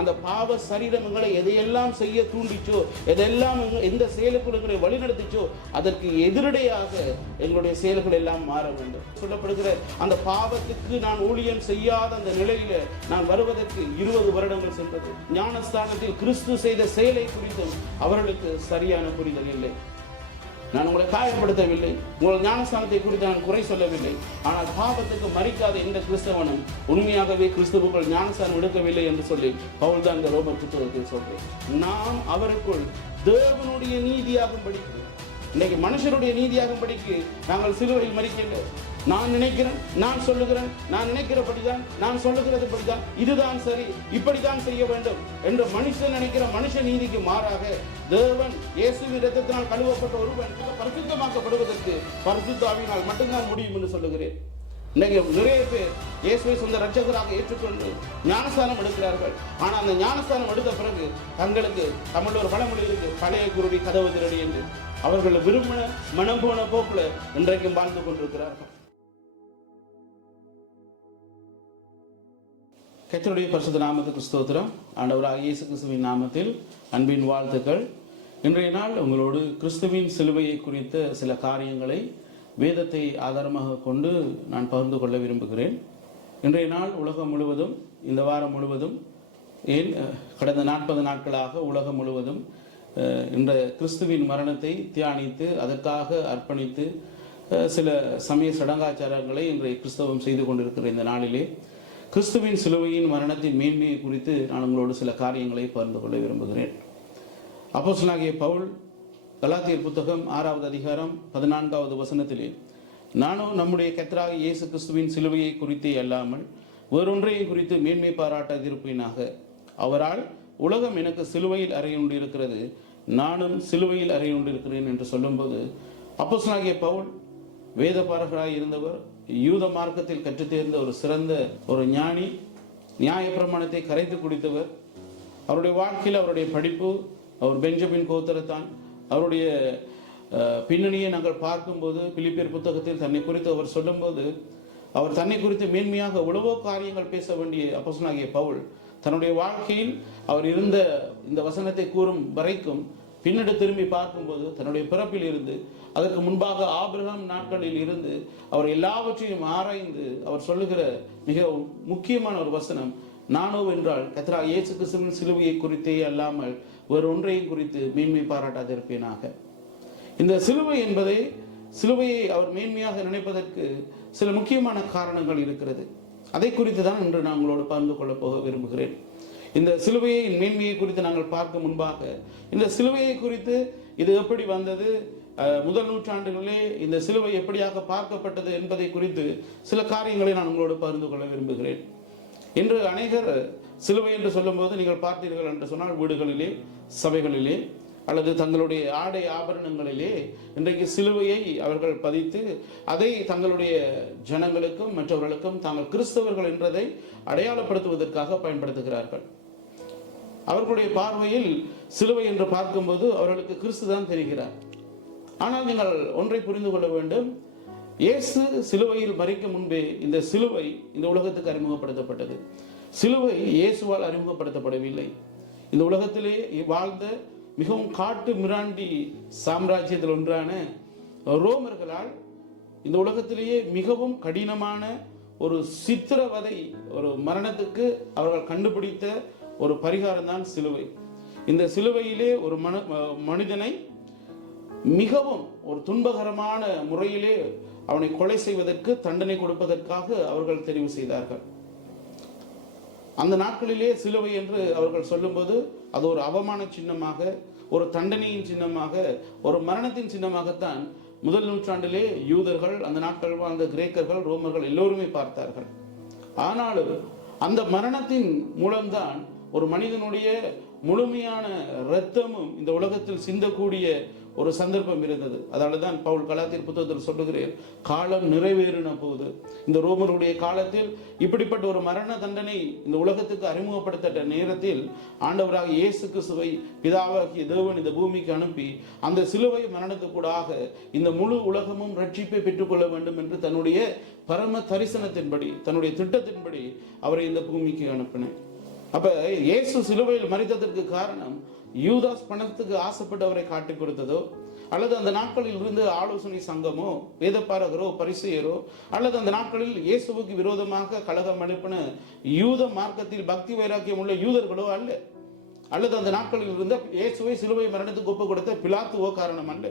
அந்த பாவ சரீரங்களை எதையெல்லாம் செய்ய தூண்டிச்சோ, எதெல்லாம் எந்த செயலுக்கு எங்களை வழிநடத்திச்சோ, அதற்கு எதிரடையாக எங்களுடைய செயல்கள் எல்லாம் மாற வேண்டும். சொல்லப்படுகிற அந்த பாவத்துக்கு நான் ஊழியம் செய்யாத அந்த நிலையில நான் வருவதற்கு 20 வருடங்கள் சென்றது. ஞானஸ்தானத்தில் கிறிஸ்து செய்த செயலை குறித்தும் அவர்களுக்கு சரியான புரிதல் இல்லை. நான் உங்களை காயப்படுத்தவில்லை, உங்கள் ஞானஸ்தானத்தை குறித்து நான் குறை சொல்லவில்லை. ஆனால் பாவத்துக்கு மறிக்காத எந்த கிறிஸ்தவனும் உண்மையாகவே கிறிஸ்துவுக்குள் ஞானஸ்தானம் எடுக்கவில்லை என்று சொல்லி பவுல் தான் இந்த ரோமர் புத்தகத்தில் சொல்றேன். நாம் அவருக்குள் தேவனுடைய நீதியாகும்படிக்கு, இன்னைக்கு மனுஷருடைய நீதியாகும்படிக்கு நாங்கள் சிலுவையில் மறிக்கின்ற, நான் நினைக்கிறேன், நான் சொல்லுகிறேன், நான் நினைக்கிறபடிதான், நான் சொல்லுகிறது படிதான், இதுதான் சரி, இப்படித்தான் செய்ய வேண்டும் என்று மனுஷன் நினைக்கிற மனுஷ நீதிக்கு மாறாக தேவன் இயேசுவின் இரத்தத்தினால் கழுவப்பட்ட ஒருவன் பரிசுத்தமாக்கப்படுவதற்கு பரிசுத்த ஆவியினால் மட்டும்தான் முடியும் என்று சொல்லுகிறேன். இன்னைக்கு நிறைய பேர் இயேசுவை சொந்த இரட்சகராக ஏற்றுக்கொண்டு ஞானஸ்தானம் எடுக்கிறார்கள். ஆனால் அந்த ஞானஸ்தானம் எடுத்த பிறகு தங்களுக்கு தமிழ் ஒரு பழமொழி இருக்கு, பழைய குருடி கதவு திரடி என்று. அவர்கள் விரும்பின மனம் போன போக்குல இன்றைக்கும் வாழ்ந்து கொண்டிருக்கிறார்கள். கர்த்தருடைய பரிசுத்த நாமத்துக்கு ஸ்தோத்திரம். ஆண்டவராகிய இயேசு கிறிஸ்துவின் நாமத்தில் அன்பின் வாழ்த்துக்கள். இன்றைய நாள் உங்களோடு கிறிஸ்துவின் சிலுவையை குறித்த சில காரியங்களை வேதத்தை ஆதாரமாக கொண்டு நான் பகிர்ந்து கொள்ள விரும்புகிறேன். இன்றைய நாள் உலகம் முழுவதும், இந்த வாரம் முழுவதும், ஏன் கடந்த 40 நாட்களாக உலகம் முழுவதும் இந்த கிறிஸ்துவின் மரணத்தை தியானித்து அதற்காக அர்ப்பணித்து சில சமய சடங்காச்சாரங்களை இன்றைய கிறிஸ்தவம் செய்து கொண்டிருக்கிற இந்த நாளிலே கிறிஸ்துவின் சிலுவையின் மரணத்தின் மேன்மையை குறித்து நான் உங்களோடு சில காரியங்களை பகிர்ந்து கொள்ள விரும்புகிறேன். அப்போஸ்தலனாகிய பவுல் கலாத்தியர் புத்தகம் 6வது அதிகாரம் 14வது வசனத்திலே, நானும் நம்முடைய கர்த்தராகிய இயேசு கிறிஸ்துவின் சிலுவையை குறித்தே அல்லாமல் வேறொன்றையும் குறித்து மேன்மை பாராட்டாதிருப்பேனாக. அவரால் உலகம் எனக்கு சிலுவையில் அறையுண்டு இருக்கிறது, நானும் சிலுவையில் அறையுண்டு இருக்கிறேன் என்று சொல்லும்போது, அப்போஸ்தலனாகிய பவுல் வேதபாரகராய் இருந்தவர், யூத மார்க்கத்தில் கற்றுத் தேர்ந்த ஒரு சிறந்த ஒரு ஞானி, நியாயப்பிரமாணத்தை கரைத்து குடித்தவர். அவருடைய வாழ்க்கையில் அவருடைய படிப்பு, அவர் பெஞ்சமின் கோத்திரத்தான். அவருடைய பின்னணியை நாங்கள் பார்க்கும்போது பிலிப்பியர் புத்தகத்தில் தன்னை குறித்து அவர் சொல்லும்போது, அவர் தன்னை குறித்து மேன்மையாக எவ்வளவோ காரியங்கள் பேச வேண்டிய அப்போஸ்தலனாகிய பவுல் தன்னுடைய வாழ்க்கையில் அவர் இருந்த இந்த வசனத்தை கூறும் வரைக்கும் பின்னடி திரும்பி பார்க்கும்போது தன்னுடைய பிறப்பில் இருந்து அதற்கு முன்பாக ஆபிரகாம் நாட்களில் இருந்து அவர் எல்லாவற்றையும் ஆராய்ந்து அவர் சொல்லுகிற மிக முக்கியமான ஒரு வசனம், நானோ என்றால் கர்த்தராகிய இயேசு கிறிஸ்துவின் சிலுவையை குறித்தே அல்லாமல் வேறு ஒன்றையும் குறித்து மேன்மை பாராட்டாதிருப்பேனாக. இந்த சிலுவை என்பதை, சிலுவையை அவர் மேன்மையாக நினைப்பதற்கு சில முக்கியமான காரணங்கள் இருக்கிறது. அதை குறித்து தான் இன்று நான் உங்களோடு பகிர்ந்து கொள்ள போக விரும்புகிறேன். இந்த சிலுவையை மேன்மையை குறித்து நாங்கள் பார்க்க முன்பாக இந்த சிலுவையை குறித்து இது எப்படி வந்தது, முதல் நூற்றாண்டுகளிலே இந்த சிலுவை எப்படியாக பார்க்கப்பட்டது என்பதை குறித்து சில காரியங்களை நான் உங்களோடு பகிர்ந்து கொள்ள விரும்புகிறேன். இன்று அநேகர் சிலுவை என்று சொல்லும்போது நீங்கள் பார்த்தீர்கள் என்று சொன்னால் வீடுகளிலே, சபைகளிலே அல்லது தங்களுடைய ஆடை ஆபரணங்களிலே இன்றைக்கு சிலுவையை அவர்கள் பதித்து அதை தங்களுடைய ஜனங்களுக்கும் மற்றவர்களுக்கும் தாங்கள் கிறிஸ்தவர்கள் என்றதை அடையாளப்படுத்துவதற்காக பயன்படுத்துகிறார்கள். அவர்களுடைய பார்வையில் சிலுவை என்று பார்க்கும்போது அவர்களுக்கு கிறிஸ்து தான் தெரிகிறார். ஆனால் நீங்கள் ஒன்றை புரிந்து கொள்ள வேண்டும், இயேசு சிலுவையில் மரிக்கும் முன்பே இந்த சிலுவை இந்த உலகத்துக்கு அறிமுகப்படுத்தப்பட்டது. சிலுவை இயேசுவால் அறிமுகப்படுத்தப்படவில்லை. இந்த உலகத்திலே வாழ்ந்த மிகவும் காட்டு மிராண்டி சாம்ராஜ்யத்தில் ஒன்றான ரோமர்களால் இந்த உலகத்திலேயே மிகவும் கடினமான ஒரு சித்திரவதை, ஒரு மரணத்துக்கு அவர்கள் கண்டுபிடித்த ஒரு பரிகாரம் தான் சிலுவை. இந்த சிலுவையிலே ஒரு மனிதனை மிகவும் ஒரு துன்பகரமான முறையிலே அவனை கொலை செய்வதற்கு, தண்டனை கொடுப்பதற்காக அவர்கள் தெரிவு செய்தார்கள். அந்த நாட்களிலே சிலுவை என்று அவர்கள் சொல்லும்போது அது ஒரு அவமான சின்னமாக, ஒரு தண்டனையின் சின்னமாக, ஒரு மரணத்தின் சின்னமாகத்தான் முதல் நூற்றாண்டிலே யூதர்கள், அந்த நாட்கள் வாழ்ந்த கிரேக்கர்கள், ரோமர்கள் எல்லோருமே பார்த்தார்கள். ஆனாலும் அந்த மரணத்தின் மூலம்தான் ஒரு மனிதனுடைய முழுமையான இரத்தமும் இந்த உலகத்தில் சிந்தக்கூடிய ஒரு சந்தர்ப்பம் இருந்தது. அதனால தான் பவுல் கலாத்தியர் புத்தகத்தில் சொல்லுகிறேன், காலம் நிறைவேறின போது இந்த ரோமருடைய காலத்தில் இப்படிப்பட்ட ஒரு மரண தண்டனை இந்த உலகத்துக்கு அறிமுகப்படுத்த நேரத்தில் ஆண்டவராக இயேசு கிறிஸ்துவை பிதாவாகிய தேவன் இந்த பூமிக்கு அனுப்பி அந்த சிலுவை மரணத்துக்கூடாக இந்த முழு உலகமும் ரட்சிப்பை பெற்றுக்கொள்ள வேண்டும் என்று தன்னுடைய பரம தரிசனத்தின்படி, தன்னுடைய திட்டத்தின்படி அவரை இந்த பூமிக்கு அனுப்பினேன். அப்ப இயேசு சிலுவையில் மரித்ததற்கு காரணம் யூதாஸ் பணத்துக்கு ஆசைப்பட்டு அவரை காட்டிக் கொடுத்ததோ, அல்லது அந்த நாட்களில் இருந்து ஆலோசனை சங்கமோ, வேதப்பாரகரோ, பரிசேயரோ, அல்லது அந்த நாட்களில் இயேசுவுக்கு விரோதமாக கலகம் அனுப்பின யூத மார்க்கத்தில் பக்தி வைராக்கியம் உள்ள யூதர்களோ அல்ல, அல்லது அந்த நாட்களில் இருந்த இயேசுவை சிலுவை மரணத்துக்கு ஒப்பு கொடுத்த பிலாத்துவோ காரணம் அல்ல,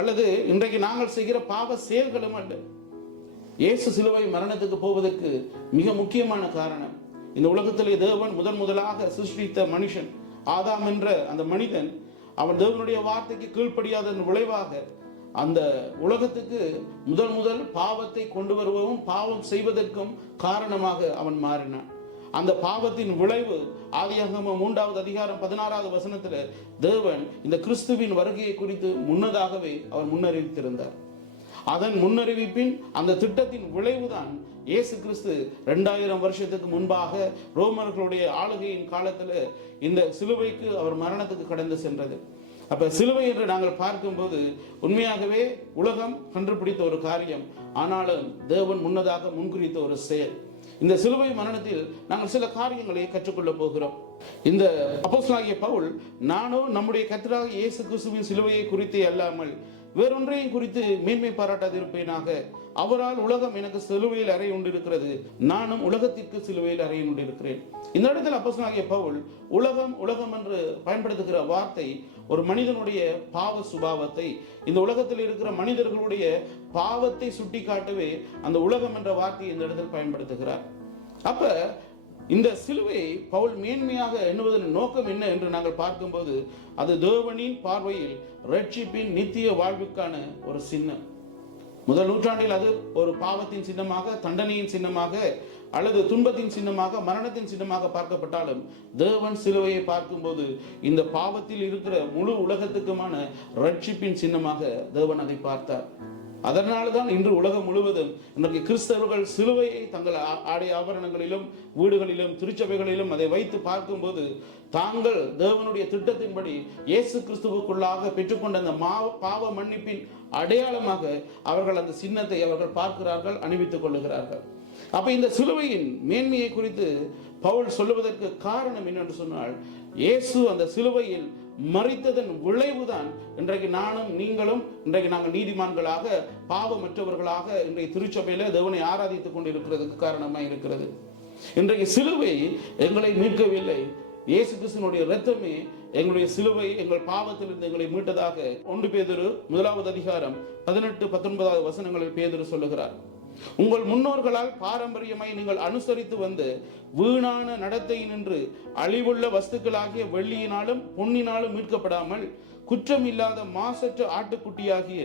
அல்லது இன்றைக்கு நாங்கள் செய்கிற பாவ செயல்களும் அல்ல. இயேசு சிலுவை மரணத்துக்கு போவதற்கு மிக முக்கியமான காரணம், இந்த உலகத்திலே தேவன் முதலாக சிருஷ்டித்த மனுஷன் ஆதாம் என்ற அந்த மனிதன், அவன் தேவனுடைய வார்த்தைக்கு கீழ்ப்படியாத விளைவாக அந்த உலகத்துக்கு முதல் பாவத்தை கொண்டு வருவதும் பாவம் செய்வதற்கும் காரணமாக அவன் மாறினான். அந்த பாவத்தின் விளைவு ஆதியாகமம் 3வது அதிகாரம் 16வது வசனத்தில் தேவன் இந்த கிறிஸ்துவின் வருகையை குறித்து முன்னதாகவே அவர் முன்னறிவித்திருந்தார். அதன் முன்னறிவிப்பின் அந்த திட்டத்தின் விளைவுதான் இயேசு கிறிஸ்து 2000 வருஷத்துக்கு முன்பாக ரோமர்களுடைய ஆளுகையின் காலத்தில் இந்த சிலுவைக்கு அவர் மரணத்துக்கு கடந்து சென்றது. அப்ப சிலுவை என்று நாங்கள் பார்க்கும்போது உண்மையாகவே உலகம் கண்டுபிடித்த ஒரு காரியம், ஆனாலும் தேவன் முன்னதாக முன்குறித்த ஒரு செயல். இந்த சிலுவை மரணத்தில் நாங்கள் சில காரியங்களை கற்றுக்கொள்ள போகிறோம். இந்த அப்போஸ்தலனாகிய பவுல், நானோ நம்முடைய கர்த்தராகிய இயேசு கிறிஸ்துவின் சிலுவையை குறித்தே அல்லாமல் வேறொன்றையும் குறித்து மேன்மை பாராட்டாதிருப்பேனாக. அவரால் உலகம் எனக்கு சிலுவையில் அறை உண்டிருக்கிறது, நானும் உலகத்திற்கு சிலுவையில் அறை உண்டிருக்கிறேன். இந்த இடத்தில் அப்போஸ்தலனாகிய பவுல் உலகம் என்று பயன்படுத்துகிற வார்த்தை ஒரு மனிதனுடைய பாவ சுபாவத்தை, இந்த உலகத்தில் இருக்கிற மனிதர்களுடைய பாவத்தை சுட்டி காட்டவே அந்த உலகம் என்ற வார்த்தையை இந்த இடத்தில் பயன்படுத்துகிறார். அப்ப இந்த சிலுவையை பவுல் மேன்மையாக எண்ணுவதன் நோக்கம் என்ன என்று நாங்கள் பார்க்கும்போது, அது தேவனின் பார்வையில் ரட்சிப்பின் நித்திய வாழ்வுக்கான ஒரு சின்னம். முதல் நூற்றாண்டில் அது ஒரு பாவத்தின் சின்னமாக, தண்டனையின் சின்னமாக, அல்லது துன்பத்தின் சின்னமாக, மரணத்தின் சின்னமாக பார்க்கப்பட்டாலும், தேவன் சிலுவையை பார்க்கும்போது இந்த பாவத்தில் இருக்கிற முழு உலகத்துக்குமான ரட்சிப்பின் சின்னமாக தேவன் அதை பார்த்தார். அதனால்தான் இன்று உலகம் முழுவதும் இன்றைக்கு கிறிஸ்தவர்கள் சிலுவையை தங்கள் ஆடை ஆபரணங்களிலும், வீடுகளிலும், திருச்சபைகளிலும் அதை வைத்து பார்க்கும்போது, தாங்கள் தேவனுடைய திட்டத்தின்படி இயேசு கிறிஸ்துவுக்குள்ளாக பெற்றுக்கொண்ட அந்த பாவ மன்னிப்பின் அடையாளமாக அவர்கள் அந்த சின்னத்தை அவர்கள் பார்க்கிறார்கள், அணிவித்துக் கொள்ளுகிறார்கள். அப்ப இந்த சிலுவையின் மேன்மையை குறித்து பவுல் சொல்லுவதற்கு காரணம் என்னென்று சொன்னால், இயேசு அந்த சிலுவையில் மரித்ததன் விளைவுதான் இன்றைக்கு நானும் நீங்களும் இன்றைக்கு நாங்கள் நீதிமான்களாக, பாவமற்றவர்களாக இன்றைய திருச்சபையில தேவனை ஆராதித்துக் கொண்டிருக்கிறதுக்கு காரணமாக இருக்கிறது. இன்றைக்கு சிலுவை எங்களை மீட்கவில்லை, இயேசு கிறிஸ்துவினுடைய இரத்தமே எங்களுடைய சிலுவை எங்கள் பாவத்திலிருந்து எங்களை மீட்டதாக 1 பேதுரு 1வது அதிகாரம் 18-19 வசனங்களில் பேதுரு சொல்லுகிறார். உங்கள் முன்னோர்களால் பாரம்பரியமாய் நீங்கள் அனுசரித்து வந்து வீணான நடத்தை நின்று அழிவுள்ள வஸ்துக்களாகிய வெள்ளியினாலும் பொன்னினாலும் மீட்கப்படாமல் குற்றம் இல்லாத மாசற்ற ஆட்டுக்குட்டியாகிய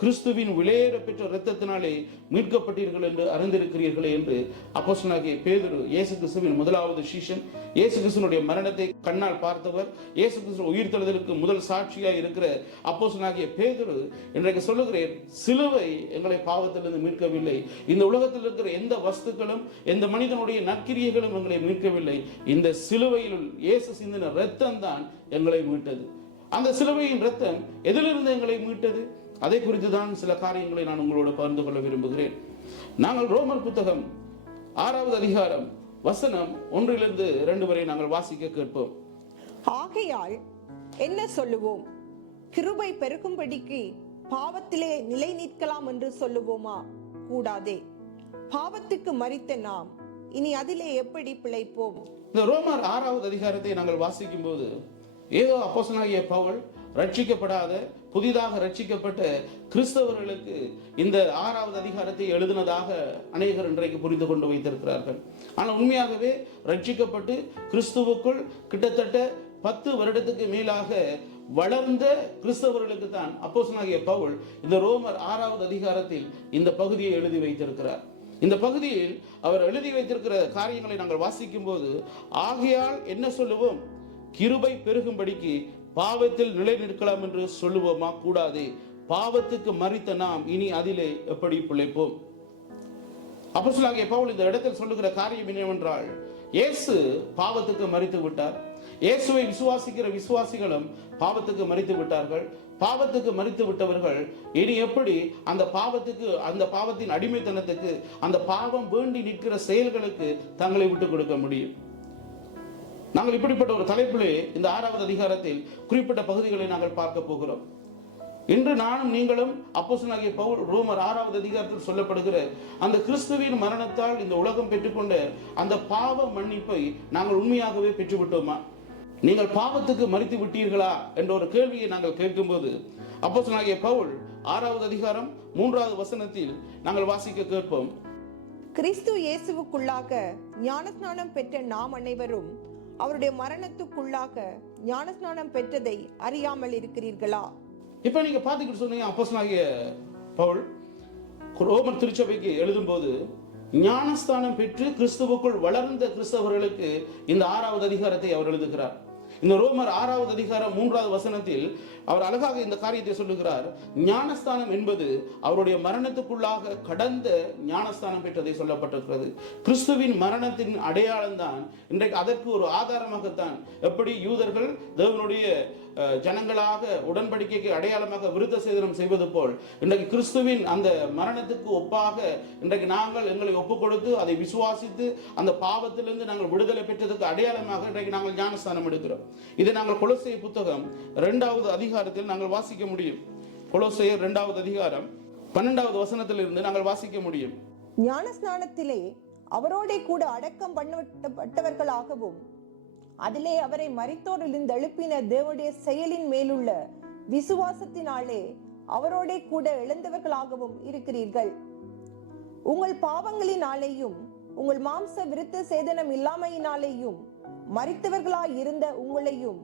கிறிஸ்துவின் விலையேற பெற்ற இரத்தத்தினாலே மீட்கப்பட்டீர்கள் என்று அறிந்திருக்கிறீர்களே என்று அப்போஸ்தலனாகிய பேதுரு, இயேசு கிறிஸ்துவின் முதலாவது சீஷன், இயேசு கிறிஸ்துவினுடைய மரணத்தை கண்ணால் பார்த்தவர், இயேசு கிறிஸ்து உயிர்த்தெழுதலுக்கு முதல் சாட்சியாய் இருக்கிற அப்போஸ்தலனாகிய பேதுரு இன்றைக்கு சொல்லுகிறேன், சிலுவை எங்களை பாவத்திலிருந்து மீட்கவில்லை, இந்த உலகத்தில் இருக்கிற எந்த வஸ்துக்களும், எந்த மனிதனுடைய நற்கிரியைகளும் எங்களை மீட்கவில்லை, இந்த சிலுவையில் இயேசு சிந்தின இரத்தம் தான் எங்களை மீட்டது. அந்த சிலுவையின் இரத்தம் எதிலிருந்து எங்களை மீட்டது? அதை குறித்து தான் சில காரியங்களை நான் உங்களோடு பகிர்ந்து கொள்ள விரும்புகிறேன். நாங்கள் ரோமர் புத்தகம் 6வது அதிகாரம் வசனம் 1-2 வரை நாங்கள் வாசிக்க கேட்போம். ஆகையால் என்ன சொல்லுவோம்? கிருபை பெருகும்படிக்கு பாவத்திலே நிலை நிற்கலாம் என்று சொல்லுவோமா? கூடாதே. பாவத்துக்கு மரித்த நாம் இனி அதிலே எப்படி பிழைப்போம்? இந்த ரோமர் 6வது அதிகாரத்தை நாங்கள் வாசிக்கும் போது, ஏதோ அப்போஸ்தலனாகிய பவுல் ரட்சிக்கப்படாத, புதிதாக ரட்சிக்கப்பட்ட கிறிஸ்தவர்களுக்கு இந்த 6வது அதிகாரத்தை எழுதினதாக அநேகர் இன்றைக்கு புரிந்து கொண்டு வைத்திருக்கிறார்கள். ஆனால் உண்மையாகவே ரட்சிக்கப்பட்டு கிறிஸ்துவுக்குள் கிட்டத்தட்ட 10 வருடத்துக்கு மேலாக வளர்ந்த கிறிஸ்தவர்களுக்கு தான் அப்போஸ்தலனாகிய பவுல் இந்த ரோமர் 6வது அதிகாரத்தில் இந்த பகுதியை எழுதி வைத்திருக்கிறார். இந்த பகுதியில் அவர் எழுதி வைத்திருக்கிற காரியங்களை நாங்கள் வாசிக்கும் போது, ஆகையால் என்ன சொல்லுவோம்? கிருபை பெருகும்படிக்கு பாவத்தில் நிலை நிற்கலாம் என்று சொல்லுவோமா? கூடாதே. பாவத்துக்கு மரித்த நாம் இனி அதிலே எப்படி பிழைப்போம்? அப்போஸ்தலனாகிய பவுல் இந்த இடத்தில் சொல்லுகிற காரியம் என்னவென்றால், இயேசு பாவத்துக்கு மரித்து விட்டார். இயேசுவை விசுவாசிக்கிற விசுவாசிகளும் பாவத்துக்கு மரித்து விட்டார்கள். பாவத்துக்கு மரித்து விட்டவர்கள் இனி எப்படி அந்த பாவத்துக்கு, அந்த பாவத்தின் அடிமைத்தனத்துக்கு, அந்த பாவம் வேண்டி நிற்கிற செயல்களுக்கு தங்களை விட்டுக் கொடுக்க முடியும்? நாங்கள் இப்படிப்பட்ட ஒரு தலைப்பிலே இந்த 6வது அதிகாரத்தில் குறிப்பிட்ட பகுதிகளை நாங்கள் பார்க்க போகிறோம். இன்று நானும் நீங்களும் அப்போஸ்தலனாகிய பவுல் ரோமர் 6வது அதிகாரத்தில் சொல்லப்படுகிற அந்த கிறிஸ்துவின் மரணத்தால் இந்த உலகம் பெற்றுக்கொண்ட அந்த பாவ மன்னிப்பை நாங்கள் உண்மையாகவே பெற்றுவிட்டோமா? நீங்கள் பாவத்துக்கு மரித்து விட்டீர்களா என்ற ஒரு கேள்வியை நாங்கள் கேட்கும்போது அப்போஸ்தலனாகிய பவுல் 6வது அதிகாரம் 3வது வசனத்தில் நாங்கள் வாசிக்க கேட்போம். கிறிஸ்து இயேசுவுக்குள்ளாக ஞானஸ்நானம் பெற்ற நாம் அனைவரும் அவருடைய மரணத்துக்குள்ளாக ஞானஸ்நானம் பெற்றதை அறியாமல் இருக்கிறீர்களா? இப்ப நீங்க பாத்துக்கிட்டு சொன்னீங்க, அப்போஸ்தலனாகிய பவுல் ரோமர் திருச்சபைக்கு எழுதும்போது ஞானஸ்தானம் பெற்று கிறிஸ்துவுக்குள் வளர்ந்த கிறிஸ்தவர்களுக்கு இந்த 6வது அதிகாரத்தை அவர் எழுதுகிறார். இந்த ரோமர் 6வது அதிகாரம் 3வது வசனத்தில் அவர் அழகாக இந்த காரியத்தை சொல்லுகிறார். ஞானஸ்தானம் என்பது அவருடைய மரணத்துக்குள்ளாக கடந்த ஞானஸ்தானம் பெற்றதை சொல்லப்பட்டிருக்கிறது. கிறிஸ்துவின் மரணத்தின் அடையாளம் தான் இன்றைக்கு அதற்கு ஒரு ஆதாரமாகத்தான் எப்படி யூதர்கள் தேவனுடைய ஜனங்களாக உடன்படிக்கைக்கு அடையாளமாக விருத்த சேதனம் செய்வது போல் இன்றைக்கு கிறிஸ்துவின் அந்த மரணத்துக்கு ஒப்பாக இன்றைக்கு நாங்கள் எங்களை ஒப்புக் கொடுத்து அதை விசுவாசித்து அந்த பாவத்திலிருந்து நாங்கள் விடுதலை பெற்றதுக்கு அடையாளமாக இன்றைக்கு நாங்கள் ஞானஸ்தானம் எடுக்கிறோம். இதை நாங்கள் கொலோசையர் புத்தகம் 2வது அதிகாரத்தில் நாங்கள் வாசிக்க முடியும். கொலோசையர் 2வது அதிகாரம் 12வது வசனத்திலிருந்து நாங்கள் வாசிக்க முடியும். ஞானஸ்நானத்திலே அவரோட கூட அடக்கம் பண்ணப்பட்டவர்களாகவும் அதிலே அவரை மரித்தோரிலிருந்து எழுப்பின தேவனுடைய செயலின் மேலுள்ள விசுவாசத்தினாலே அவரோட கூட எழுந்தவர்களாகவும் இருக்கிறீர்கள். உங்கள் பாவங்களினாலேயும் உங்கள் மாம்ச விருத்த சேதனம் இல்லாமையினாலேயும் மரித்தவர்களாய் இருந்த உங்களையும்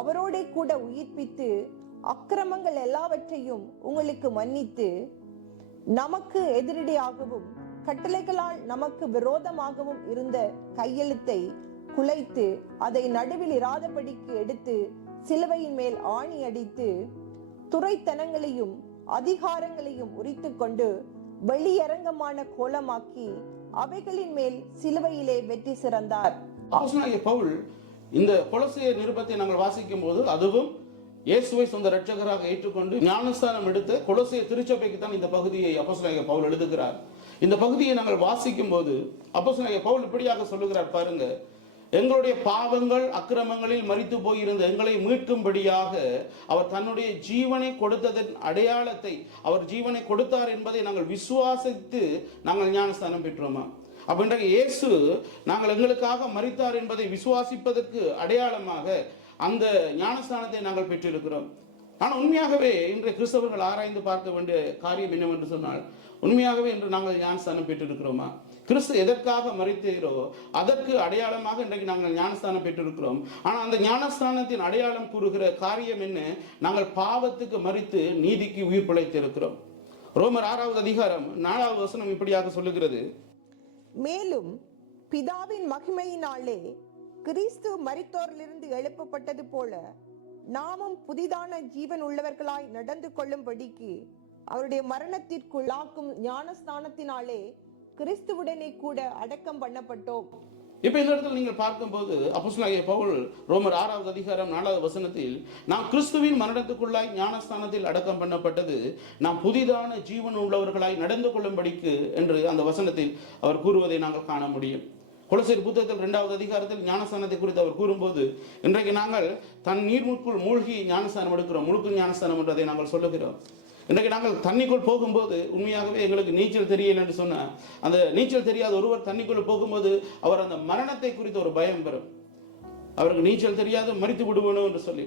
அவரோட கூட உயிர்ப்பித்து அக்கிரமங்கள் எல்லாவற்றையும் உங்களுக்கு மன்னித்து நமக்கு எதிரடியாகவும் கட்டளைகளால் நமக்கு விரோதமாகவும் இருந்த கையெழுத்தை குலைத்து அதை நடுவில் இராதபடிக்கு எடுத்து சிலுவையின் மேல் ஆணி அடித்து துரைத்தனங்களையும் அதிகாரங்களையும் உரித்து கொண்டு வெளியரங்கமான கோலமாக்கி அவைகளின் மேல் சிலுவையிலே வெற்றி சிறந்தார். அப்போஸ்தலனாகிய பவுல் இந்த கொலோசையர் நிருபத்தை நாங்கள் வாசிக்கும் போது அதுவும் இயேசுவை சொந்த இரட்சகராக ஏற்றுக்கொண்டு ஞானஸ்தானம் எடுத்த கொலோசையர் திருச்சபைக்கு தான் இந்த பகுதியை அப்போஸ்தலனாகிய பவுல் எழுதுகிறார். இந்த பகுதியை நாங்கள் வாசிக்கும் போது அப்போஸ்தலனாகிய பவுல் இப்படியாக சொல்லுகிறார், பாருங்க, எங்களுடைய பாவங்கள் அக்கிரமங்களில் மரித்து போயிருந்த எங்களை மீட்கும்படியாக அவர் தன்னுடைய ஜீவனை கொடுத்ததன் அடையாளத்தை அவர் ஜீவனை கொடுத்தார் என்பதை நாங்கள் விசுவாசித்து நாங்கள் ஞானஸ்தானம் பெற்றோமா? அப்ப இன்றைக்கு இயேசு நாங்கள் எங்களுக்காக மரித்தார் என்பதை விசுவாசிப்பதற்கு அடையாளமாக அந்த ஞானஸ்தானத்தை நாங்கள் பெற்றிருக்கிறோம். ஆனால் உண்மையாகவே இன்றைய கிறிஸ்தவர்கள் ஆராய்ந்து பார்க்க வேண்டிய காரியம் என்னவென்று சொன்னால், உண்மையாகவே இன்று நாங்கள் ஞானஸ்தானம் பெற்றிருக்கிறோமா? கிறிஸ்து எதற்காக மரித்தீரோ அதற்கு அடையாளமாக இன்றைக்கு நாங்கள் ஞானஸ்தானம் பெற்றிருக்கிறோம். ஆனால் அந்த ஞானஸ்தானத்தின் அடையாளம் கூறுகிற காரியம் என்ன? நாங்கள் பாவத்துக்கு மரித்து நீதிக்கு உயிர் பிழைத்திருக்கிறோம். ரோமர் 6வது அதிகாரம் 4வது வசனம் இப்படியாக சொல்லுகிறது, மேலும் பிதாவின் மகிமையினாலே கிறிஸ்து மரித்தோரிலிருந்து எழுப்பப்பட்டது போல நாமும் புதிதான ஜீவன் உள்ளவர்களாய் நடந்து கொள்ளும்படிக்கு அவருடைய மரணத்திற்குள்ளாக்கும் ஞானஸ்தானத்தினாலே கிறிஸ்துவுடனே கூட அடக்கம் பண்ணப்பட்டோம். இப்ப இந்த இடத்துல நீங்கள் பார்க்கும்போது அப்போஸ்தலனாகிய பவுல் ரோமர் 6வது அதிகாரம் 4வது வசனத்தில் நாம் கிறிஸ்துவின் மரணத்துக்குள்ளாய் ஞானஸ்தானத்தில் அடக்கம் பண்ணப்பட்டது நாம் புதிதான ஜீவன் உள்ளவர்களாய் நடந்து கொள்ளும்படிக்கு என்று அந்த வசனத்தில் அவர் கூறுவதை நாங்கள் காண முடியும். கொலோசையர் புத்தகத்தில் 2வது அதிகாரத்தில் ஞானஸ்தானத்தை குறித்து அவர் கூறும்போது இன்றைக்கு நாங்கள் தன் நீர்முக்குள் மூழ்கி ஞானஸ்தானம் எடுக்கிறோம், முழுக்கு ஞானஸ்தானம் என்றதை நாங்கள் சொல்லுகிறோம். இன்றைக்கு நாங்கள் தண்ணிக்குள் போகும்போது உண்மையாகவே எங்களுக்கு நீச்சல் தெரியல என்று சொன்னால் அந்த நீச்சல் தெரியாத ஒருவர் தண்ணிக்குள் போகும்போது அவர் அந்த மரணத்தை குறித்த ஒரு பயம் பெறும். அவருக்கு நீச்சல் தெரியாது, மரித்து விடுவோம் என்று சொல்லி.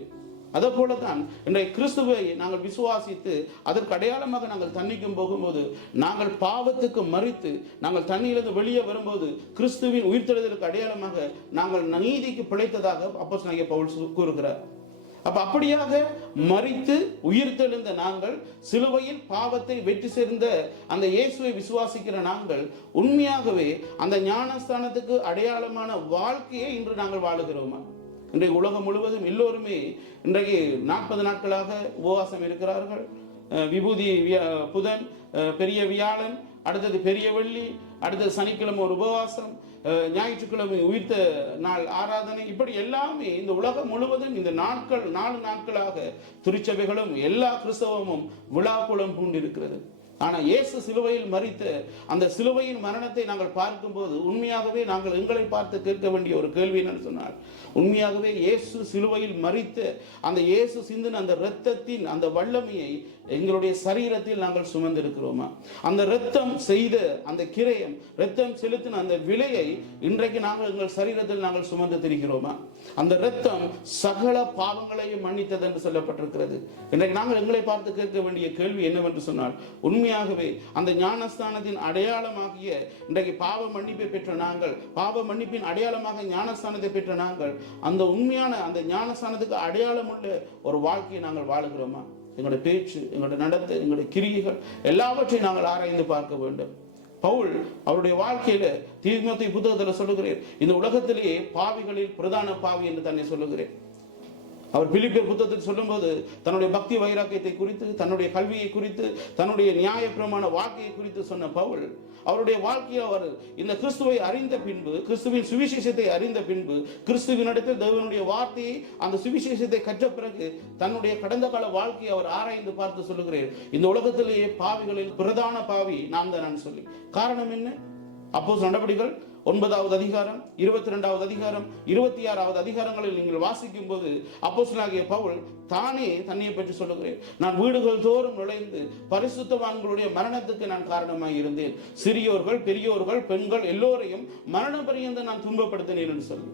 அதே போலதான் இன்றைய கிறிஸ்துவை நாங்கள் விசுவாசித்து அதற்கு அடையாளமாக நாங்கள் தண்ணிக்கும் போகும்போது நாங்கள் பாவத்துக்கு மரித்து நாங்கள் தண்ணியிலிருந்து வெளியே வரும்போது கிறிஸ்துவின் உயிர்த்தெழுதலுக்கு அடையாளமாக நாங்கள் நீதிக்கு பிழைத்ததாக அப்போஸ்தலனாகிய பவுல் கூறுகிறார். அப்ப அப்படியாக மரித்து உயிர்த்தெழுந்த நாங்கள் சிலுவையில் பாவத்தை வெற்றி சேர்ந்த அந்த இயேசுவை விசுவாசிக்கிற நாங்கள் உண்மையாகவே அந்த ஞானஸ்தானத்துக்கு அடையாளமான வாழ்க்கையை இன்று நாங்கள் வாழுகிறோமா? இன்றைக்கு உலகம் முழுவதும் எல்லோருமே இன்றைக்கு 40 நாட்களாக உபவாசம் இருக்கிறார்கள். விபூதி புதன், பெரிய வியாழன், அடுத்தது பெரிய வெள்ளி, அடுத்தது சனிக்கிழமை ஒரு உபவாசம், ஞாயிற்றுக்கிழமை உயிர்த்த நாள் ஆராதனை, இப்படி எல்லாமே இந்த உலகம் முழுவதும் இந்த நாட்கள் 4 நாட்களாக திருச்சபைகளும் எல்லா கிறிஸ்தவமும் விழாக்குளம் பூண்டிருக்கிறது. ஆனால் இயேசு சிலுவையில் மரித்த அந்த சிலுவையின் மரணத்தை நாங்கள் பார்க்கும்போது உண்மையாகவே நாங்கள் எங்களை பார்த்து கேட்க வேண்டிய ஒரு கேள்வி என்னன்னு சொன்னால், உண்மையாகவே இயேசு சிலுவையில் மரித்த அந்த இயேசு சிந்தின அந்த இரத்தத்தின் அந்த வல்லமையை எங்களுடைய சரீரத்தில் நாங்கள் சுமந்திருக்கிறோமா? அந்த இரத்தம் செய்த அந்த கிரயம், இரத்தம் செலுத்தின அந்த விலையை இன்றைக்கு நாங்கள் எங்கள் சரீரத்தில் நாங்கள் சுமந்து திரிகிறோமா? அந்த இரத்தம் சகல பாவங்களையும் மன்னித்தது என்று சொல்லப்பட்டிருக்கிறது. இன்றைக்கு நாங்கள் எங்களை பார்த்து கேட்க வேண்டிய கேள்வி என்னவென்று சொன்னால், உண்மையாகவே அந்த ஞானஸ்தானத்தின் அடையாளமாகிய இன்றைக்கு பாவ மன்னிப்பை பெற்ற நாங்கள், பாவ மன்னிப்பின் அடையாளமாக ஞானஸ்தானத்தை பெற்ற நாங்கள், அந்த உண்மையான அந்த ஞானஸ்தானத்துக்கு அடையாளம் உள்ள ஒரு வாழ்க்கையை நாங்கள் வாழுகிறோமா? எங்களுடைய பேச்சு, எங்களுடைய நடத்தை, எங்களுடைய கிரியைகள் எல்லாவற்றையும் நாங்கள் ஆராய்ந்து பார்க்க வேண்டும். பவுல் அவருடைய வாழ்க்கையில தீமோத்தேயு புத்தகத்தில் சொல்லுகிறேன், இந்த உலகத்திலேயே பாவிகளில் பிரதான பாவி என்று தன்னை சொல்லுகிறேன். அவர் பிலிப்பியர் புத்தகத்தில் சொல்லும்போது தன்னுடைய பக்தி வைராக்கியத்தை குறித்து, தன்னுடைய கல்வியை குறித்து, தன்னுடைய நியாய பிரமாண வாழ்க்கையை குறித்து சொன்ன பவுல் அவருடைய வாழ்க்கையை அவர் இந்த கிறிஸ்துவை அறிந்த பின்பு, கிறிஸ்துவின் சுவிசேஷத்தை அறிந்த பின்பு, கிறிஸ்துவினிடத்தில் தேவனுடைய வார்த்தையை அந்த சுவிசேஷத்தை கற்ற பிறகு தன்னுடைய கடந்த கால வாழ்க்கையை அவர் ஆராய்ந்து பார்த்து சொல்லுகிறேன், இந்த உலகத்திலேயே பாவிகளில் பிரதான பாவி நான் தான் சொல்லி. காரணம் என்ன? அப்போஸ்தலர் நடபடிகள் 9வது அதிகாரம், 22வது அதிகாரம், 26வது அதிகாரங்களில் நீங்கள் வாசிக்கும் போது அப்போஸ்தலனாகிய பவுல் தானே தன்னையை பற்றி சொல்லுகிறேன், நான் வீடுகள் தோறும் நுழைந்து பரிசுத்தவான்களுடைய மரணத்துக்கு நான் காரணமாக இருந்தேன், சிறியோர்கள், பெரியோர்கள், பெண்கள் எல்லோரையும் மரண பரியந்த நான் துன்பப்படுத்தினேன் என்று சொல்லி.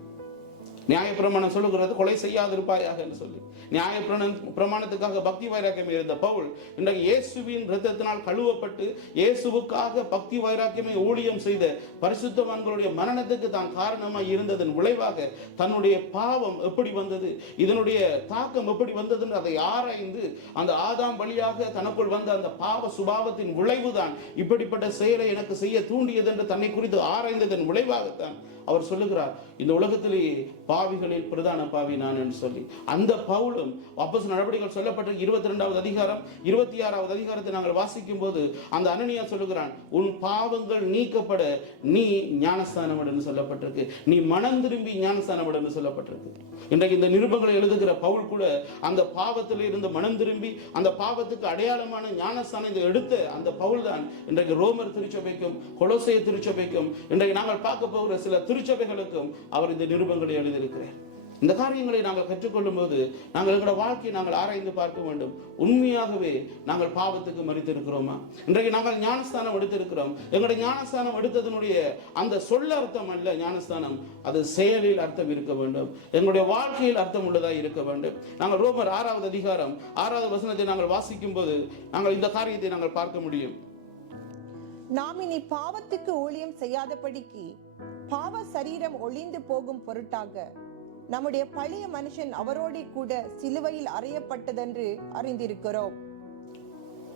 நியாயப்பிரமாணம் சொல்லுகிறது கொலை செய்யாதிருப்பாயாக என்று சொல்லி. நியாயப்பிரமாணத்துக்காக பக்தி வைராக்கியம் இருந்த பவுல் இன்றைக்கு இயேசுவின் இரத்தத்தினால் கழுவப்பட்டு இயேசுவுக்காக பக்தி வைராக்கியமே ஊழியம் செய்த பரிசுத்தவான்களுடைய மரணத்துக்கு தான் காரணமாக இருந்ததன் விளைவாக தன்னுடைய பாவம் எப்படி வந்தது, இதனுடைய தாக்கம் எப்படி வந்தது என்று அதை ஆராய்ந்து அந்த ஆதாம் வழியாக தனக்குள் வந்த அந்த பாவ சுபாவத்தின் விளைவுதான் இப்படிப்பட்ட செயலை எனக்கு செய்ய தூண்டியது என்று தன்னை குறித்து ஆராய்ந்ததன் விளைவாகத்தான் அவர் சொல்லுகிறார், இந்த உலகத்திலேயே பாவிகளில் பிரதான பாவி நான் என்று சொல்லி. அந்த பவுலும் அப்போஸ்தலர் நடபடிகள் சொல்லப்பட்ட 22வது அதிகாரம் 26வது அதிகாரத்தை நாங்கள் வாசிக்கும் போது அந்த அனனியா சொல்லுகிறான், உன் பாவங்கள் நீக்கப்பட நீ ஞானஸ்தானம் என்று சொல்லப்பட்டிருக்கு, நீ மனம் திரும்பி ஞானஸ்தானம் என்று சொல்லப்பட்டிருக்கு. இன்றைக்கு இந்த நிருபங்களை எழுதுகிற பவுல் கூட அந்த பாவத்தில் இருந்து மனம் திரும்பி அந்த பாவத்துக்கு அடையாளமான ஞானஸ்தானத்தை எடுத்த அந்த பவுல் தான் இன்றைக்கு ரோமர் திருச்சபைக்கும் கொலோசைய திருச்சபைக்கும் இன்றைக்கு நாங்கள் பார்க்க போகிற சில திருச்சபைகளுக்கும் அவர் இந்த நிருபங்களை எழுதியிருக்கிறார். இந்த காரியங்களை நாங்கள் கற்றுக்கொள்ளும் போது நாங்கள் எங்களோட வாழ்க்கையை நாங்கள் ஆராய்ந்து பார்க்க வேண்டும். உண்மையாகவே நாங்கள் பாவத்துக்கு மரித்திருக்கிறோமா? இன்றைக்கு நாங்கள் ஞானஸ்தானம் எடுத்திருக்கிறோம். எங்களுடைய ஞானஸ்தானம் எடுத்ததனுடைய அந்த சொல்ல அர்த்தம் அல்ல ஞானஸ்தானம், அது செயலில் அர்த்தம் இருக்க வேண்டும், எங்களுடைய வாழ்க்கையில் அர்த்தம் உள்ளதாக இருக்க வேண்டும். நாங்கள் ரோமர் 6வது அதிகாரம் 6வது வசனத்தை நாங்கள் வாசிக்கும் போது நாங்கள் இந்த காரியத்தை நாங்கள் பார்க்க முடியும். நாம் இனி பாவத்துக்கு ஊழியம் செய்யாதபடிக்கு பாவ சரீரம் ஒளிந்து போகும் பொருட்டாக நம்முடைய பழைய மனுஷன் அவரோட கூட சிலுவையில் அறையப்பட்டதென்று அறிந்திருக்கிறோம்.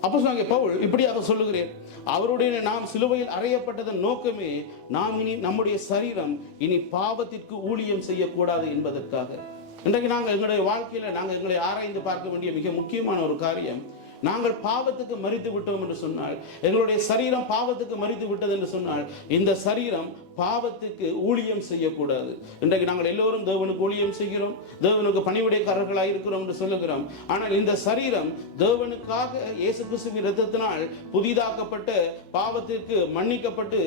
அப்போஸ்தலனாகிய பவுல் இப்படியாக சொல்லுகிறேன், அவருடைய நாம் சிலுவையில் அறையப்பட்டதன் நோக்கமே நாம் இனி நம்முடைய சரீரம் இனி பாவத்திற்கு ஊழியம் செய்யக்கூடாது என்பதற்காக. இன்றைக்கு நாங்கள் எங்களுடைய வாழ்க்கையில நாங்கள் எங்களை ஆராய்ந்து பார்க்க வேண்டிய மிக முக்கியமான ஒரு காரியம், நாங்கள் பாவத்துக்கு மரித்து விட்டோம் என்று சொன்னால், எங்களுடைய சரீரம் பாவத்துக்கு மரித்து விட்டது என்று சொன்னால், இந்த சரீரம் பாவத்துக்கு ஊழியம் செய்யக்கூடாது. இன்றைக்கு நாங்கள் எல்லோரும் தேவனுக்கு ஊழியம் செய்கிறோம், தேவனுக்கு பணிவிடைக்காரர்களாக இருக்கிறோம் என்று சொல்லுகிறோம். ஆனால் இந்த சரீரம் தேவனுக்காக இயேசு கிறிஸ்துவின் இரத்தத்தினால் புதிதாக்கப்பட்ட, பாவத்திற்கு மன்னிக்கப்பட்டு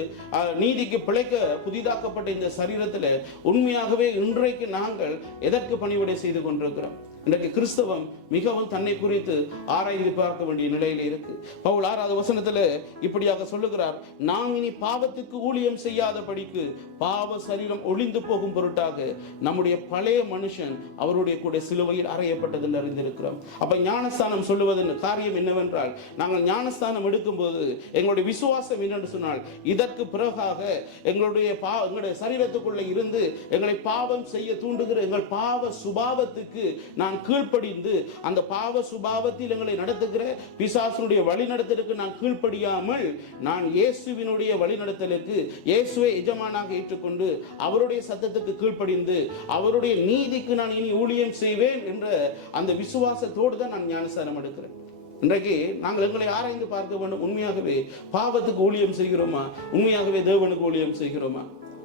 நீதிக்கு பிழைக்க புதிதாக்கப்பட்ட இந்த சரீரத்தில் உண்மையாகவே இன்றைக்கு நாங்கள் எதற்கு பணிவிடை செய்து கொண்டிருக்கிறோம்? இன்றைக்கு கிறிஸ்தவம் மிகவும் தன்னை குறித்து ஆராய்ந்து பார்க்க வேண்டிய நிலையில் இருக்கு. பவுல் 6வது வசனத்துல இப்படியாக சொல்லுகிறார், நாம் இனி பாவத்துக்கு ஊழியம் செய்யாதபடிக்கு பாவ சரீரம் ஒளிந்து போகும் பொருட்டாக நம்முடைய பழைய மனுஷன் அவருடைய கூட சிலுவையில் அறையப்பட்டது என்று அறிந்திருக்கிறோம். அப்ப ஞானஸ்தானம் சொல்லுவதன் காரியம் என்னவென்றால், நாங்கள் ஞானஸ்தானம் எடுக்கும் போது எங்களுடைய விசுவாசம் என்னென்று சொன்னால், இதற்கு பிறகாக எங்களுடைய சரீரத்துக்குள்ள இருந்து எங்களை பாவம் செய்ய தூண்டுகிற எங்கள் பாவ சுபாவத்துக்கு நான் கீழ்ப்படிந்து அந்த பாவ சுபாவத்தில் எங்களை நடத்துகிற பிசாசுடைய வழிநடத்தலுக்கு நான் கீழ்ப்படியாமல் நான் இயேசுவினுடைய வழிநடத்தலுக்கு இயேசுவை எஜமானாக ஏற்றுக்கொண்டு அவருடைய சத்தத்துக்கு கீழ்ப்படிந்து அவருடைய நீதிக்கு நான் இனி ஊழியம் செய்வேன் என்ற அந்த விசுவாசத்தோடு தான் நான் ஞானஸ்தானம் எடுக்கிறேன். இன்றைக்கு நாங்கள் எங்களை ஆராய்ந்து பார்க்க வேண்டும், உண்மையாகவே பாவத்துக்கு ஊழியம் செய்கிறோமா? உண்மையாகவே தேவனுக்கு ஊழியம் செய்கிறோமா?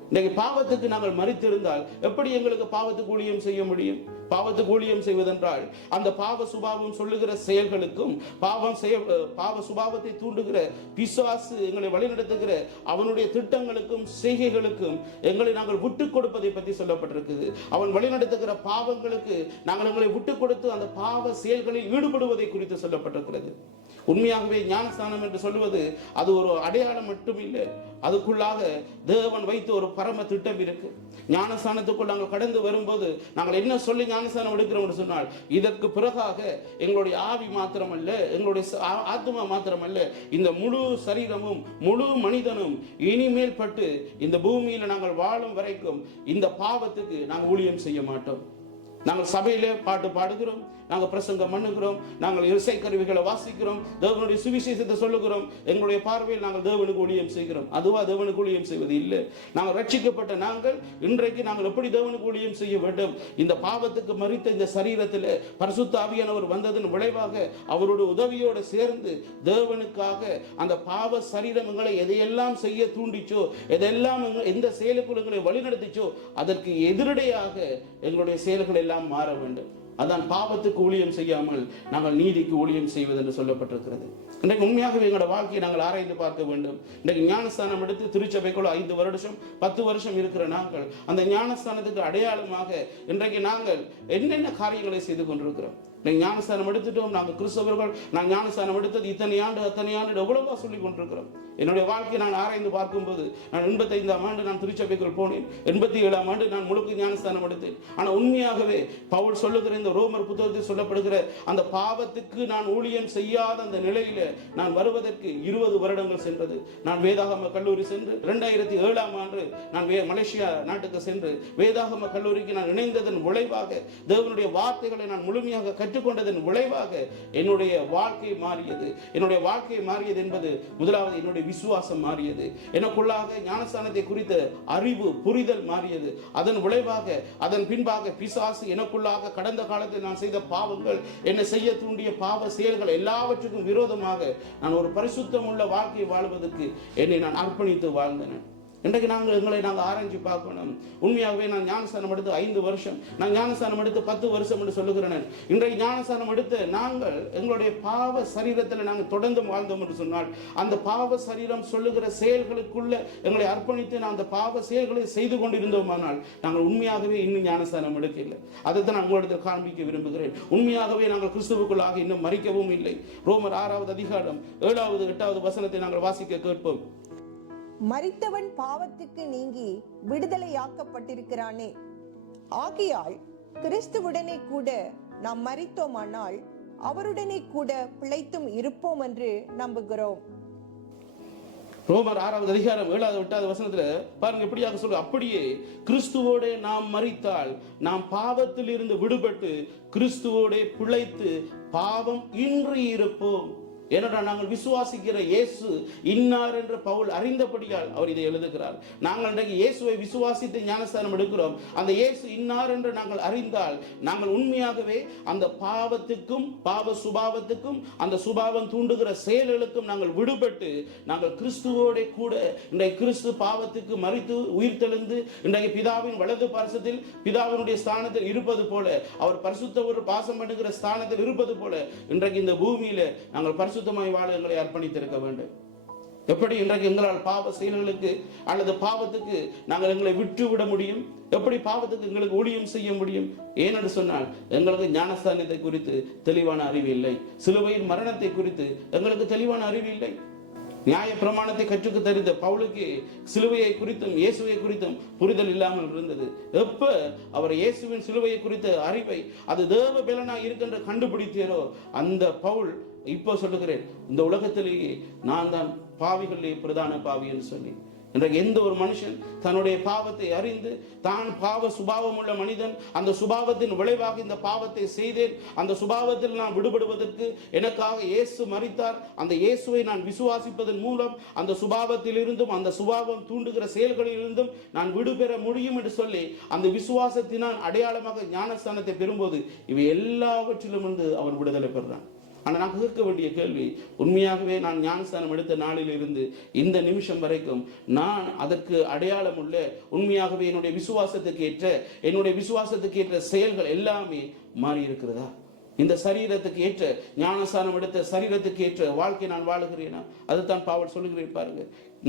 இன்னைக்கு பாவத்துக்கு நாங்கள் மரித்திருந்தால் எப்படி எங்களுக்கு பாவத்துக்கு ஊழியம் செய்ய முடியும்? பாவத்துக்கு ஊழியம் செய்வதென்றால் அந்த பாவ சுபாவம் சொல்லுகிற செயல்களுக்கும் பாவ சுபாவத்தை தூண்டுகிற பிசாசு எங்களை வழிநடத்துகிற அவனுடைய திட்டங்களுக்கும் செய்கைகளுக்கும் எங்களை நாங்கள் விட்டுக் கொடுப்பதை பற்றி சொல்லப்பட்டிருக்குது. அவன் வழிநடத்துகிற பாவங்களுக்கு நாங்கள் எங்களை விட்டுக் கொடுத்து அந்த பாவ செயல்களில் ஈடுபடுவதை குறித்து சொல்லப்பட்டிருக்கிறது. உண்மையாகவே ஞானஸ்தானம் என்று சொல்லுவது அது ஒரு அடையாளம் மட்டும் இல்லை, அதுக்குள்ளாக தேவன் வைத்து ஒரு பரம திட்டம் இருக்கு. ஞானஸ்தானத்துக்குள் நாங்கள் கடந்து வரும்போது நாங்கள் என்ன சொல்லி ஞானஸ்தானம் எடுக்கிறோம் என்று சொன்னால், இதற்கு பிறகாக எங்களுடைய ஆவி மாத்திரமல்ல, எங்களுடைய ஆத்மா மாத்திரமல்ல, இந்த முழு சரீரமும் முழு மனிதனும் இனிமேல் பட்டு இந்த பூமியில் நாங்கள் வாழும் வரைக்கும் இந்த பாவத்துக்கு நாங்கள் ஊழியம் செய்ய மாட்டோம். நாங்கள் சபையிலே பாட்டு பாடுகிறோம், நாங்கள் பிரசங்கம் பண்ணுகிறோம், நாங்கள் இசை கருவிகளை வாசிக்கிறோம், தேவனுடைய சுவிசேஷத்தை சொல்லுகிறோம், எங்களுடைய பார்வையில் நாங்கள் தேவனுக்கு ஊழியம் செய்கிறோம். அதுவா தேவனுக்கு ஊழியம் செய்வது இல்லை. நாங்கள் ரட்சிக்கப்பட்ட நாங்கள் இன்றைக்கு நாங்கள் எப்படி தேவனுக்கு ஊழியம் செய்ய வேண்டும்? இந்த பாவத்துக்கு மரித்த இந்த சரீரத்தில் பரிசுத்த ஆவியானவர் வந்ததன் விளைவாக அவருடைய உதவியோடு சேர்ந்து தேவனுக்காக அந்த பாவ சரீரம் எங்களை எதையெல்லாம் செய்ய தூண்டிச்சோ, எதெல்லாம் எந்த செயலுக்குள் எங்களை வழிநடத்திச்சோ, அதற்கு எதிரடையாக எங்களுடைய செயல்கள் எல்லாம் மாற வேண்டும். அதான் பாவத்துக்கு ஊழியம் செய்யாமல் நாங்கள் நீதிக்கு ஊழியம் செய்வது என்று சொல்லப்பட்டிருக்கிறது. இன்றைக்கு உண்மையாகவே எங்களோட வாழ்க்கையை நாங்கள் ஆராய்ந்து பார்க்க வேண்டும். இன்றைக்கு ஞானஸ்தானம் எடுத்து திருச்சபைக்குள்ள 5 வருஷம் 10 வருஷம் இருக்கிற நாங்கள் அந்த ஞானஸ்தானத்துக்கு அடையாளமாக இன்றைக்கு நாங்கள் என்னென்ன காரியங்களை செய்து கொண்டிருக்கிறோம். ஞானஸ்தானம் எடுத்துட்டோம், நாங்கள் கிறிஸ்தவர்கள், நான் ஞானஸ்தானம் எடுத்தது இத்தனை ஆண்டு எவ்வளவா சொல்லிக் கொண்டிருக்கிறோம். என்னுடைய வாழ்க்கையை நான் ஆராய்ந்து பார்க்கும்போது நான் 85ஆம் ஆண்டு நான் திருச்சபைக்குள் போனேன், 87ஆம் ஆண்டு நான் முழுக்க ஞானஸ்தானம் எடுத்தேன். ஆனால் உண்மையாகவே பவுல் சொல்லுகிற இந்த ரோமர் புத்தகத்தில் சொல்லப்படுகிற அந்த பாவத்துக்கு நான் ஊழியம் செய்யாத அந்த நிலையில நான் வருவதற்கு 20 வருடங்கள் சென்றது. நான் வேதாகம கல்லூரி சென்று 2007ஆம் ஆண்டு நான் மலேசியா நாட்டுக்கு சென்று வேதாகம கல்லூரிக்கு நான் இணைந்ததன் விளைவாக தேவனுடைய வார்த்தைகளை நான் முழுமையாக கற்றுக்கொண்டதன் விளைவாக என்னுடைய வாழ்க்கை மாறியது. என்னுடைய வாழ்க்கை மாறியது என்பது முதலாவது என்னுடைய விசுவாசம் மாறியது. எனக்குள்ளாக ஞானஸ்தானத்தை குறித்த அறிவு புரிதல் மாறியது. அதன் விளைவாக அதன் பின்பாக பிசாசு எனக்குள்ளாக கடந்த காலத்தில் நான் செய்த பாவங்கள், என்னை செய்ய தூண்டிய பாவ செயல்கள் எல்லாவற்றுக்கும் விரோதமாக நான் ஒரு பரிசுத்தம் உள்ள வாழ்க்கை வாழ்வதற்கு என்னை நான் அர்ப்பணித்து வாழ்ந்தேன். இன்றைக்கு எங்களை நாங்கள் ஆராய்ச்சி பார்க்கணும். உண்மையாகவே நான் ஞானஸ்தானம் எடுத்து 5 வருஷம், நான் ஞானஸ்தானம் எடுத்து 10 வருஷம் என்று சொல்லுகிறேன். இன்றைக்கு ஞானஸ்தானம் எடுத்து நாங்கள் எங்களுடைய பாவ சரீரத்தில் நாங்கள் தொடர்ந்து வாழ்ந்தோம் என்று சொன்னால், அந்த பாவ சரீரம் சொல்லுகிற செயல்களுக்குள்ள எங்களை அர்ப்பணித்து நான் அந்த பாவ செயல்களை செய்து கொண்டிருந்தோமானால் நாங்கள் உண்மையாகவே இன்னும் ஞானஸ்தானம் எடுக்கவில்லை. அதைத்தான் நான் உங்களிடத்தில் காண்பிக்க விரும்புகிறேன். உண்மையாகவே நாங்கள் கிறிஸ்துவுக்குள்ளாக இன்னும் மரிக்கவும் இல்லை. ரோமர் 6ஆவது அதிகாரம் 7வது 8வது வசனத்தை நாங்கள் வாசிக்க கேட்போம். மரித்தவன் பாவத்துக்கு நீங்கி விடுதலையாக்கப்பட்டிருக்கிறானே, ஆகையால் கிறிஸ்துவுடனே கூட நாம் மரித்தோமானால் அவருடனே கூட பிழைத்தும் இருப்போம் என்று நம்புகிறோம். ரோமர் 6வது அதிகாரம் 7வது 8வது வசனத்துல பாருங்க எப்படியாக சொல்ற, அப்படியே கிறிஸ்துவோட நாம் மரித்தால் நாம் பாவத்தில் இருந்து விடுபட்டு கிறிஸ்துவோட பிழைத்து பாவம் இன்றி இருப்போம். ஏனென்றால் நாங்கள் விசுவாசிக்கிற இயேசு இன்னார் என்று பவுல் அறிந்தபடியால் அவர் இதை எழுதுகிறார். நாங்கள் இன்றைக்கு இயேசுவை விசுவாசித்து ஞானஸ்தானம் எடுக்கிறோம். அந்த இயேசு இன்னார் என்று நாங்கள் அறிந்தால் நாங்கள் உண்மையாகவே அந்த பாவத்துக்கும் பாவ சுபாவத்துக்கும் அந்த சுபாவம் தூண்டுகிற செயல்களுக்கும் நாங்கள் விடுபட்டு நாங்கள் கிறிஸ்துவோட கூட இன்றைக்கு கிறிஸ்து பாவத்துக்கு மரித்து உயிர் தெழுந்து இன்றைக்கு பிதாவின் வலது பார்சத்தில் பிதாவினுடைய ஸ்தானத்தில் இருப்பது போல, அவர் பரிசுத்தவர் பாசம் பண்ணுகிற ஸ்தானத்தில் இருப்பது போல இன்றைக்கு இந்த பூமியில நாங்கள் பரிசுத்தமாய் வாழ எங்களை அர்ப்பணித்திருக்க வேண்டும். எப்படி இன்றைக்கு எங்களால் பாவ செயல்களுக்கு அல்லது பாவத்துக்கு நாங்கள் எங்களை விட்டு விட முடியும்? எப்படி பாவத்துக்கு எங்களுக்கு ஊழியம் செய்ய முடியும்? ஏனென்று சொன்னால் எங்களுக்கு ஞானஸ்தானத்தை குறித்து தெளிவான அறிவு இல்லை. சிலுவையின் மரணத்தை குறித்து எங்களுக்கு தெளிவான அறிவு இல்லை. நியாய பிரமாணத்தை கற்றுக்கு தெரிந்த பவுலுக்கு சிலுவையை குறித்தும் இயேசுவை குறித்தும் புரிதல் இல்லாமல் இருந்தது. எப்ப அவர் இயேசுவின் சிலுவையை குறித்த அறிவை அது தேவ பலனாக இருக்கின்ற கண்டுபிடித்தாரோ அந்த பவுல் இப்போ சொல்லுகிறேன், இந்த உலகத்திலேயே நான் தான் பாவிகளிலே பிரதான பாவி என்று சொல்லி இன்றைக்கு எந்த ஒரு மனுஷன் தன்னுடைய பாவத்தை அறிந்து தான் பாவ சுபாவம் உள்ள மனிதன், அந்த சுபாவத்தின் விளைவாக இந்த பாவத்தை செய்தேன், அந்த சுபாவத்தில் நான் விடுபடுவதற்கு எனக்காக இயேசு மரித்தார், அந்த இயேசுவை நான் விசுவாசிப்பதன் மூலம் அந்த சுபாவத்தில் இருந்தும் அந்த சுபாவம் தூண்டுகிற செயல்களில் இருந்தும் நான் விடுபெற முடியும் என்று சொல்லி அந்த விசுவாசத்தினால் அடையாளமாக ஞானஸ்தானத்தை பெறும்போது இவை எல்லாவற்றிலும் இருந்து அவன் விடுதலை பெறுறான். ஆனால் நான் கேட்க வேண்டிய கேள்வி, உண்மையாகவே நான் ஞானஸ்தானம் எடுத்த நாளில் இருந்து இந்த நிமிஷம் வரைக்கும் நான் அதற்கு அடையாளம் உள்ள உண்மையாகவே என்னுடைய விசுவாசத்துக்கு ஏற்ற செயல்கள் எல்லாமே மாறி இருக்கிறதா? இந்த சரீரத்துக்கு ஏற்ற ஞானஸ்தானம் எடுத்த சரீரத்துக்கு ஏற்ற வாழ்க்கை நான் வாழுகிறேனா? அதுதான் பவுல் சொல்லுகிறேன் பாருங்க.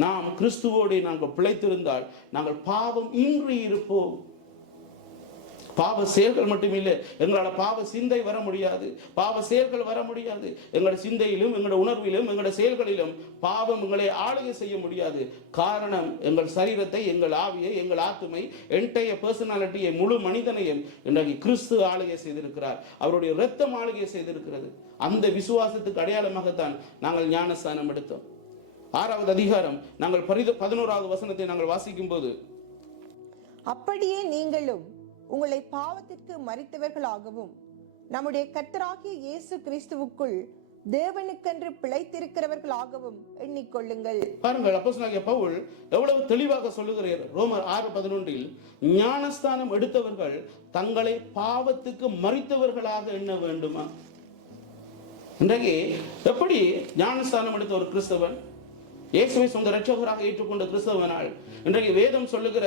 நாம் கிறிஸ்துவோடு நாங்கள் பிழைத்திருந்தால் நாங்கள் பாவம் இன்றி இருப்போம். பாவ செயல்கள் மட்டுமில்லை, எங்களால் பாவ சிந்தை வர முடியாது, பாவ செயல்கள் வர முடியாது. எங்களோட சிந்தையிலும் எங்களோட உணர்விலும் எங்களோட செயல்களிலும் பாவம் எங்களை ஆளுகை செய்ய முடியாது. காரணம், எங்கள் சரீரத்தை, எங்கள் ஆவியை, எங்கள் ஆத்துமை, என்டைய பர்சனாலிட்டியை, முழு மனிதனையும் இன்றைக்கு கிறிஸ்து ஆளுகை செய்திருக்கிறார். அவருடைய இரத்தம் ஆளுகை செய்திருக்கிறது. அந்த விசுவாசத்துக்கு அடையாளமாகத்தான் நாங்கள் ஞானஸ்தானம் எடுத்தோம். 6வது அதிகாரம் நாங்கள் 11வது வசனத்தை நாங்கள் வாசிக்கும் போது, அப்படியே நீங்களும் உங்களை பாவத்திற்கு மரித்தவர்களாகவும் நம்முடைய கர்த்தராகிய இயேசு கிறிஸ்துவுக்குள் தேவனுக்கென்று பிழைத்திருக்கிறவர்களாகவும் எண்ணிக்கொள்ளுங்கள். பாருங்கள், அப்போஸ்தலனாகிய பவுல் எவ்வளவு தெளிவாக சொல்லுகிறார். ரோமர் 6:11 ஞானஸ்தானம் எடுத்தவர்கள் தங்களை பாவத்துக்கு மரித்தவர்களாக எண்ண வேண்டுமா? இன்றைக்கு எப்படி ஞானஸ்தானம் எடுத்த ஒரு கிறிஸ்தவன், இயேசுவை சொந்த இரட்சகராக ஏற்றுக்கொண்ட கிறிஸ்தவனால், இன்றைக்கு வேதம் சொல்லுகிற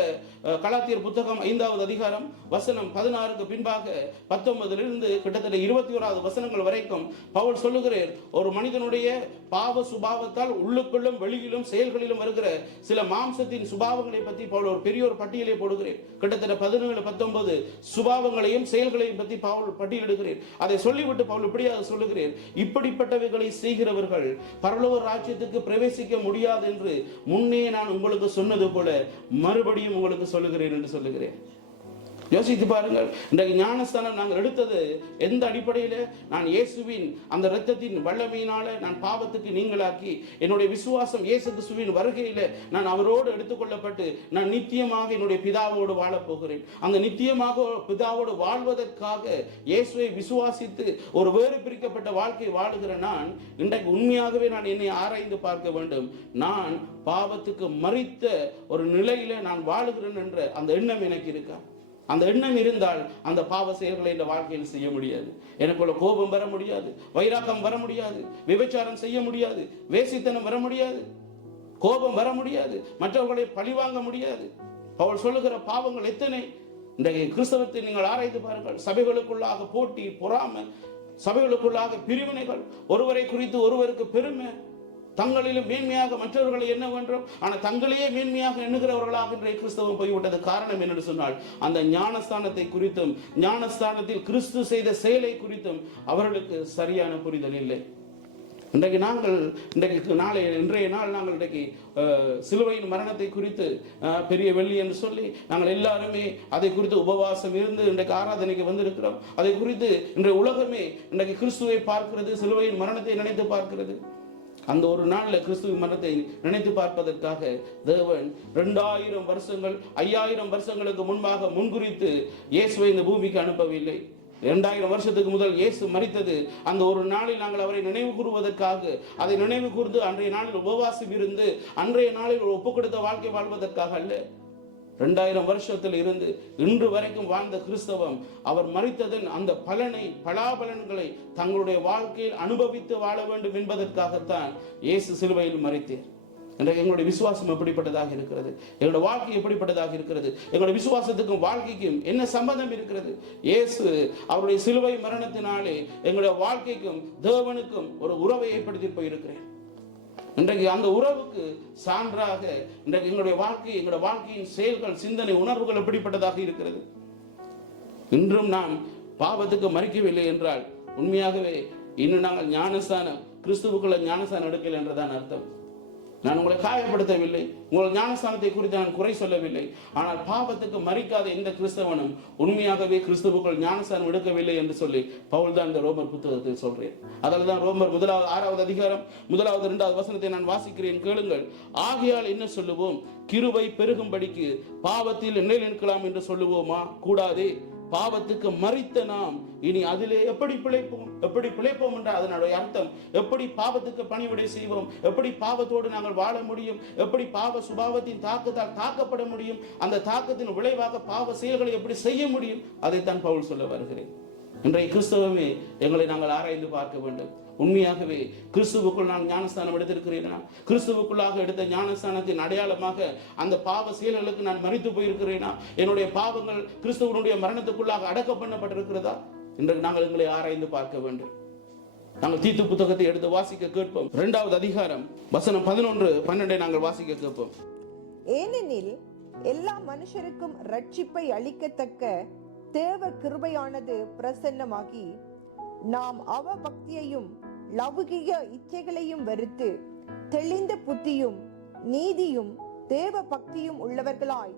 கலாத்தியர் புத்தகம் 5வது அதிகாரம் வசனம் 16க்கு பின்பாக 19லிருந்து கிட்டத்தட்ட 21வது வசனங்கள் வரைக்கும் பவுல் சொல்லுகிறார், ஒரு மனிதனுடைய பாவ சுபாவத்தால் உள்ளுக்குள்ளும் வெளியிலும் செயல்களிலும் வருகிற சில மாம்சத்தின் சுபாவங்களை பற்றி பவுல் ஒரு பெரிய ஒரு பட்டியலை போடுகிறேன். கிட்டத்தட்ட 17-19 சுபாவங்களையும் செயல்களையும் பற்றி பவுல் பட்டியலிடுகிறேன். அதை சொல்லிவிட்டு பவுல் இப்படியாக சொல்லுகிறேன், இப்படிப்பட்டவைகளை செய்கிறவர்கள் பரலோக ராஜ்யத்துக்கு பிரவேசிக்க முடியாது என்று முன்னே நான் உங்களுக்கு சொன்னது போல மறுபடியும் உங்களுக்கு சொல்லுகிறேன் என்று சொல்லுகிறேன். யோசித்து பாருங்கள், இன்றைக்கு ஞானஸ்தானம் நாங்கள் எடுத்தது எந்த அடிப்படையில்? நான் இயேசுவின் அந்த இரத்தத்தின் வல்லமையினால நான் பாவத்துக்கு நீங்களாக்கி என்னுடைய விசுவாசம் இயேசு கிறிஸ்துவின் வருகையில் நான் அவரோடு எடுத்துக்கொள்ளப்பட்டு நான் நித்தியமாக என்னுடைய பிதாவோடு வாழப் போகிறேன். அந்த நித்தியமாக பிதாவோடு வாழ்வதற்காக இயேசுவை விசுவாசித்து ஒரு வேறு பிரிக்கப்பட்ட வாழ்க்கை வாழுகிற நான் இன்றைக்கு உண்மையாகவே நான் என்னை ஆராய்ந்து பார்க்க வேண்டும். நான் பாவத்துக்கு மரித்த ஒரு நிலையில நான் வாழுகிறேன் என்ற அந்த எண்ணம் எனக்கு இருக்கா? அந்த எண்ணம் இருந்தால் அந்த பாவ செயல்களை இந்த வாழ்க்கையில் செய்ய முடியாது. எனக்குள்ள கோபம் வர முடியாது, வைராக்கம் வர முடியாது, விபச்சாரம் செய்ய முடியாது, வேசித்தனம் வர முடியாது, கோபம் வர முடியாது, மற்றவர்களை பழிவாங்க முடியாது. பவுல் சொல்லுகிற பாவங்கள் எத்தனை! இன்றைய கிறிஸ்தவத்தை நீங்கள் ஆராய்ந்து பாருங்கள். சபைகளுக்குள்ளாக போட்டி, பொறாமை, சபைகளுக்குள்ளாக பிரிவினைகள், ஒருவரை குறித்து ஒருவருக்கு பெருமை, தங்களிலும் மேன்மையாக மற்றவர்களை எண்ண வேண்டும், ஆனால் தங்களையே மேன்மையாக எண்ணுகிறவர்களாக இன்றைய கிறிஸ்தவம் போய்விட்டது. காரணம் என்னென்று சொன்னால், அந்த ஞானஸ்தானத்தை குறித்தும் ஞானஸ்தானத்தில் கிறிஸ்து செய்த செயலை குறித்தும் அவர்களுக்கு சரியான புரிதல் இல்லை. இன்றைய நாள் நாங்கள் இன்றைக்கு சிலுவையின் மரணத்தை குறித்து பெரிய வெள்ளி என்று சொல்லி நாங்கள் எல்லாருமே அதை குறித்து உபவாசம் இருந்து இன்றைக்கு ஆராதனைக்கு வந்திருக்கிறோம். அதை குறித்து இன்றைய உலகமே இன்றைக்கு கிறிஸ்துவை பார்க்கிறது, சிலுவையின் மரணத்தை நினைத்து பார்க்கிறது. அந்த ஒரு நாளில் கிறிஸ்துவின் மரணத்தை நினைத்து பார்ப்பதற்காக தேவன் 2000 வருஷங்கள் 5000 வருஷங்களுக்கு முன்பாக முன்குறித்து இயேசுவை இந்த பூமிக்கு அனுப்பவில்லை. 2000 வருஷத்துக்கு முதல் இயேசு மரித்தது அந்த ஒரு நாளில் நாங்கள் அவரை நினைவு கூறுவதற்காக, அதை நினைவு கூர்ந்து அன்றைய நாளில் உபவாசம் இருந்து அன்றைய நாளில் ஒப்பு கொடுத்த வாழ்க்கை வாழ்வதற்காக அல்ல. 2000 வருஷத்தில் இருந்து இன்று வரைக்கும் வாழ்ந்த கிறிஸ்தவம் அவர் மரித்ததன் அந்த பலாபலன்களை தங்களுடைய வாழ்க்கையில் அனுபவித்து வாழ வேண்டும் என்பதற்காகத்தான் இயேசு சிலுவையில் மரித்தார். இன்றைக்கு எங்களுடைய விசுவாசம் எப்படிப்பட்டதாக இருக்கிறது? எங்களுடைய வாழ்க்கை எப்படிப்பட்டதாக இருக்கிறது? எங்களுடைய விசுவாசத்துக்கும் வாழ்க்கைக்கும் என்ன சம்பந்தம் இருக்கிறது? இயேசு அவருடைய சிலுவை மரணத்தினாலே எங்களுடைய வாழ்க்கைக்கும் தேவனுக்கும் ஒரு உறவை ஏற்படுத்தி போயிருக்கிறேன். இன்றைக்கு அந்த உறவுக்கு சான்றாக இன்றைக்கு எங்களுடைய வாழ்க்கையின் செயல்கள், சிந்தனை, உணர்வுகள் எப்படிப்பட்டதாக இருக்கிறது? இன்றும் நாம் பாவத்துக்கு மறிக்கவில்லை என்றால் உண்மையாகவே இன்னும் நாங்கள் ஞானஸ்தானம் கிறிஸ்துவுக்குள்ள ஞானஸ்தானம் எடுக்கலை என்றுதான் அர்த்தம். நான் உங்களை காயப்படுத்தவில்லை, உங்கள் ஞானஸ்தானத்தை குறித்து நான் குறை சொல்லவில்லை. ஆனால் பாவத்துக்கு மறிக்காத எந்த கிறிஸ்தவனும் உண்மையாகவே கிறிஸ்துவுக்குள் ஞானஸ்தானம் எடுக்கவில்லை என்று சொல்லி பவுல் தான் இந்த ரோமர் புத்தகத்தில் சொல்றேன். அதில் தான் ரோமர் 6வது அதிகாரம் 1-2 வசனத்தை நான் வாசிக்கிறேன், கேளுங்கள். ஆகையால் என்ன சொல்லுவோம்? கிருபை பெருகும்படிக்கு பாவத்தில் நிலைநிற்கலாம் என்று சொல்லுவோமா? கூடாதே. பாவத்துக்கு மரித்த நாம் இனி அதிலே எப்படி பிழைப்போம் என்ற அதனுடைய அர்த்தம், எப்படி பாவத்துக்கு பணிவிடை செய்வோம், எப்படி பாவத்தோடு நாங்கள் வாழ முடியும், எப்படி பாவ சுபாவத்தின் தாக்கத்தால் தாக்கப்பட முடியும், அந்த தாக்கத்தின் விளைவாக பாவ செயல்களை எப்படி செய்ய முடியும், அதைத்தான் பவுல் சொல்ல வருகிறேன். இன்றைய கிறிஸ்தவமே எங்களை நாங்கள் ஆராய்ந்து பார்க்க வேண்டும். உண்மையாகவே கிறிஸ்துவுக்குள் நான் ஞானஸ்தானம் எடுத்திருக்கிறேனா? கிறிஸ்துவுக்குள்ளாக எடுத்த ஞானஸ்தானத்தின் அடையாளமாக அந்த பாவ செயல்களுக்கு நான் மரித்து போயிருக்கிறேனா? என்னுடைய பாவங்கள் கிறிஸ்துவனுடைய மரணத்துக்குள்ளாக அடக்கம் பண்ணப்பட்டிருக்கிறதா? இன்றைக்கு நாங்கள் எங்களை ஆராய்ந்து பார்க்க வேண்டும். நாங்கள் தீத்து புத்தகத்தை எடுத்து வாசிக்க கேட்போம். 2வது அதிகாரம் வசனம் 11-12 நாங்கள் வாசிக்க கேட்போம். ஏனெனில் எல்லா மனுஷருக்கும் ரட்சிப்பை அளிக்கத்தக்க தேவ கிருபையானது பிரசன்னமாகி நாம் அவபக்தியையும் லௌகிக இச்சைகளையும் வெறுத்து தெளிந்த புத்தியும் நீதியும் தேவ பக்தியும் உள்ளவர்களாய்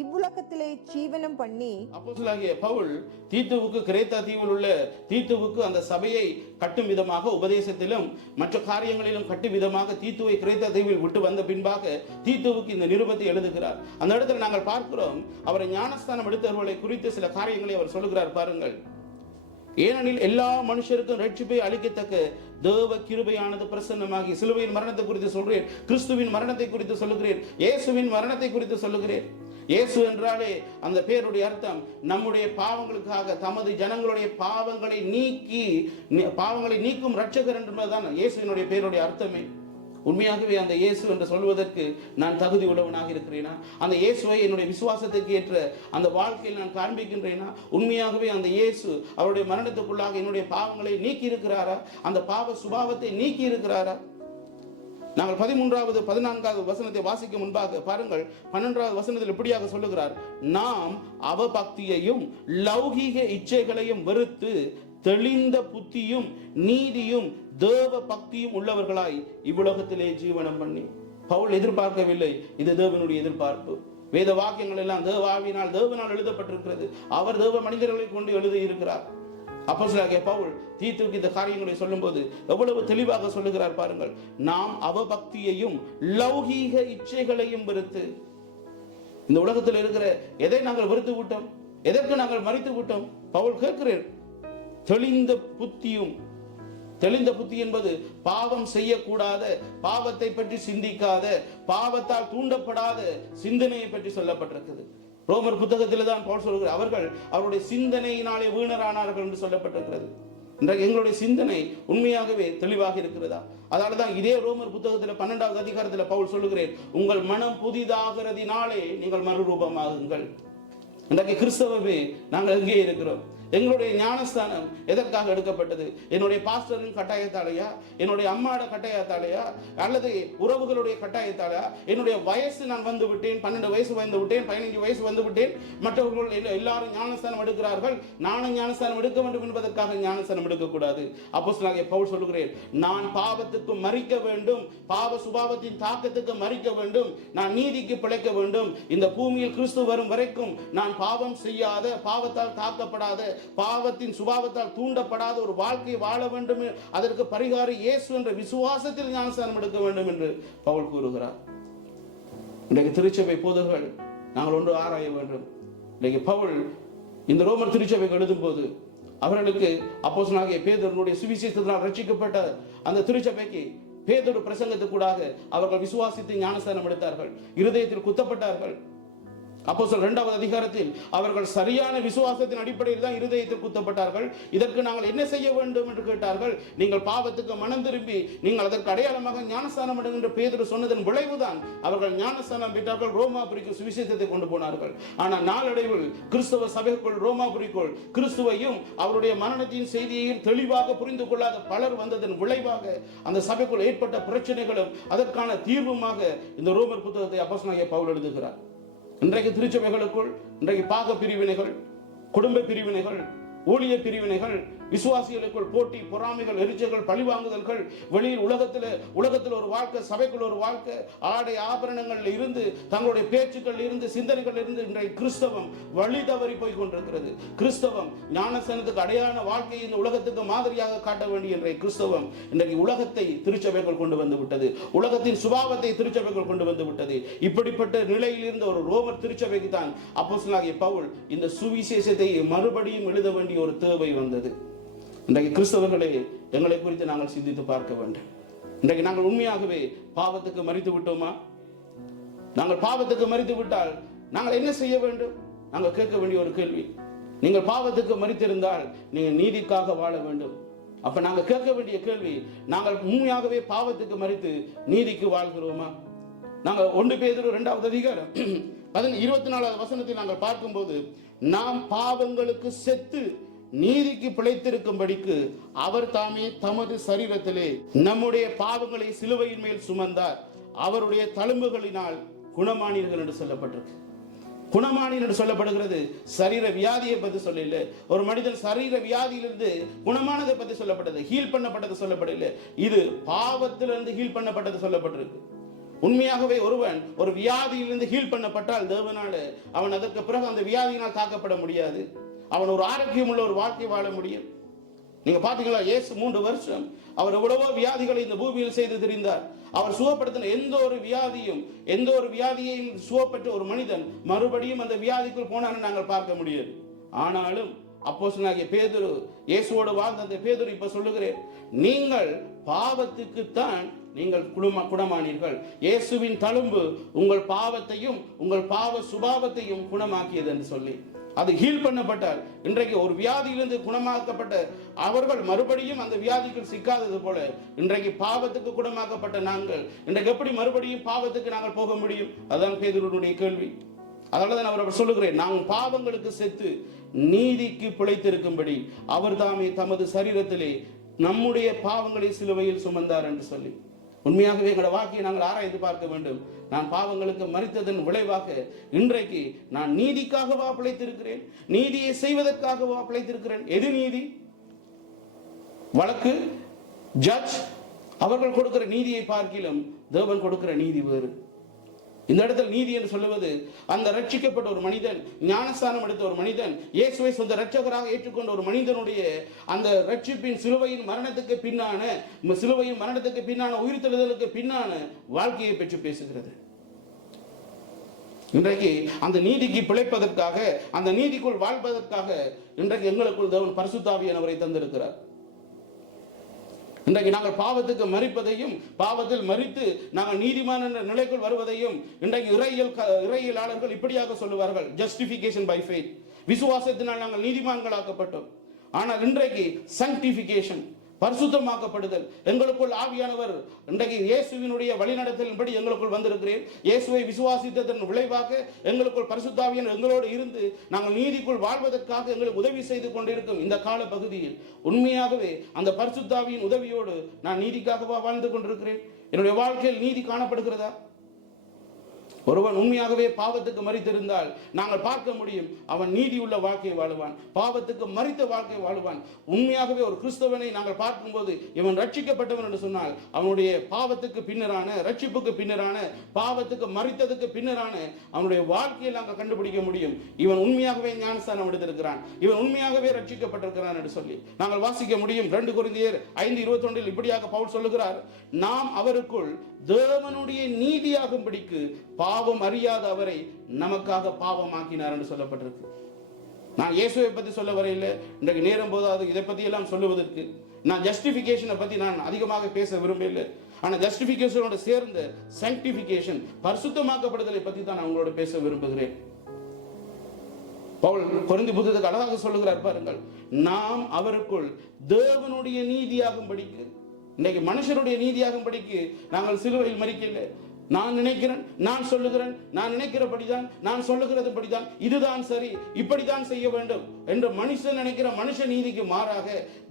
இவ்வுலகத்திலே ஜீவனம் பண்ணி. அப்போஸ்தலனாகிய பவுல் தீத்துவுக்கு கிரேத்தா தீவில் உள்ள தீத்துவுக்கு அந்த சபையை கட்டும் விதமாக உபதேசத்திலும் மற்ற காரியங்களிலும் கட்டும் விதமாக தீத்துவை கிரேத்தா தீவில் விட்டு வந்த பின்பாக தீத்துவுக்கு இந்த நிருபத்தை எழுதுகிறார். அந்த இடத்துல நாங்கள் பார்க்கிறோம், அவரை ஞானஸ்தானம் எடுத்தவர்களை குறித்து சில காரியங்களை அவர் சொல்லுகிறார். பாருங்கள், ஏனெனில் எல்லா மனுஷருக்கும் ரட்சிப்பை அளிக்கத்தக்க தேவ கிருபையானது பிரசன்னமாகி. சிலுவையின் மரணத்தை குறித்து சொல்கிறேன், கிறிஸ்துவின் மரணத்தை குறித்து சொல்லுகிறேன், இயேசுவின் மரணத்தை குறித்து சொல்லுகிறேன். இயேசு என்றாலே அந்த பேருடைய அர்த்தம் நம்முடைய பாவங்களுக்காக தமது ஜனங்களுடைய பாவங்களை நீக்கும் ரட்சகர் என்பதுதான் இயேசுவினுடைய பேருடைய அர்த்தமே. உண்மையாகவே அந்த இயேசு என்று சொல்வதற்கு நான் தகுதி உள்ளவனாக இருக்கிறேனா? அந்த இயேசுவை என்னுடைய விசுவாசத்துக்கு ஏற்ற அந்த வாழ்க்கையில் நான் காண்பிக்கின்றேனா? உண்மையாகவே அந்த இயேசு அவருடைய மரணத்துக்குள்ளாக என்னுடைய பாவங்களை நீக்கி இருக்கிறாரா? அந்த பாவ சுபாவத்தை நீக்கி இருக்கிறாரா? நாங்கள் 13வது 14வது வசனத்தை வாசிக்க முன்பாக பாருங்கள், 12வது வசனத்தில் இப்படியாக சொல்லுகிறார், நாம் அவபக்தியையும் லௌகீக இச்சைகளையும் வெறுத்து தெளிந்த புத்தியும் நீதியும் தேவ பக்தியும் உள்ளவர்களாய் இவ்வுலகத்திலே ஜீவனம் பண்ணி. பவுல் எதிர்பார்க்கவில்லை, இது தேவனுடைய எதிர்பார்ப்பு. வேத வாக்கியங்கள் எல்லாம் தேவனால் எழுதப்பட்டிருக்கிறது. அவர் தேவ மனிதர்களை கொண்டு எழுதியிருக்கிறார். அப்போஸ்தலனாகிய பவுல் தீத்துவுக்கு இந்த காரியங்களை சொல்லும்போது எவ்வளவு தெளிவாக சொல்லுகிறார் பாருங்கள், நாம் அவபக்தியையும் லௌகீக இச்சைகளையும் வெறுத்து. இந்த உலகத்தில் இருக்கிற எதை நாங்கள் வெறுத்து விட்டோம்? எதற்கு நாங்கள் மறித்து விட்டோம்? பவுல் கேட்கிறார், தெளிந்த புத்தியும். தெளிந்த புத்தி என்பது பாவம் செய்யக்கூடாத, பாவத்தை பற்றி சிந்திக்காத, பாவத்தால் தூண்டப்படாத சிந்தனையை பற்றி சொல்லப்பட்டிருக்கிறது. ரோமர் புத்தகத்தில் தான் பவுல் சொல்கிறார், அவர்கள் அவருடைய சிந்தனையினாலே வீணரானார்கள் என்று சொல்லப்பட்டிருக்கிறது. இன்றைக்கு எங்களுடைய சிந்தனை உண்மையாகவே தெளிவாக இருக்கிறதா? அதனால தான் இதே ரோமர் புத்தகத்தில் 12வது அதிகாரத்தில் பவுல் சொல்லுகிறேன், உங்கள் மனம் புதிதாகிறதினாலே நீங்கள் மறுரூபமாகுங்கள். இன்றைக்கு கிறிஸ்தவமே நாங்கள் எங்கே இருக்கிறோம்? எங்களுடைய ஞானஸ்தானம் எதற்காக எடுக்கப்பட்டது? என்னுடைய பாஸ்டரின் கட்டாயத்தாலையா? என்னுடைய அம்மாட கட்டாயத்தாலையா? அல்லது உறவுகளுடைய கட்டாயத்தாலையா? என்னுடைய வயசு நான் வந்து விட்டேன், 12 வயசு வந்து விட்டேன், 15 வயசு வந்து விட்டேன், மற்றவர்கள் எல்லாரும் ஞானஸ்தானம் எடுக்கிறார்கள், நானும் ஞானஸ்தானம் எடுக்க வேண்டும் என்பதற்காக ஞானஸ்தானம் எடுக்கக்கூடாது. அப்போஸ்தலனாகிய பவுல் சொல்லுகிறேன், நான் பாவத்துக்கு மரிக்க வேண்டும், பாவ சுபாவத்தின் தாக்கத்துக்கு மரிக்க வேண்டும், நான் நீதிக்கு பிழைக்க வேண்டும். இந்த பூமியில் கிறிஸ்து வரும் வரைக்கும் நான் பாவம் செய்யாத, பாவத்தால் தாக்கப்படாத, பாவத்தின் சுபாவத்தால் தூண்டப்படாத ஒரு வாழ்க்கை வாழ வேண்டும். அதற்கு பரிகாரம் இயேசு என்ற விசுவாசத்தில் ஞானஸ்தானம் எடுக்க வேண்டும் என்று பவுல் கூறுகிறார். இன்றைக்கு திருச்சபை போதகர்கள் நாங்கள் ஒன்று ஆராய வேண்டும். இன்றைக்கு பவுல் இந்த ரோமர் திருச்சபைக்கு எழுதும் போது அவர்களுக்கு அப்போஸ்தலனாகிய பேதுருவினுடைய சுவிசேஷத்தினால் ரட்சிக்கப்பட்ட அந்த திருச்சபைக்கு பேதுரு பிரசங்கத்துக்கூடாக அவர்கள் விசுவாசித்து ஞானஸ்தானம் எடுத்தார்கள், இருதயத்தில் குத்தப்பட்டார்கள். அப்போஸ்தலர் 2வது அதிகாரத்தில் அவர்கள் சரியான விசுவாசத்தின் அடிப்படையில் தான் இருதயத்தில் குத்தப்பட்டார்கள். இதற்கு நாங்கள் என்ன செய்ய வேண்டும் என்று கேட்டார்கள். நீங்கள் பாவத்துக்கு மனம் திரும்பி நீங்கள் அதற்கு அடையாளமாக ஞானஸ்தானம் எடுக்கின்ற பேதுரு சொன்னதன் விளைவுதான் அவர்கள் ஞானஸ்தானம் பெற்றார்கள், ரோமாபுரிக்கு சுவிசேஷத்தை கொண்டு போனார்கள். ஆனால் நாளடைவில் கிறிஸ்தவ சபைக்குள் ரோமாபுரிக்குள் கிறிஸ்துவையும் அவருடைய மரணத்தின் செய்தியையும் தெளிவாக புரிந்து கொள்ளாத பலர் வந்ததன் விளைவாக அந்த சபைக்குள் ஏற்பட்ட பிரச்சனைகளும் அதற்கான தீர்வுமாக இந்த ரோமர் புத்தகத்தை அப்போஸ்தலனாகிய பவுல் எழுதுகிறார். இன்றைக்கு திருச்சபைகளுக்குள் இன்றைக்கு பாக பிரிவினைகள், குடும்ப பிரிவினைகள், ஊழிய பிரிவினைகள், விசுவாசிகளுக்குள் போட்டி, பொறாமைகள், எரிச்சல்கள், பழிவாங்குதல்கள், வெளியில் உலகத்தில் ஒரு வாழ்க்கை, சபைக்குள் ஒரு வாழ்க்கை, ஆடை ஆபரணங்கள் இருந்து, தங்களுடைய பேச்சுக்கள் இருந்து, சிந்தனைகள் இருந்து இன்றைக்கு கிறிஸ்தவம் வழி தவறி போய் கொண்டிருக்கிறது. கிறிஸ்தவம் ஞானஸ்தானத்துக்கு அடையாள வாழ்க்கையை இந்த உலகத்துக்கு மாதிரியாக காட்ட வேண்டிய இன்றைய கிறிஸ்தவம் இன்றைக்கு உலகத்தை திருச்சபைகள் கொண்டு வந்து விட்டது, உலகத்தின் சுபாவத்தை திருச்சபைகள் கொண்டு வந்து விட்டது. இப்படிப்பட்ட நிலையில் இருந்த ஒரு ரோமர் திருச்சபைக்கு தான் அப்போஸ்தலனாகிய பவுல் இந்த சுவிசேஷத்தை மறுபடியும் எழுத வேண்டிய ஒரு தேவை வந்தது. இன்றைக்கு கிறிஸ்தவர்களே எங்களை குறித்து நாங்கள் சிந்தித்து பார்க்க வேண்டும். இன்றைக்கு நாங்கள் உண்மையாகவே பாவத்துக்கு மரித்து விட்டோமா? நாங்கள் பாவத்துக்கு மரித்து விட்டால் நாங்கள் என்ன செய்ய வேண்டும்? நாங்கள் கேட்க வேண்டிய ஒரு கேள்வி. நீங்கள் பாவத்துக்கு மரித்திருந்தால் நீங்கள் நீதிக்காக வாழ வேண்டும். அப்ப நாங்கள் கேட்க வேண்டிய கேள்வி, நாங்கள் உண்மையாகவே பாவத்துக்கு மரித்து நீதிக்கு வாழ்கிறோமா? நாங்கள் 1 பேதுரு 2வது அதிகாரம் 24வது வசனத்தில் நாங்கள் பார்க்கும்போது, நாம் பாவங்களுக்கு செத்து நீதிக்கு பிழைத்திருக்கும்படிக்கு அவர் தாமே தமது சரீரத்திலே நம்முடைய பாவங்களை சிலுவையின் மேல் சுமந்தார், அவருடைய தழும்புகளினால் குணமானீர்கள் என்று சொல்லப்பட்டிருக்கு. குணமானீர் என்று சொல்லப்படுகிறது. சரீர வியாதியை பற்றி சொல்லல. ஒரு மனிதன் சரீர வியாதியிலிருந்து குணமானதை பற்றி சொல்லப்பட்டது, ஹீல் பண்ணப்பட்டது சொல்லப்படல. இது பாவத்திலிருந்து ஹீல் பண்ணப்பட்டது சொல்லப்பட்டிருக்கு. உண்மையாகவே ஒருவன் ஒரு வியாதியிலிருந்து ஹீல் பண்ணப்பட்டால் தேவனால அவன் அதற்கு பிறகு அந்த வியாதியினால் தாக்கப்பட முடியாது. அவன் ஒரு ஆரோக்கியம் உள்ள ஒரு வாழ்க்கை வாழ முடியும். நீங்க பாத்தீங்களா, இயேசு 3 வருஷம் அவர் எவ்வளவோ வியாதிகளை இந்த பூமியில் செய்து திரிந்தார். அவர் சுகப்படுத்தின எந்த ஒரு வியாதியையும் சுகப்பட்ட ஒரு மனிதன் மறுபடியும் அந்த வியாதிக்குள் போனான்னு நாங்கள் பார்க்க முடியாது. ஆனாலும் அப்போஸ்தலனாகிய பேதுரு, இயேசுவோடு வாழ்ந்த அந்த பேதுரு இப்ப சொல்லுகிறேன், நீங்கள் பாவத்துக்குத்தான் நீங்கள் குணமானீர்கள். இயேசுவின் தழும்பு உங்கள் பாவத்தையும் உங்கள் பாவ சுபாவத்தையும் குணமாக்கியது என்று சொல்லி அது ஹீல் பண்ணப்பட்டார். இன்றைக்கு ஒரு வியாதியிலிருந்து குணமாக்கப்பட்ட அவர்கள் மறுபடியும் அந்த வியாதிக்குள் சிக்காதது போல இன்றைக்கு பாவத்துக்கு குணமாக்கப்பட்ட நாங்கள் இன்றைக்கு எப்படி மறுபடியும் பாவத்துக்கு நாங்கள் போக முடியும்? அதுதான் பேதுருவினுடைய கேள்வி. அதனாலதான் அவர் சொல்லுகிறேன், நாங்கள் பாவங்களுக்கு செத்து நீதிக்கு பிழைத்திருக்கும்படி அவர் தாமே தமது சரீரத்திலே நம்முடைய பாவங்களை சிலுவையில் சுமந்தார் என்று சொல்லி. உண்மையாகவே எங்களோட வாழ்க்கையை நாங்கள் ஆராய்ந்து பார்க்க வேண்டும். நான் பாவங்களுக்கு மரித்ததன் விளைவாக இன்றைக்கு நான் நீதிக்காகவா பிழைத்திருக்கிறேன்? நீதியை செய்வதற்காகவா பிழைத்திருக்கிறேன்? எது நீதி? வழக்கு, ஜட்ஜ் அவர்கள் கொடுக்கிற நீதியை பார்க்கிலும் தேவன் கொடுக்கிற நீதி வேறு. இந்த இடத்தில் நீதி என்று சொல்லுவது, அந்த ரட்சிக்கப்பட்ட ஒரு மனிதன், ஞானஸ்தானம் எடுத்த ஒரு மனிதன், இயேசுவை சொந்த ரட்சகராக ஏற்றுக்கொண்ட ஒரு மனிதனுடைய அந்த ரட்சிப்பின் சிலுவையின் மரணத்துக்கு பின்னான உயிர்த்தெழுதலுக்கு பின்னான வாழ்க்கையை பெற்று பேசுகிறது. இன்றைக்கு அந்த நீதிக்கு பிழைப்பதற்காக, அந்த நீதிக்குள் வாழ்வதற்காக இன்றைக்கு எங்களுக்குள் தேவன் பரிசுத்த ஆவியானவரை தந்திருக்கிறார். இன்றைக்கு நாங்கள் பாவத்துக்கு மரிப்பதையும் பாவத்தில் மரித்து நாங்கள் நீதிமான நிலைக்குள் வருவதையும் இன்றைக்கு இறையியலாளர்கள் இப்படியாக சொல்லுவார்கள், ஜஸ்டிபிகேஷன் பை ஃபெய்த், விசுவாசத்தினால் நாங்கள் நீதிமான்களாக்கப்பட்டோம். ஆனால் இன்றைக்கு சாங்டிஃபிகேஷன், பரிசுத்தமாக்கப்படுதல், எங்களுக்குள் ஆவியானவர் இன்றைக்கு இயேசுவினுடைய வழிநடத்தலின்படி எங்களுக்குள் வந்திருக்கிறேன். இயேசுவை விசுவாசித்ததன் விளைவாக எங்களுக்குள் பரிசுத்த ஆவியானவர் எங்களோடு இருந்து நாங்கள் நீதிக்குள் வாழ்வதற்காக எங்களுக்கு உதவி செய்து கொண்டிருக்கும் இந்த கால பகுதியில் உண்மையாகவே அந்த பரிசுத்த ஆவியின் உதவியோடு நான் நீதிக்காகவா வாழ்ந்து கொண்டிருக்கிறேன்? என்னுடைய வாழ்க்கையில் நீதி காணப்படுகிறதா? ஒருவன் உண்மையாகவே பாவத்துக்கு மரித்திருந்தால் நாங்கள் பார்க்க முடியும், அவன் நீதி உள்ள வாழ்க்கையை வாழுவான், பாவத்துக்கு மரித்த வாழ்க்கை வாழுவான். உண்மையாகவே ஒரு கிறிஸ்தவனை நாங்கள் பார்க்கும்போது இவன் ரட்சிக்கப்பட்டவன் என்று சொன்னால் அவனுடைய பாவத்துக்கு பின்னரான, ரட்சிப்புக்கு பின்னரான, பாவத்துக்கு மரித்ததுக்கு பின்னரான அவனுடைய வாழ்க்கையை நாங்கள் கண்டுபிடிக்க முடியும். இவன் உண்மையாகவே ஞானஸ்தானம் எடுத்திருக்கிறான், இவன் உண்மையாகவே ரட்சிக்கப்பட்டிருக்கிறான் என்று சொல்லி நாங்கள் வாசிக்க முடியும். 2 கொரிந்தியர் 5:21 இப்படியாக பவுல் சொல்லுகிறார், நாம் அவருக்குள் தேவனுடைய நீதியாகும்படிக்கு பாவம் அறியாத அவரை நமக்காக பாவமாக்கினார் என்று சொல்லப்பட்டிருக்கு. நான் இயேசுவை பற்றி சொல்ல வரையில் இன்றைக்கு நேரம் போதாது இதை பற்றி எல்லாம் சொல்லுவதற்கு. நான் ஜஸ்டிஃபிகேஷனை பற்றி நான் அதிகமாக பேச விரும்பவில்லை. ஆனால் ஜஸ்டிஃபிகேஷனோட சேர்ந்த சாங்டிஃபிகேஷன், பரிசுத்தமாக்கப்படுதலை பற்றி தான் நான் உங்களோட பேச விரும்புகிறேன். பவுல் கொரிந்தி புத்தகத்துக்கு அழகாக சொல்லுகிறார் பாருங்கள், நாம் அவருக்குள் தேவனுடைய நீதியாகும்படிக்கு. இன்னைக்கு மனுஷருடைய நீதியாகும்படிக்கு நாங்கள் சிலுவையில் மரிக்கல. நான் நினைக்கிறேன், நான் சொல்லுகிறேன், நான் நினைக்கிறபடிதான், நான் சொல்லுகிறதுபடிதான், இதுதான் சரி, இப்படித்தான் செய்ய வேண்டும் என்று மனுஷன் நினைக்கிற மனுஷ நீதிக்கு மாறாக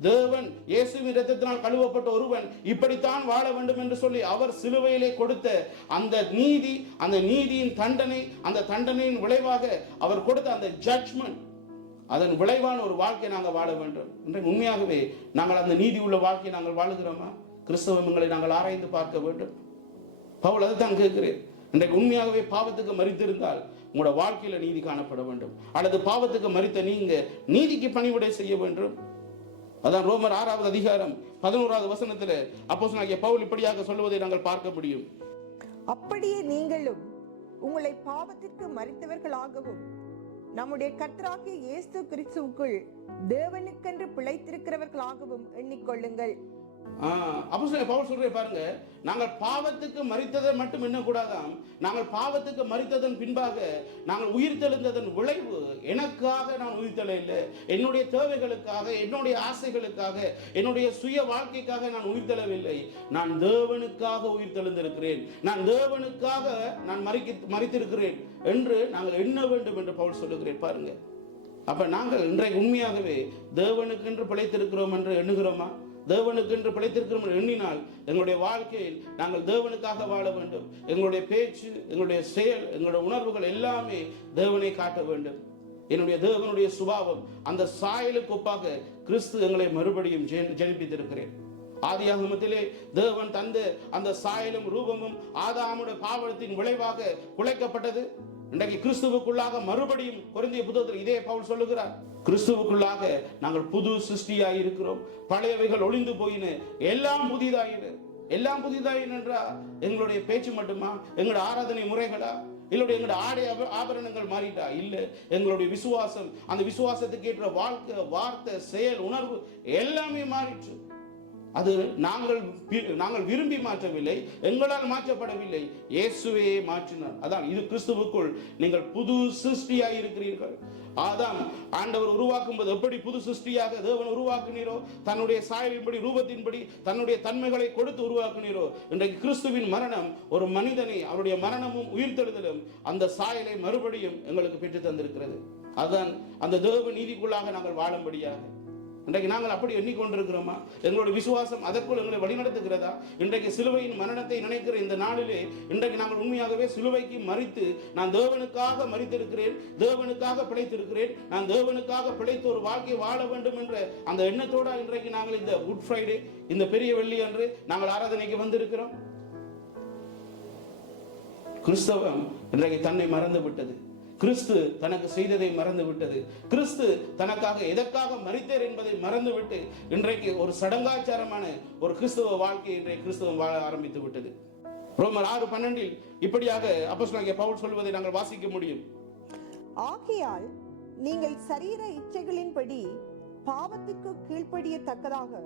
தேவன் இயேசுவின் இரத்தத்தினால் கழுவப்பட்ட ஒருவன் இப்படித்தான் வாழ வேண்டும் என்று சொல்லி அவர் சிலுவையிலே கொடுத்த அந்த நீதி, அந்த நீதியின் தண்டனை, அந்த தண்டனையின் விளைவாக அவர் கொடுத்த அந்த ஜட்ஜ்மெண்ட், அதன் விளைவான ஒரு வாழ்க்கை நாங்கள் வாழ வேண்டும். இன்றைக்கு உண்மையாகவே நாங்கள் அந்த நீதி உள்ள வாழ்க்கையை நாங்கள் வாழுகிறோமா? கிறிஸ்தவங்களை நாங்கள் ஆராய்ந்து பார்க்க வேண்டும். பவுல் அதைத்தான் கேட்கிறேன். இன்றைக்கு உண்மையாகவே பாவத்துக்கு மரித்திருந்தால் உங்களோட வாழ்க்கையில நீதி காணப்பட வேண்டும். அல்லது பாவத்துக்கு மரித்த நீங்க நீதிக்கு பணிவிடை செய்ய வேண்டும். அதான் ரோமர் 6வது அதிகாரம் 11வது வசனத்தில் அப்போஸ்தலனாகிய பவுல் இப்படியாக சொல்லுவதை நாங்கள் பார்க்க முடியும். அப்படியே நீங்களும் உங்களை பாவத்திற்கு மரித்தவர்களாகவும் நம்முடைய கர்த்தராகிய இயேசு கிறிஸ்துவுக்குள் தேவனுக்கென்று பிழைத்திருக்கிறவர்களாகவும் எண்ணிக்கொள்ளுங்கள். அப்போஸ்தலன் பவுல் சொல்றே பாருங்க, நாங்கள் பாவத்துக்கு மரித்ததை மட்டும் எண்ணக்கூடாதாம், நாங்கள் பாவத்துக்கு மரித்ததன் பின்பாக நாங்கள் உயிர்த்தெழுந்ததன் விளைவு, எனக்காக நான் உயிர்த்தெழ இல்லை, என்னுடைய தேவைகளுக்காக, என்னுடைய ஆசைகளுக்காக, என்னுடைய சுய வாழ்க்கைக்காக நான் உயிர்த்தெழவில்லை, நான் தேவனுக்காக உயிர்த்தெழுந்திருக்கிறேன், நான் தேவனுக்காக நான் மரித்திருக்கிறேன் என்று நாங்கள் எண்ண வேண்டும் என்று பவுல் சொல்லுகிறேன். பாருங்க, அப்ப நாங்கள் இன்றைக்கு உண்மையாகவே தேவனுக்கென்று பிழைத்திருக்கிறோம் என்று எண்ணுகிறோமா? தேவனுக்கு என்று பிழைத்திருக்கிறோம் என்று எண்ணினால் எங்களுடைய வாழ்க்கையில் நாங்கள் தேவனுக்காக வாழ வேண்டும். எங்களுடைய பேச்சு, எங்களுடைய செயல், எங்களுடைய உணர்வுகள் எல்லாமே தேவனை காட்ட வேண்டும். என்னுடைய தேவனுடைய சுபாவம், அந்த சாயலுக்கு ஒப்பாக கிறிஸ்து எங்களை மறுபடியும் ஜெனிப்பித்திருக்கிறேன். ஆதியாகமத்திலே தேவன் தந்த அந்த சாயலும் ரூபமும் ஆதாமுடைய பாவத்தின் விளைவாக குலைக்கப்பட்டது. இன்றைக்கு கிறிஸ்துவுக்குள்ளாக மறுபடியும் கொரிந்திய புத்தகத்தில் இதே பவுல் சொல்லுகிறார், கிறிஸ்துவுக்குள்ளாக நாங்கள் புது சிருஷ்டியாய் இருக்கிறோம், பழையவைகள் ஒளிந்து போயின, எல்லாம் புதிதாயின. எல்லாம் புதிதாயின என்றா எங்களுடைய பேச்சு மட்டுமா? எங்களுடைய ஆராதனை முறைகளா? இல்லையா எங்களுடைய ஆடை ஆபரணங்கள் மாறிட்டா? இல்ல, எங்களுடைய விசுவாசம், அந்த விசுவாசத்துக்கு ஏற்ற வாழ்க்கை, வார்த்தை, செயல், உணர்வு எல்லாமே மாறிற்று. அது நாங்கள் விரும்பி மாற்றவில்லை, எங்களால் மாற்றப்படவில்லை, இயேசுவே மாற்றினார். அதான் இது கிறிஸ்துவுக்குள் நீங்கள் புது சிருஷ்டியாய் இருக்கிறீர்கள். அதான் ஆண்டவர் உருவாக்கும் போது எப்படி புது சிருஷ்டியாக தேவன் உருவாக்குனீரோ, தன்னுடைய சாயலின்படி, ரூபத்தின்படி தன்னுடைய தன்மைகளை கொடுத்து உருவாக்குனீரோ, இன்றைக்கு கிறிஸ்துவின் மரணம் ஒரு மனிதனை, அவருடைய மரணமும் உயிர்த்தெழுதலும் அந்த சாயலை மறுபடியும் எங்களுக்கு பெற்று தந்திருக்கிறது. அதுதான் அந்த தேவ நீதிக்குள்ளாக நாங்கள் வாழும்படியாக. இன்றைக்கு நாங்கள் அப்படி எண்ணிக்கொண்டிருக்கிறோமா? எங்களுடைய விசுவாசம் அதற்குள் எங்களை வழிநடத்துகிறதா? இன்றைக்கு சிலுவையின் மரணத்தை நினைக்கிற இந்த நாளிலே இன்றைக்கு நாங்கள் உண்மையாகவே சிலுவைக்கு மரித்து, நான் தேவனுக்காக மரித்திருக்கிறேன், தேவனுக்காக பிழைத்திருக்கிறேன், நான் தேவனுக்காக பிழைத்து ஒரு வாழ்க்கை வாழ வேண்டும் என்ற அந்த எண்ணத்தோடு இன்றைக்கு நாங்கள் இந்த குட் ஃப்ரைடே, இந்த பெரிய வெள்ளி அன்று நாங்கள் ஆராதனைக்கு வந்திருக்கிறோம். கிறிஸ்தவம் இன்றைக்கு தன்னை மறந்து விட்டது. கிறிஸ்து தனக்கு செய்ததை மறந்து விட்டது. கிறிஸ்து தனக்காக எதற்காக மரித்தார் என்பதை மறந்துவிட்டு இன்றைக்கு ஒரு சடங்காச்சாரமான ஒரு கிறிஸ்தவ வாழ்க்கை இன்றைக்கு கிறிஸ்தவம் வாழ ஆரம்பித்து விட்டது. ரோமர் 6:12 இப்படியாக அப்போஸ்தலனாகிய பவுல் சொல்வதை நாங்கள் வாசிக்க முடியும். ஆகையால் நீங்கள் சரீர இச்சைகளின்படி பாவத்திற்கு கீழ்ப்படியத்தக்கதாக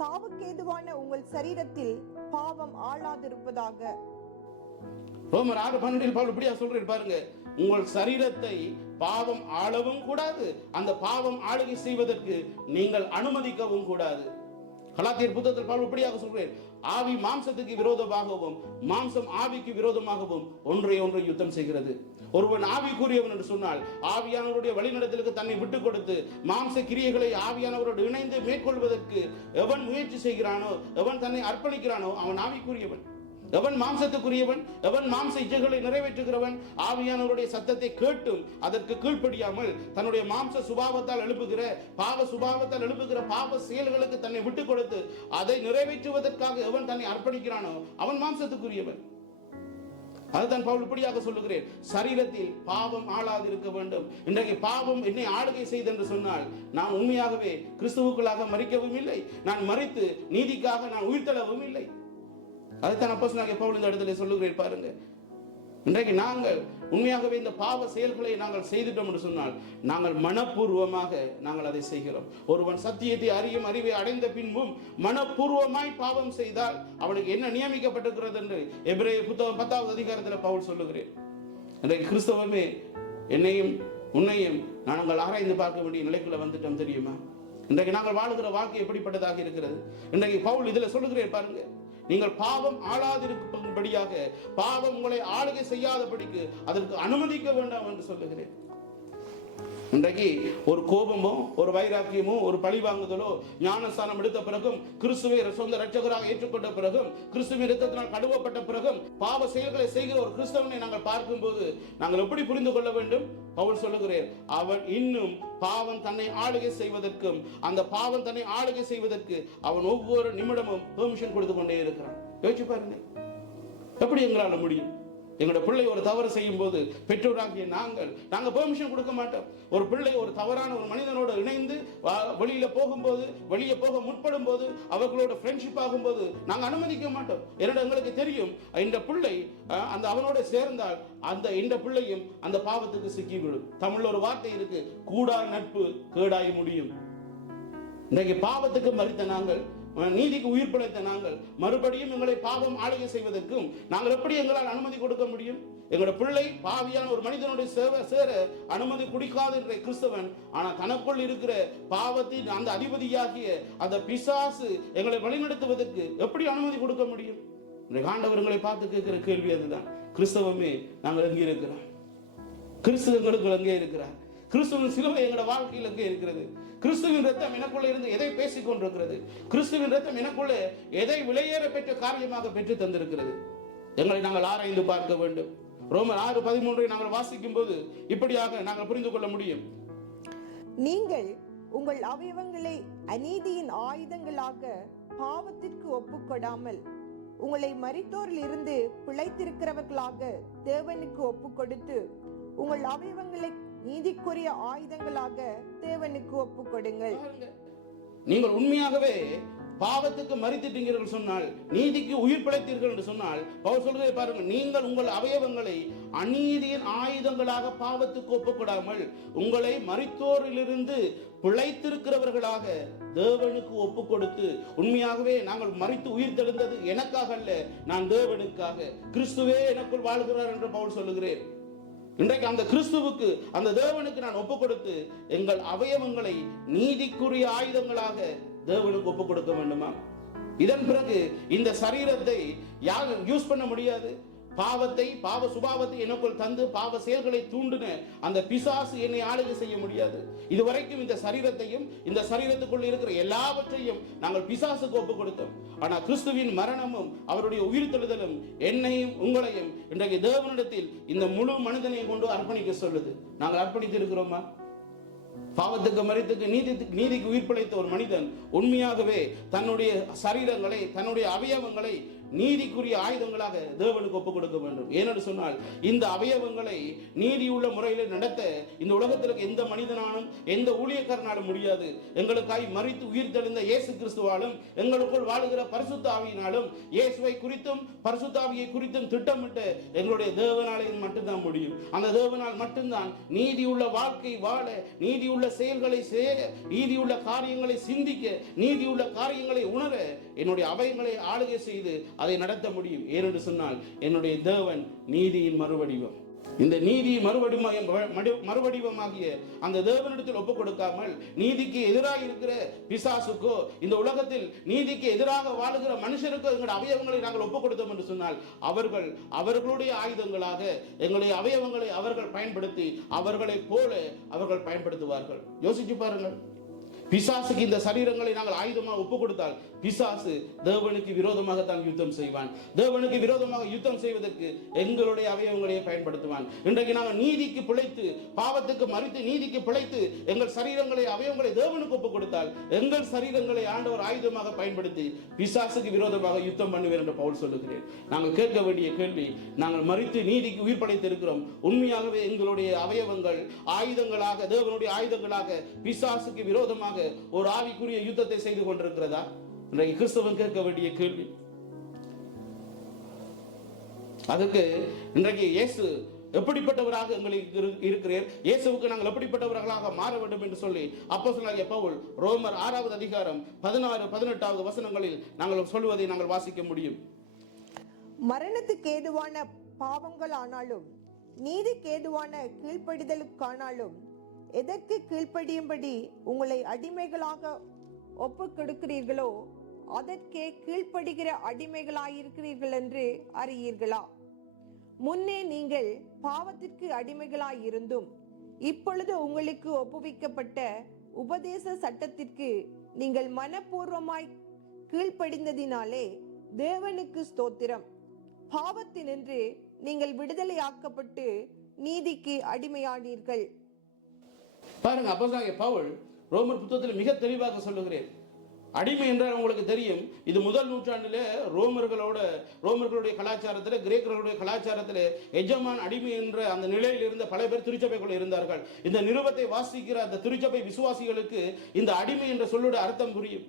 சாவுக்கேதுவான உங்கள் சரீரத்தில் பாவம் ஆளாதிருப்பதாக. ரோமர் 6:12 பவுல் இப்படியா சொல்றார் பாருங்க, உங்கள் சரீரத்தை பாவம் ஆளவும் கூடாது, அந்த பாவம் ஆளுகை செய்வதற்கு நீங்கள் அனுமதிக்கவும் கூடாது. கலாத்தியர் புத்தகத்தில் பவுல் இப்படியாக சொல்றார், ஆவி மாம்சத்துக்கு விரோதமாகவும் மாம்சம் ஆவிக்கு விரோதமாகவும் ஒன்றை யுத்தம் செய்கிறது. ஒருவன் ஆவிக்குரியவன் என்று சொன்னால் ஆவியானவருடைய வழிநடத்தலுக்கு தன்னை விட்டுக் கொடுத்து மாம்ச கிரியைகளை ஆவியானவரோடு இணைந்து மேற்கொள்வதற்கு எவன் முயற்சி செய்கிறானோ, எவன் தன்னை அர்ப்பணிக்கிறானோ அவன் ஆவிக்குரியவன். எவன் மாம்சத்துக்குரியவன், எவன் மாம்ச இச்சைகளை நிறைவேற்றுகிறவன், ஆவியானவருடைய சத்தத்தை கேட்டும் அதற்கு கீழ்ப்படியாமல் தன்னுடைய மாம்ச சுபாவத்தால் எழுப்புகிற பாவ செயல்களுக்கு தன்னை விட்டுக் கொடுத்து அதை நிறைவேற்றுவதற்காக எவன் தன்னை அர்ப்பணிக்கிறானோ அவன் மாம்சத்துக்குரியவன். அதுதான் பவுல் இப்படியாக சொல்லுகிறேன், சரீரத்தில் பாவம் ஆளாது இருக்க வேண்டும். இன்றைக்கு பாவம் என்னை ஆளுகை செய்து என்று சொன்னால் நான் உண்மையாகவே கிறிஸ்துவுக்குள்ளாக மரிக்கவும் இல்லை, நான் மரித்து நீதிக்காக நான் உயிர்த்தெழவும் இல்லை. அதுதான் அப்போஸ்தலனாகிய பவுல் இந்த இடத்துல சொல்லுகிறேன் பாருங்க. இன்றைக்கு நாங்கள் உண்மையாகவே இந்த பாவ செயல்களை நாங்கள் செய்துட்டோம் என்று சொன்னால் நாங்கள் மனப்பூர்வமாக நாங்கள் அதை செய்கிறோம். ஒருவன் சத்தியத்தை அறியும் அறிவை அடைந்த பின்பும் மனப்பூர்வமாய் பாவம் செய்தால் அவனுக்கு என்ன நியமிக்கப்பட்டிருக்கிறது என்று எபிரேயர் புத்தகம் 10வது அதிகாரத்தில் பவுல் சொல்லுகிறேன். இன்றைக்கு கிறிஸ்தவமே என்னையும் உன்னையும் நாங்கள் ஆராய்ந்து பார்க்க வேண்டிய நிலைக்குள்ள வந்துட்டோம் தெரியுமா? இன்றைக்கு நாங்கள் வாழுகிற வாழ்க்கை எப்படிப்பட்டதாக இருக்கிறது? இன்றைக்கு பவுல் இதுல சொல்லுகிறேன் பாருங்க, நீங்கள் பாவம் ஆளாதிருக்கும்படியாக, பாவம் உங்களை ஆளுகை செய்யாதபடிக்கு அதற்கு அனுமதிக்க வேண்டாம் என்று சொல்லுகிறேன். இன்றைக்கு ஒரு கோபமோ, ஒரு வைராக்கியமோ, ஒரு பழி வாங்குதலோ, ஞானஸ்தானம் எடுத்த பிறகும், கிறிஸ்துவை சொந்த இரட்சகராக ஏற்றுக்கொண்ட பிறகும், கிறிஸ்துவின் இரத்தத்தினால் கழுவப்பட்ட பிறகும் பாவ செயல்களை செய்கிற ஒரு கிறிஸ்தவனை நாங்கள் பார்க்கும்போது நாங்கள் எப்படி புரிந்து கொள்ள வேண்டும்? பவுல் சொல்லுகிறேன், அவன் இன்னும் பாவம் தன்னை ஆளுகை செய்வதற்கும், அந்த பாவம் தன்னை ஆளுகை செய்வதற்கு அவன் ஒவ்வொரு நிமிடமும் பெர்மிஷன் கொடுத்து கொண்டே இருக்கிறான். யோசிச்சு பாருங்க, எப்படி எங்களால் முடியும்? எங்களோட பிள்ளை ஒரு தவறு செய்யும் போது பெற்றோராகிய நாங்கள் பெர்மிஷன் கொடுக்க மாட்டோம். ஒரு பிள்ளை ஒரு தவறான ஒரு மனிதனோடு இணைந்து வெளியில போகும்போது, வெளியே போக முற்படும் போது, அவர்களோட ஃப்ரெண்ட்ஷிப் ஆகும்போது நாங்கள் அனுமதிக்க மாட்டோம். என்னோட எங்களுக்கு தெரியும், இந்த பிள்ளை அந்த அவனோட சேர்ந்தால் இந்த பிள்ளையும் அந்த பாவத்துக்கு சிக்கிவிடும். தமிழ்ல ஒரு வார்த்தை இருக்கு, கூடா நட்பு கேடாய் முடியும். இன்றைக்கு பாவத்துக்கு மரித்த நாங்கள் நீதிக்கு உயிர் பிழைத்த நாங்கள் மறுபடியும் எங்களை பாவம் ஆளுகை செய்வதற்கும் நாங்கள் எப்படி எங்களால் அனுமதி கொடுக்க முடியும்? எங்களோட பிள்ளை பாவியான ஒரு மனிதனுடைய சேர அனுமதி குடிக்காத என்ற கிறிஸ்தவன், ஆனா தனக்குள் இருக்கிற பாவத்தின் அந்த அதிபதியாகிய அந்த பிசாசு எங்களை வழிநடத்துவதற்கு எப்படி அனுமதி கொடுக்க முடியும்? ஆண்டவர்களை பார்த்து கேட்கிற கேள்வி அதுதான். கிறிஸ்தவமே, நாங்கள் எங்கே இருக்கிறோம்? கிறிஸ்துவங்களுக்கு எங்கே இருக்கிறார்? கிறிஸ்துவின் சிலுவை எங்களோட வாழ்க்கையில் எங்கே இருக்கிறது? கிறிஸ்துவின் ரத்தம் எனக்குள்ள இருந்து எதை பேசிக் கொண்டிருக்கிறது? கிறிஸ்துவின் ரத்தம் எனக்குள்ள எதை விலையேற பெற்ற காரியமாக பெற்று தந்திருக்கிறது? எங்களை நாங்கள் ஆராய்ந்து பார்க்க வேண்டும். ரோமர் 6:13 நாங்கள் வாசிக்கும் போது இப்படியாக நாங்கள் புரிந்து கொள்ள முடியும். நீங்கள் உங்கள் அவயவங்களை அநீதியின் ஆயுதங்களாக பாவத்திற்கு ஒப்புக்கொடாமல் உங்களை மரித்தோரில் இருந்து பிழைத்திருக்கிறவர்களாக தேவனுக்கு ஒப்பு கொடுத்து உங்கள் அவயவங்களை நீதிக்குரிய ஆயுதங்களாக தேவனுக்கு ஒப்பு கொடுங்கள். நீங்கள் உண்மையாகவே பாவத்துக்கு மரித்திட்டீர்கள் சொன்னால், நீதிக்கு உயிர் பிழைத்தீர்கள் என்று சொன்னால், பவுல் சொல்கிறதை பாருங்கள், நீங்கள் உங்கள் அவயவங்களை அநீதியின் ஆயுதங்களாக பாவத்துக்கு ஒப்புக்கொடாமல் உங்களை மரித்தோரிலிருந்து பிழைத்திருக்கிறவர்களாக தேவனுக்கு ஒப்பு கொடுத்து, உண்மையாகவே நாங்கள் மரித்து உயிர் தெழுந்தது எனக்காக அல்ல, நான் தேவனுக்காக, கிறிஸ்துவே எனக்குள் வாழ்கிறார் என்று பவுல் சொல்லுகிறேன். இன்றைக்கு அந்த கிறிஸ்துவுக்கு, அந்த தேவனுக்கு நான் ஒப்பு கொடுத்து எங்கள் அவயவங்களை நீதிக்குரிய ஆயுதங்களாக தேவனுக்கு ஒப்பு கொடுக்க வேண்டுமா? இதன் பிறகு இந்த சரீரத்தை யாரும் யூஸ் பண்ண முடியாது. பாவத்தை, பாவ சுபாவத்தை எனக்குள் தந்து பாவ செயல்களை தூண்டின அந்த பிசாசு என்னை ஆளுகை செய்ய முடியாது. இதுவரைக்கும் இந்த சரீரத்தையும் இந்த சரீரத்துக்குள் இருக்கிற எல்லாவற்றையும் நாங்கள் பிசாசுக்கு ஒப்பு கொடுத்தோம். ஆனால் கிறிஸ்துவின் மரணமும் அவருடைய உயிர்த்தெழுதலும் என்னையும் உங்களையும் இன்றைக்கு தேவனிடத்தில் இந்த முழு மனிதனையும் கொண்டு அர்ப்பணிக்க சொல்லுது. நாங்கள் அர்ப்பணித்து இருக்கிறோமா? பாவத்துக்கு மரித்துக்கு நீதிக்கு உயிர் பிழைத்த ஒரு மனிதன் உண்மையாகவே தன்னுடைய சரீரங்களை, தன்னுடைய அவயவங்களை நீதிக்குரிய ஆயுதங்களாக தேவனுக்கு ஒப்புக் கொடுக்க வேண்டும். ஏனென்று சொன்னால், இந்த அவயவங்களை நீதியுள்ள முறையில் நடத்த இந்த உலகத்திற்கு எந்த மனிதனாலும் எந்த ஊழியக்காரனாலும் முடியாது. எங்களுக்காய் மரித்து உயிர் தெழுந்த இயேசு கிறிஸ்துவாலும் எங்களுக்குள் வாழுகிற பரிசுத்த ஆவியினாலும் இயேசுவை குறித்தும் பரிசுத்த ஆவியை குறித்தும் திட்டமிட்டு எங்களுடைய தேவனாலையும் மட்டும்தான் முடியும். அந்த தேவனால் மட்டும்தான் நீதியுள்ள வாழ்க்கை வாழ, நீதியுள்ள செயல்களை செய்ய, நீதியுள்ள காரியங்களை சிந்திக்க, நீதியுள்ள காரியங்களை உணர என்னுடைய அவயங்களை ஆளுகை செய்து அதை நடத்த முடியும். ஏனென்று சொன்னால், என்னுடைய தேவன் நீதியின் மறுவடிவம். இந்த நீதியின் மறுவடிவமாகிய அந்த தேவனிடத்தில் ஒப்புக் கொடுக்காமல் நீதிக்கு எதிராக இருக்கிற பிசாசுக்கோ, இந்த உலகத்தில் நீதிக்கு எதிராக வாழுகிற மனுஷருக்கோ எங்களுடைய அவயவங்களை நாங்கள் ஒப்புக் கொடுத்தோம் என்று சொன்னால், அவர்களுடைய ஆயுதங்களாக எங்களுடைய அவயவங்களை அவர்கள் பயன்படுத்தி அவர்களைப் போல அவர்கள் பயன்படுத்துவார்கள். யோசிச்சு பாருங்கள். பிசாசுக்கு இந்த சரீரங்களை நாங்கள் ஆயுதமாக ஒப்புக் கொடுத்தால், பிசாசு தேவனுக்கு விரோதமாகத்தான் யுத்தம் செய்வான். தேவனுக்கு விரோதமாக யுத்தம் செய்வதற்கு எங்களுடைய அவயவங்களையே பயன்படுத்துவான். இன்றைக்கு நாங்கள் நீதிக்கு பிழைத்து, பாவத்துக்கு மரித்து நீதிக்கு பிழைத்து எங்கள் சரீரங்களை, அவயவங்களை தேவனுக்கு ஒப்புக் கொடுத்தால், எங்கள் சரீரங்களை ஆண்டவர் ஆயுதமாக பயன்படுத்தி பிசாசுக்கு விரோதமாக யுத்தம் பண்ணுவேன் என்று பவுல் சொல்லுகிறேன். நாங்கள் கேட்க வேண்டிய கேள்வி, நாங்கள் மரித்து நீதிக்கு உயிர் படைத்து இருக்கிறோம். உண்மையாகவே எங்களுடைய அவயவங்கள் ஆயுதங்களாக, தேவனுடைய ஆயுதங்களாக பிசாசுக்கு விரோதமாக ஒரு ஆவிக்குரிய யுத்தத்தை செய்து கொண்டிருக்கிறதா? இன்றைக்கு கிறிஸ்தவன் கேட்க வேண்டிய கேள்வி. அதுக்கு இன்றைக்கு இயேசு எப்படிப்பட்டவராக எங்களுக்கு இருக்கிறார், இயேசுவுக்கு நாங்கள் எப்படிப்பட்டவர்களாக மாற வேண்டும் என்று சொல்லி அப்போஸ்தலனாகிய பவுல் ரோமர் 6வது அதிகாரம் 16-18 வசனங்களில் நாங்கள் சொல்வதை நாங்கள் வாசிக்க முடியும். மரணத்துக்கு ஏதுவான பாவங்கள் ஆனாலும் நீதிக்கு ஏதுவான கீழ்ப்படிதலுக்கானாலும் எதற்கு கீழ்ப்படியும்படி உங்களை அடிமைகளாக ஒப்பு கொடுக்கிறீர்களோ அதற்கே கீழ்ப்படுகிற அடிமைகளாயிருக்கிறீர்கள் என்று அறியீர்களா? முன்னே நீங்கள் பாவத்திற்கு அடிமைகளாயிருந்தும் இப்பொழுது உங்களுக்கு ஒப்புவிக்கப்பட்ட உபதேச சட்டத்திற்கு நீங்கள் மனப்பூர்வமாய் கீழ்ப்படிந்ததினாலே தேவனுக்கு ஸ்தோத்திரம். பாவத்தினின்று நீங்கள் விடுதலையாக்கப்பட்டு நீதிக்கு அடிமையானீர்கள். பாருங்க, அப்போஸ்தலனாகிய பவுல் ரோமர் புத்தகத்தில் மிக தெளிவாக சொல்லுகிறேன். அடிமை என்றால் உங்களுக்கு தெரியும், இது முதல் நூற்றாண்டிலே ரோமர்களுடைய கலாச்சாரத்தில், கிரேக்கர்களுடைய கலாச்சாரத்தில் எஜமான் அடிமை என்ற அந்த நிலையில் இருந்த பல பேர் திருச்சபைக்குள் இருந்தார்கள். இந்த நிருபத்தை வாசிக்கிற அந்த திருச்சபை விசுவாசிகளுக்கு இந்த அடிமை என்ற சொல்லோட அர்த்தம் புரியும்.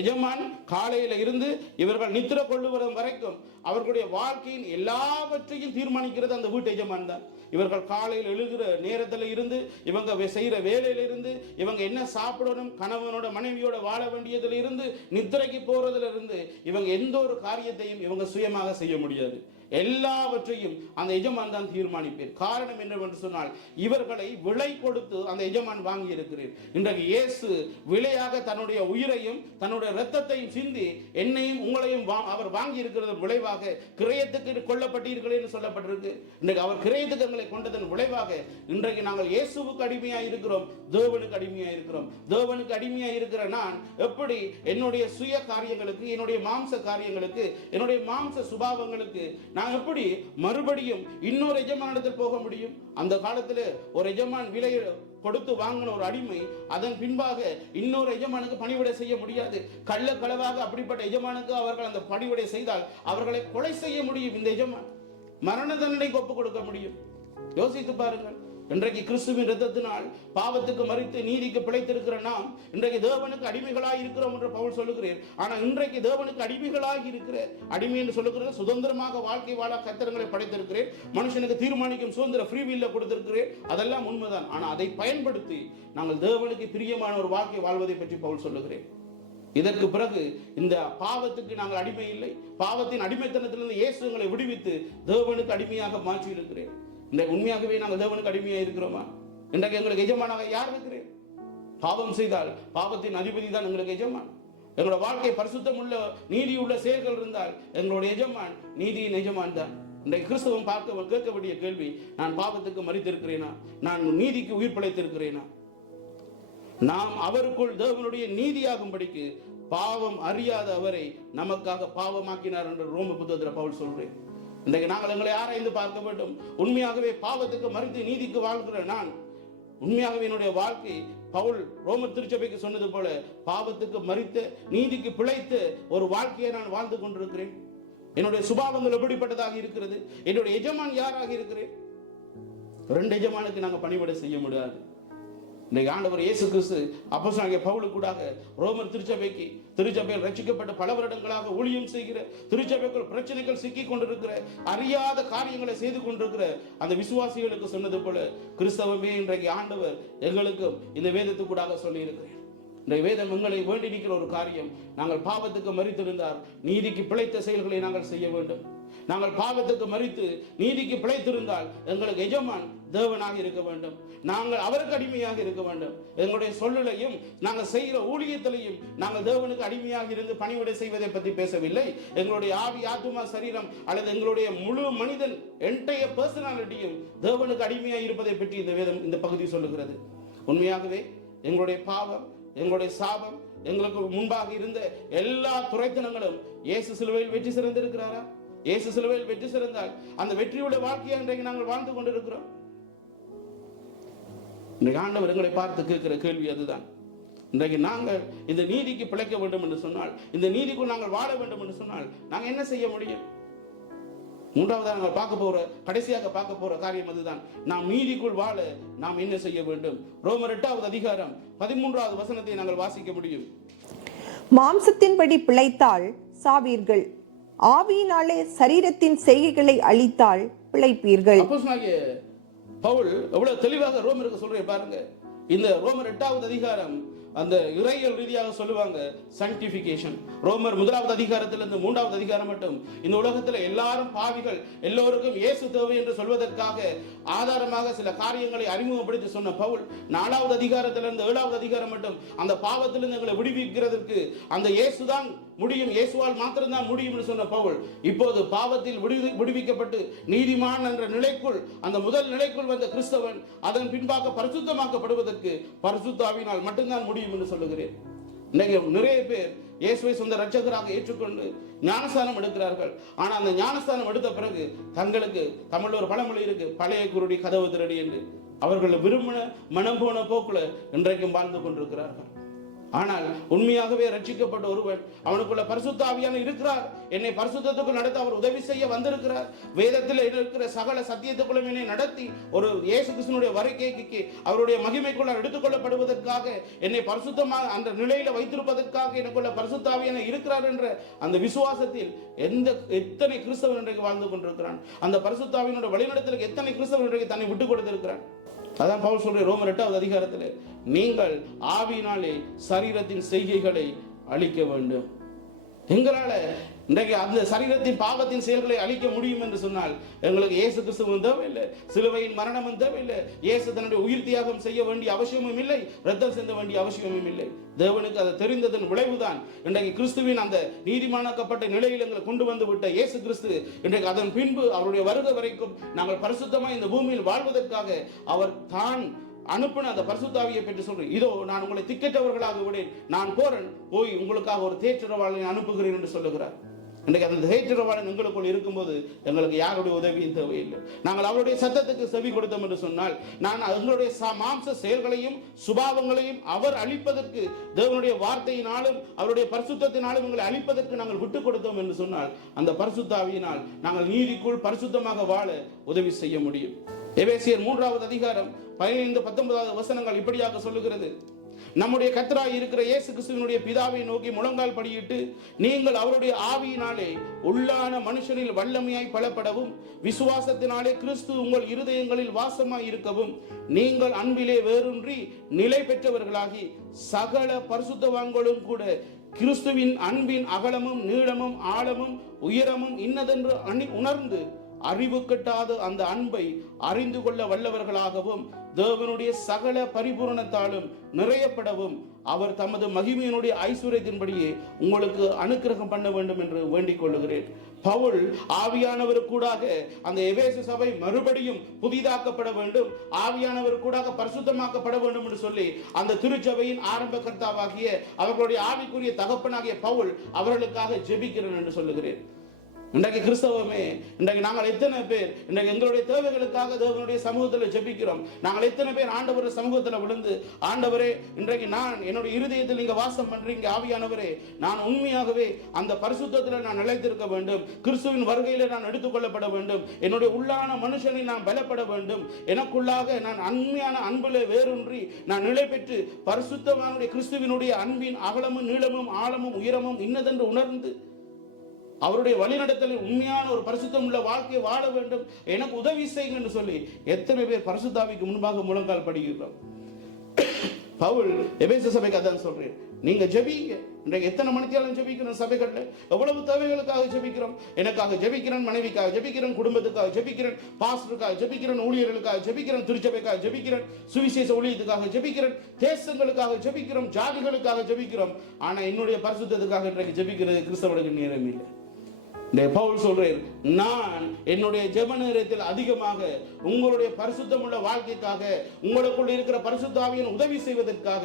எஜமான் காலையில இருந்து இவர்கள் நித்திர கொள்ளுவதும் வரைக்கும் அவர்களுடைய வாழ்க்கையின் எல்லாவற்றையும் தீர்மானிக்கிறது அந்த வீட்டு எஜமான் தான். இவர்கள் காலையில் எழுகிற நேரத்தில் இருந்து, இவங்க செய்கிற வேலையில இருந்து, இவங்க என்ன சாப்பிடணும், கணவனோட மனைவியோட வாழ வேண்டியதுல இருந்து, நித்திரைக்கு போறதுல இருந்து, இவங்க எந்த ஒரு காரியத்தையும் இவங்க சுயமாக செய்ய முடியாது. எல்லாவற்றையும் அந்த எஜமான் தான் தீர்மானிப்பேன். காரணம் என்னவென்று சொன்னால், இவர்களை விலை கொடுத்து அந்த எஜமான் வாங்கி இருக்கிறேன். இன்றைக்கு இயேசு விலையாக தன்னுடைய உயிரையும் தன்னுடைய இரத்தத்தையும் சிந்தி என்னையும் உங்களையும் அவர் வாங்கி இருக்கிறது விளைவாக கிரயத்துக்கு கொல்லப்பட்டீர்கள் என்று சொல்லப்பட்டிருக்கு. இன்றைக்கு அவர் கிரயத்துக்கு எங்களை கொண்டதன் விளைவாக இன்றைக்கு நாங்கள் இயேசுவுக்கு அடிமையாக இருக்கிறோம், தேவனுக்கு அடிமையாக இருக்கிறோம். தேவனுக்கு அடிமையாக இருக்கிற நான் எப்படி என்னுடைய சுய காரியங்களுக்கு, என்னுடைய மாம்ச காரியங்களுக்கு, என்னுடைய மாம்ச சுபாவங்களுக்கு நான் எப்படி மறுபடியும் இன்னொரு எஜமானிடத்தில் போக முடியும்? அந்த காலத்தில் ஒரு எஜமான் விலை கொடுத்து வாங்கின ஒரு அடிமை அதன் பின்பாக இன்னொரு எஜமானுக்கு பணிவிடை செய்ய முடியாது. கள்ளக்களவாக அப்படிப்பட்ட எஜமானுக்கு அவர்கள் அந்த பணிவிடை செய்தால் அவர்களை கொலை செய்ய முடியும். இந்த எஜமான் மரண தண்டனைக்கு ஒப்புக் கொடுக்க முடியும். யோசித்து பாருங்கள். இன்றைக்கு கிறிஸ்துவின் இரத்தத்தினால் பாவத்துக்கு மரித்து நீதிக்கு பிழைத்திருக்கிற நாம் இன்றைக்கு தேவனுக்கு அடிமைகளாக இருக்கிறோம் என்று பவுல் சொல்லுகிறேன். ஆனால் இன்றைக்கு தேவனுக்கு அடிமைகளாகி இருக்கிற, அடிமை என்று சொல்லுகிறேன், சுதந்திரமாக வாழ்க்கை வாழ கத்திரங்களை படைத்திருக்கிறேன், மனுஷனுக்கு தீர்மானிக்கும் சுதந்திர ஃப்ரீ வில்ல கொடுத்திருக்கிறேன். அதெல்லாம் உண்மைதான். ஆனால் அதை பயன்படுத்தி நாங்கள் தேவனுக்கு பிரியமான ஒரு வாழ்க்கை வாழ்வதை பற்றி பவுல் சொல்லுகிறேன். இதற்கு பிறகு இந்த பாவத்துக்கு நாங்கள் அடிமை இல்லை. பாவத்தின் அடிமைத்தனத்திலிருந்து இயேசு எங்களை விடுவித்து தேவனுக்கு அடிமையாக மாற்றி இருக்கிறேன். இன்றைக்கு உண்மையாகவே நாங்கள் தேவனுக்கு அடிமையாக இருக்கிறோமா? இன்றைக்கு எங்களுக்கு எஜமானாக யார் இருக்கிறேன்? பாவம் செய்தால் பாவத்தின் அதிபதி தான் எங்களுக்கு எஜமான். எங்களோட வாழ்க்கை பரிசுத்தம் உள்ள நீதி உள்ள செயல்கள் இருந்தால் எங்களோட எஜமான் நீதியின் எஜமான் தான். இன்றைக்கு கிறிஸ்தவம் கேட்க வேண்டிய கேள்வி, நான் பாவத்துக்கு மரித்திருக்கிறேனா? நான் நீதிக்கு உயிர் பிழைத்திருக்கிறேனா? நாம் அவருக்குள் தேவனுடைய நீதியாகும்படிக்கு பாவம் அறியாத அவரை நமக்காக பாவமாக்கினார் என்று ரோம புத்தகத்தில் பவுல் சொல்றேன். இன்றைக்கு நாங்கள் எங்களை ஆராய்ந்து பார்க்க வேண்டும். உண்மையாகவே பாவத்துக்கு மறித்து நீதிக்கு வாழ்கிற நான், உண்மையாகவே என்னுடைய வாழ்க்கை பவுல் ரோமர் திருச்சபைக்கு சொன்னது போல பாவத்துக்கு மறித்த நீதிக்கு பிழைத்த ஒரு வாழ்க்கையை நான் வாழ்ந்து கொண்டிருக்கிறேன். என்னுடைய சுபாவங்கள் எப்படிப்பட்டதாக இருக்கிறது? என்னுடைய எஜமான் யாராக இருக்கிறேன்? ரெண்டு எஜமானுக்கு நாங்கள் பணிவிடை செய்ய முடியாது. இன்றைக்கு ஆண்டவர் இயேசு கிறிஸ்து அப்போஸ்தலனாகிய பவுலுக்கு கூடாக ரோமர் திருச்சபையில் ரட்சிக்கப்பட்ட பல வருடங்களாக ஊழியம் செய்கிற, திருச்சபைக்குள் பிரச்சனைகள் சிக்கி கொண்டிருக்கிற, அறியாத காரியங்களை செய்து கொண்டிருக்கிற அந்த விசுவாசிகளுக்கு சொன்னது போல கிறிஸ்தவமே இன்றைக்கு ஆண்டவர் எங்களுக்கும் இந்த வேதத்துக்கு கூடாக சொல்லி இருக்கிறேன். இந்த வேதம் எங்களை வேண்டி நிற்கிற ஒரு காரியம், நாங்கள் பாவத்துக்கு மரித்திருந்தால் நீதிக்கு பிழைத்த செயல்களை நாங்கள் செய்ய வேண்டும். நாங்கள் பாவத்துக்கு மரித்து நீதிக்கு பிழைத்திருந்தால் எங்களுக்கு எஜமான் தேவனாக இருக்க வேண்டும். நாங்கள் அவருக்கு அடிமையாக இருக்க வேண்டும். எங்களுடைய சொல்லையும் நாங்கள் செய்கிற ஊழியத்திலையும் நாங்கள் தேவனுக்கு அடிமையாக இருந்து பணிவிடை செய்வதை பற்றி பேசவில்லை. எங்களுடைய ஆவி, ஆத்துமா, சரீரம் அல்லது எங்களுடைய முழு மனிதன் என்டையர் பர்சனாலிட்டியும் தேவனுக்கு அடிமையாக இருப்பதை பற்றி இந்த வேதம், இந்த பகுதி சொல்லுகிறது. உண்மையாகவே எங்களுடைய பாவம், எங்களுடைய சாபம், எங்களுக்கு முன்பாக இருந்த எல்லா துரைத்தனங்களும் இயேசு சிலுவையில் வெற்றி சிறந்திருக்கிறாரா? இயேசு சிலுவையில் வெற்றி சிறந்தால் அந்த வெற்றியுடைய வாழ்க்கையை இன்றைக்கு நாங்கள் வாழ்ந்து கொண்டிருக்கிறோம். இன்றைக்கு ஆண்டவர் எங்களை பார்த்து கேட்கிற கேள்வி அதுதான். இன்றைக்கு நாங்கள் இந்த நீதிக்கு பிழைக்க வேண்டும் என்று சொன்னால், இந்த நீதிக்குள் நாங்கள் வாழ வேண்டும் என்று சொன்னால் நாங்கள் என்ன செய்ய முடியும்? மூன்றாவதாக நாங்கள் கடைசியாக பார்க்க போற காரியம் அதுதான். நாம் நீதிக்குள் வாழ நாம் என்ன செய்ய வேண்டும்? ரோமர் 8வது அதிகாரம் 13வது வசனத்தை நாங்கள் வாசிக்க முடியும். மாம்சத்தின்படி பிழைத்தால் சாவீர்கள், ஆவியினாலே சரீரத்தின் செய்கைகளை அழித்தால் பிழைப்பீர்கள். அப்போஸ்தலனாகிய பவுல் எவ்வளவு தெளிவாக ரோமருக்கு சொல்றேன் பாருங்க. இந்த ரோமர் 8வது அதிகாரம் அந்த இறையியல் ரீதியாக சொல்லுவாங்க sanctification. ரோமர் 1வது அதிகாரத்திலிருந்து 3வது அதிகாரம் மட்டும் இந்த உலகத்தில் எல்லாரும் பாவிகள், எல்லோருக்கும் இயேசு தேவை என்று சொல்வதற்காக ஆதாரமாக சில காரியங்களை அறிமுகப்படுத்தி சொன்ன பவுல் 4வது அதிகாரத்திலிருந்து 7வது அதிகாரம் மட்டும் அந்த பாவத்திலிருந்து எங்களை விடுவிக்கிறதுக்கு அந்த இயேசு தான் முடியும், இயேசுவால் மாத்திரம்தான் முடியும் என்று சொன்ன பவுல் இப்போது பாவத்தில் விடுவிக்கப்பட்டு நீதிமான் என்ற நிலைக்குள், அந்த முதல் நிலைக்குள் வந்த கிறிஸ்தவன் அதன் பின்பாக பரிசுத்தமாக்கப்படுவதற்கு பரிசுத்த ஆவியினால் மட்டும்தான் முடியும் என்று சொல்லுகிறேன். நிறைய பேர் இயேசுவை சொந்த இரட்சகராக ஏற்றுக்கொண்டு ஞானஸ்தானம் எடுக்கிறார்கள். ஆனால் அந்த ஞானஸ்தானம் எடுத்த பிறகு தங்களுக்கு தமிழ்ல ஒரு பழமொழி இருக்கு, பழைய குருடி கதவு திரடி என்று. அவர்கள் விரும்பின மனம் போன போக்குல இன்றைக்கும் வாழ்ந்து கொண்டிருக்கிறார்கள். ஆனால் உண்மையாகவே ரட்சிக்கப்பட்ட ஒருவன், அவனுக்குள்ள பரிசுத்த ஆவியானவர் இருக்கிறார், என்னை பரிசுத்தத்துக்குள் நடத்த அவர் உதவி செய்ய வந்திருக்கிறார், வேதத்தில் இருக்கிற சகல சத்தியத்துக்குள்ளும் என்னை நடத்தி ஒரு இயேசு கிறிஸ்துவினுடைய வருகைக்கு அவருடைய மகிமைக்குள்ள எடுத்துக்கொள்ளப்படுவதற்காக என்னை பரிசுத்தமாக அந்த நிலையில வைத்திருப்பதற்காக எனக்குள்ள பரிசுத்த ஆவியானவர் இருக்கிறார் என்ற அந்த விசுவாசத்தில் எத்தனை கிறிஸ்தவன் இன்றைக்கு வாழ்ந்து கொண்டிருக்கிறான். அந்த பரிசுத்த ஆவியினுடைய வழிநடத்தலுக்கு எத்தனை கிறிஸ்தவன் இன்றைக்கு தன்னை விட்டுக் கொடுத்திருக்கிறான். அதான் பவுல் சொல்ற ரோமர் 8வது அதிகாரத்தில், நீங்கள் ஆவியினாலே சரீரத்தின் செய்கைகளை அழிக்க வேண்டும். எங்களால இன்றைக்கு அந்த சரீரத்தின் பாவத்தின் செயல்களை அழிக்க முடியும் என்று சொன்னால் எங்களுக்கு இயேசு கிறிஸ்துவும் தேவையில்லை, சிலுவையின் மரணமும் தேவையில்லை, இயேசு தன்னுடைய உயிர் தியாகம் செய்ய வேண்டிய அவசியமும் இல்லை, ரத்தம் சிந்த வேண்டிய அவசியமும் இல்லை. தேவனுக்கு அதை தெரிந்ததன் விளைவுதான் இன்றைக்கு கிறிஸ்துவின் அந்த நீதிமானாக்கப்பட்ட நிலையில் எங்களை கொண்டு வந்து விட்ட இயேசு கிறிஸ்து இன்றைக்கு அதன் பின்பு அவருடைய வருகை வரைக்கும் நாங்கள் பரிசுத்தமாக இந்த பூமியில் வாழ்வதற்காக அவர் தான் அனுப்பின அந்த பரிசுத்த ஆவியை பெற்று சொல்றேன், இதோ நான் உங்களை திக்கற்றவர்களாக விடேன், நான் போறேன், போய் உங்களுக்காக ஒரு தேற்றரவாளனை அனுப்புகிறேன் என்று சொல்லுகிறார். இன்றைக்கு அந்த தேற்றரவாளன் எங்களுக்குள் இருக்கும்போது எங்களுக்கு யாருடைய உதவியும் தேவையில்லை. நாங்கள் அவருடைய சத்தத்துக்கு செவி கொடுத்தோம் என்று சொன்னால் எங்களுடைய மாம்ச செயல்களையும் சுபாவங்களையும் அவர் அழிப்பதற்கு, தேவனுடைய வார்த்தையினாலும் அவருடைய பரிசுத்தத்தினாலும் எங்களை அழிப்பதற்கு நாங்கள் விட்டுக் கொடுத்தோம் என்று சொன்னால் அந்த பரிசுத்த ஆவியினால் நாங்கள் நீதிக்குள் பரிசுத்தமாக வாழ உதவி செய்ய முடியும். எபேசியர் 3வது அதிகாரம் 15-19 வசனங்கள் இப்படியாக சொல்லுகிறது, நம்முடைய கர்த்தராய் இருக்கிற இயேசு கிறிஸ்துவினுடைய பிதாவை நோக்கி முழங்கால் படியிட்டு நீங்கள் அவருடைய ஆவியினாலே உள்ளான மனுஷனில் வல்லமையாய் பலப்படவும், விசுவாசத்தினாலே கிறிஸ்து உங்கள் இருதயங்களில் வாசமாய் இருக்கவும், நீங்கள் அன்பிலே வேரூன்றி நிலை பெற்றவர்களாகி சகல பரிசுத்தவான்களும் கூட கிறிஸ்துவின் அன்பின் அகலமும் நீளமும் ஆழமும் உயரமும் இன்னதென்று உணர்ந்து அறிவு கட்டாத அந்த அன்பை அறிந்து கொள்ள வல்லவர்களாகவும் தேவனுடைய சகல பரிபூரணத்தாலும் நிறையப்படவும் அவர் தமது மகிமையினுடைய ஐஸ்வர்யத்தின்படியே உங்களுக்கு அனுக்கிரகம் பண்ண வேண்டும் என்று வேண்டிக் கொள்ளுகிறேன். பவுல் ஆவியானவருக்கூடாக அந்த எபேசு சபை மறுபடியும் புதிதாக்கப்பட வேண்டும், ஆவியானவருக்கூடாக பரிசுத்தமாக்கப்பட வேண்டும் என்று சொல்லி அந்த திருச்சபையின் ஆரம்ப கர்த்தாவாகிய அவர்களுடைய ஆவிக்குரிய தகப்பனாகிய பவுல் அவர்களுக்காக ஜெபிக்கிறேன் என்று சொல்லுகிறேன். இன்றைக்கு கிறிஸ்தவமே, இன்றைக்கு நாங்கள் எத்தனை பேர் இன்றைக்கு எங்களுடைய தேவைகளுக்காக தேவனுடைய சமூகத்தில் ஜெபிக்கிறோம்? நாங்கள் எத்தனை பேர் ஆண்டவர் சமூகத்தில் விழுந்து, ஆண்டவரே இன்றைக்கு நான் என்னுடைய இருதயத்தில் நீங்க வாசம் பண்றீங்க, ஆவியானவரே நான் உண்மையாகவே அந்த பரிசுத்தத்தில் நான் நிலைத்திருக்க வேண்டும், கிறிஸ்துவின் வருகையில நான் எடுத்துக்கொள்ளப்பட வேண்டும், என்னுடைய உள்ளான மனுஷனை நான் பலப்பட வேண்டும், எனக்குள்ளாக நான் உண்மையான அன்புல வேரூன்றி நான் நிலை பெற்று பரிசுத்தமான கிறிஸ்துவினுடைய அன்பின் அகலமும் நீளமும் ஆழமும் உயரமும் இன்னதென்று உணர்ந்து அவருடைய வழிநடத்தலில் உண்மையான ஒரு பரிசுத்தம் உள்ள வாழ்க்கையை வாழ வேண்டும், எனக்கு உதவி செய்யுங்க என்று சொல்லி எத்தனை பேர் பரிசுத்தாவிக்கு முன்பாக முழங்கால் படிக்கிறோம்? பவுல் எபேசு சபைக்கு அதான் சொல்றேன், நீங்க ஜெபிங்க. இன்றைக்கு எத்தனை மணித்தியாலும் ஜெபிக்கிறோம் சபைகளில், எவ்வளவு தேவைகளுக்காக ஜெபிக்கிறோம். எனக்காக ஜெபிக்கிறேன், மனைவிக்காக ஜெபிக்கிறேன், குடும்பத்துக்காக ஜெபிக்கிறேன், பாஸ்டருக்காக ஜெபிக்கிறேன், ஊழியர்களுக்காக ஜெபிக்கிறேன், திருச்சபைக்காக ஜெபிக்கிறேன், சுவிசேஷ ஊழியத்துக்காக ஜெபிக்கிறேன், தேசங்களுக்காக ஜெபிக்கிறோம், ஜாதிகளுக்காக ஜெபிக்கிறோம். ஆனா என்னுடைய பரிசுத்தத்துக்காக இன்றைக்கு ஜெபிக்கிறது கிறிஸ்தவனுக்கு நேரம் இல்லை. பவுல் சொல்றேன், நான் என்னுடைய ஜெப நேரத்தில் அதிகமாக உங்களுடைய பரிசுத்தம் உள்ள வாழ்க்கைக்காக, உங்களுக்குள்ள இருக்கிற பரிசுத்த ஆவியின் உதவி செய்வதற்காக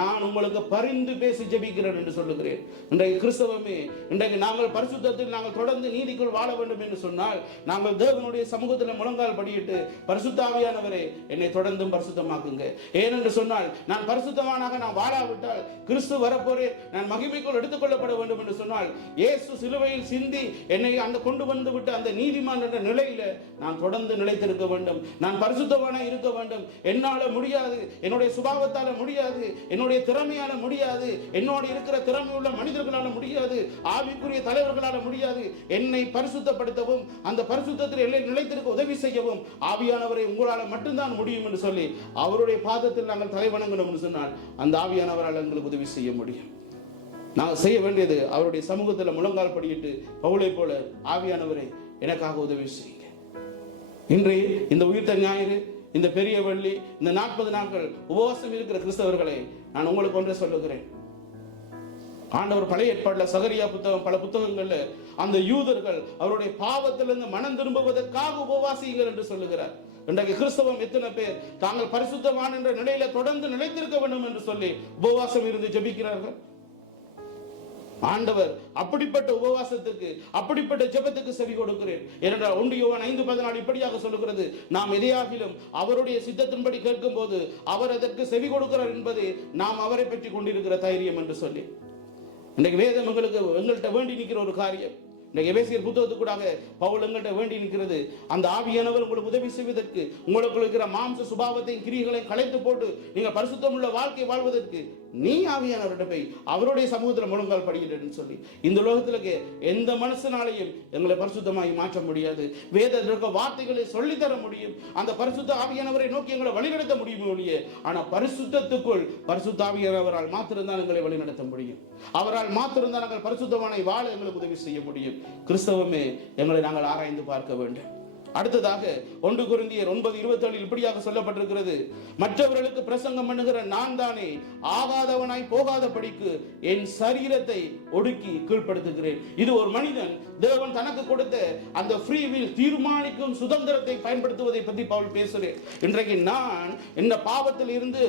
நான் உங்களுக்கு பரிந்து பேசி ஜெபிக்கிறேன் என்று சொல்லுகிறேன். இன்றைக்கு கிறிஸ்தவமே, இன்றைக்கு நாங்கள் பரிசுத்தத்தில் நாங்கள் தொடர்ந்து நீதிக்குள் வாழ வேண்டும் என்று சொன்னால் நாங்கள் தேவனுடைய சமூகத்தில் முழங்கால் படியிட்டு, பரிசுத்த ஆவியானவரே என்னை தொடர்ந்தும் பரிசுத்தமாக்குங்க. ஏனென்று சொன்னால் நான் பரிசுத்தமானாக நான் வாழாவிட்டால் கிறிஸ்து வரப்போறேன், நான் மகிமைக்குள் எடுத்துக்கொள்ளப்பட வேண்டும் என்று சொன்னால் இயேசு சிலுவையில் சிந்தி என்னை அங்க கொண்டு வந்து விட்டு அந்த நீதிமான் என்ற நிலையில நான் தொடர்ந்து நிலைத்திருக்க வேண்டும், நான் பரிசுத்தவானா இருக்க வேண்டும். என்னால முடியாது, என்னுடைய சுபாவத்தால முடியாது, என்னுடைய திறமையால முடியாது, என்னோட இருக்கிற திறமை உள்ள மனிதர்களால முடியாது, ஆவிக்குரிய தலைவர்களால முடியாது. என்னை பரிசுத்தப்படுத்தவும் அந்த பரிசுத்தத்தில் என்னை நிலைத்திருக்க உதவி செய்யவும் ஆவியானவரை உங்களால் மட்டும்தான் முடியும் என்று சொல்லி அவருடைய பாதத்தில் நாங்கள் தலை வணங்கணும் என்று சொன்னால் அந்த ஆவியானவரால் எங்களுக்கு உதவி செய்ய முடியும். நாங்கள் செய்ய வேண்டியது அவருடைய சமூகத்தில் முழங்கால் படியிட்டு பவுலை போல ஆவியானவரை எனக்காக உதவி செய்யுங்க. இன்றைய இந்த உயிர்த்த ஞாயிறு, இந்த பெரிய வெள்ளி, இந்த 40 நாட்கள் உபவாசம் இருக்கிற கிறிஸ்தவர்களை நான் உங்களுக்கு ஒன்றை சொல்லுகிறேன். ஆண்டவர் பழைய ஏற்பாடுல சகரியா புத்தகம் பல புத்தகங்கள்ல அந்த யூதர்கள் அவருடைய பாவத்திலிருந்து மனம் திரும்புவதற்காக உபவாசியுங்கள் என்று சொல்லுகிறார். இன்றைக்கு கிறிஸ்தவம் எத்தனை பேர் தாங்கள் பரிசுத்தவான் என்ற நிலையில தொடர்ந்து நிலைத்திருக்க வேண்டும் என்று சொல்லி உபவாசம் இருந்து ஜெபிக்கிறார்கள்? ஆண்டவர் அப்படிப்பட்ட உபவாசத்துக்கு, அப்படிப்பட்ட ஜெபத்துக்கு செவி கொடுக்கிறேன். ஏனென்றால் 1 யோவான் 5:14 இப்படியாக சொல்லுகிறது, நாம் எதையாகிலும் அவருடைய சித்தத்தின்படி கேட்கும் போது அவர் அதற்கு செவி கொடுக்கிறார் என்பதே நாம் அவரை பற்றி கொண்டிருக்கிற தைரியம் என்று சொல்லி, இன்றைக்கு வேதம் எங்கள்கிட்ட வேண்டி நிற்கிற ஒரு காரியம். இன்றைக்கு எபேசியர் புத்தகத்துக்கூடாக பவுல் எங்கள்கிட்ட வேண்டி நிற்கிறது, அந்த ஆவியானவர் உங்களுக்கு உதவி செய்வதற்கு, உங்களுக்கு இருக்கிற மாம்ச சுபாவத்தையும் கிரியைகளையும் களைத்து போட்டு நீங்கள் பரிசுத்தமுள்ள வாழ்க்கை வாழ்வதற்கு நீ ஆவியானவர்கிட்ட போய் அவருடைய சமூகத்தில் முழங்கால் படிக்கிறேன்னு சொல்லி, இந்த உலகத்தில் எந்த மனுஷனாலையும் எங்களை பரிசுத்தமாகி மாற்ற முடியாது. வேதத்தில் இருக்க வார்த்தைகளை சொல்லித்தர முடியும், அந்த பரிசுத்த ஆவியானவரை நோக்கி எங்களை வழிநடத்த முடியும் ஒழிய, ஆனால் பரிசுத்தத்துக்குள் பரிசுத்த ஆவியானவரால் மாத்திருந்தான் எங்களை வழிநடத்த முடியும். அவரால் மாத்திருந்தான் நாங்கள் பரிசுத்தமானை வாழ எங்களுக்கு உதவி செய்ய முடியும். கிறிஸ்தவமே எங்களை நாங்கள் ஆராய்ந்து பார்க்க வேண்டும். அடுத்ததாக 1 கொரிந்தியர் 9:27 இப்படியாக சொல்லப்பட்டிருக்கிறது, மற்றவர்களுக்கு பிரசங்கம் பண்ணுகிற நான் தானே ஆகாதவனாய் போகாதபடிக்கு என் சரீரத்தை ஒடுக்கி கீழ்ப்படுத்துகிறேன். இது ஒரு மனிதன் தேவன் தனக்கு கொடுத்த அந்த ஃப்ரீ வில் தீர்மானிக்கும் சுதந்திரத்தை பயன்படுத்துவதை பற்றி பவுல் பேசுகிறேன். இன்றைக்கு நான் இந்த பாவத்தில் இருந்து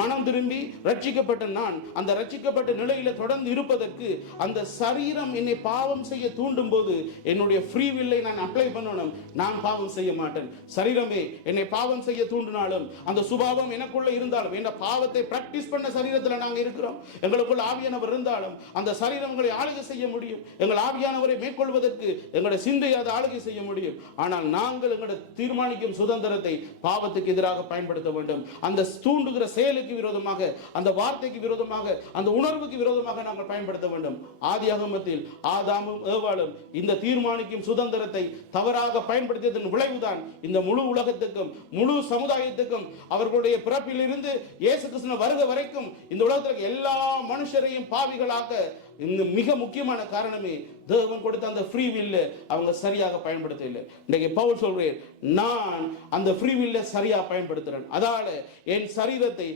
மனம் திரும்பி ரட்சிக்கப்பட்ட நான் அந்த ரட்சிக்கப்பட்ட நிலையில தொடர்ந்து இருப்பதற்கு அந்த சரீரம் என்னை பாவம் செய்ய தூண்டும் போது என்னுடைய ஃப்ரீ வில்லை நான் அப்ளை பண்ணணும். நான் பாவம் செய்ய மாட்டேன். சரீரமே என்னை பாவம் செய்ய தூண்டினாலும், அந்த சுபாவம் எனக்குள்ள இருந்தாலும், என்ற பாவத்தை பிராக்டிஸ் பண்ண சரீரத்தில் நாங்கள் இருக்கிறோம். எங்களுக்குள்ள ஆவியானவர் இருந்தாலும் அந்த சரீரங்களை ஆளுகை செய்ய முடியும். எங்கள் ஆவியானவரை மேற்கொள்வதற்கு எங்களுடைய சிந்தையை அதை ஆளுகை செய்ய முடியும். ஆனால் நாங்கள் எங்களுடைய தீர்மானிக்கும் சுதந்திரத்தை பாவத்துக்கு எதிராக பயன்படுத்த வேண்டும். அந்த தூண்டுகிற செயலுக்கு விரோதமாக, அந்த வார்த்தைக்கு விரோதமாக, அந்த உணர்வுக்கு விரோதமாக நாங்கள் பயன்படுத்த வேண்டும். ஆதியாகமத்தில் ஆதாமும் ஏவாளும் இந்த தீர்மானிக்கும் சுதந்திரத்தை தவறாக பயன்படுத்தியதன் விளைவுதான் இந்த முழு உலகத்துக்கும் முழு சமுதாயத்துக்கும் அவர்களுடைய பிறப்பில் இருந்து இயேசு கிறிஸ்து வருகை வரைக்கும் இந்த உலகத்தில் எல்லா மனுஷரையும் பாவிகளாக்க இந்த மிக முக்கியமான காரணமே தேவன் கொடுத்த அந்த ஃப்ரீ வில்ல அவங்க சரியாக பயன்படுத்த இல்லை. இன்றைக்கு பவுல் சொல்றேன், நான் அந்த ஃப்ரீ வில்ல சரியா பயன்படுத்துறேன். அதால என் சரீரத்தை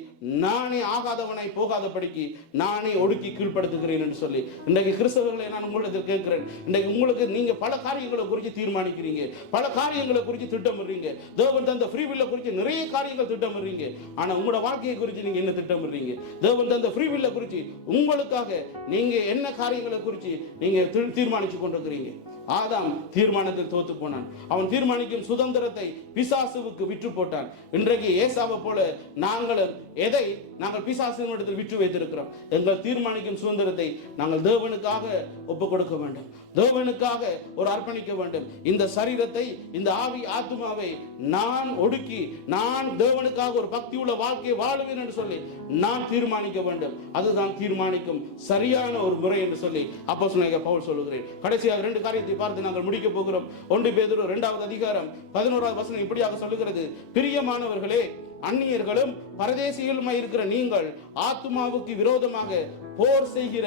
நானே ஆகாதவனாய் போகாதபடிக்கு நானே ஒடுக்கி கீழ்ப்படுத்துகிறேன் என்று சொல்லி, இன்றைக்கு கிறிஸ்தவர்களை நான் உங்களிடத்தில் கேட்கிறேன். இன்றைக்கு உங்களுக்கு நீங்க பல காரியங்களை குறித்து தீர்மானிக்கிறீங்க, பல காரியங்களை குறித்து திட்டமிடுறீங்க. தேவன் தந்த ஃப்ரீ வில்ல குறித்து நிறைய காரியங்கள் திட்டமிடுறீங்க. ஆனா உங்களோட வாழ்க்கையை குறித்து நீங்க என்ன திட்டமிடுறீங்க? தேவன் தந்த ஃப்ரீ வில்ல குறித்து உங்களுக்காக நீங்க என்ன காரியங்களை குறித்து நீங்க தீர்மானிச்சு கொண்டிருக்கிறீங்க? ஆதாம் தீர்மானத்தில் தோத்து போனான். அவன் தீர்மானிக்கும் சுதந்திரத்தை பிசாசுவுக்கு விற்று போட்டான். இன்றைக்கு ஏசாவை போல நாங்களும் எதை நாங்கள் பிசாசுவிடத்தில் விற்று வைத்திருக்கிறோம்? எங்கள் தீர்மானிக்கும் சுதந்திரத்தை நாங்கள் தேவனுக்காக ஒப்புக் கொடுக்க வேண்டும், தேவனுக்காக ஒரு அர்ப்பணிக்க வேண்டும். இந்த சரீரத்தை, இந்த ஆவி ஆத்துமாவை நான் ஒடுக்கி நான் தேவனுக்காக ஒரு பக்தி உள்ள வாழ்க்கையை வாழுவேன் என்று சொல்லி நான் தீர்மானிக்க வேண்டும். அதுதான் தீர்மானிக்கும் சரியான ஒரு முறை என்று சொல்லி அப்போஸ்தலனாகிய பவுல் சொல்லுகிறேன். கடைசியாக 2 காரியத்தை பார்த்து நாங்கள் முடிக்க போகிறோம். 1 பேதுரு 2வது அதிகாரம் 11வது வசனம் இப்படியாக சொல்லுகிறது, பிரியமானவர்களே, அந்நியர்களும் பரதேசிகளுமாய் இருக்கிற நீங்கள் ஆத்துமாவுக்கு விரோதமாக போர் செய்கிற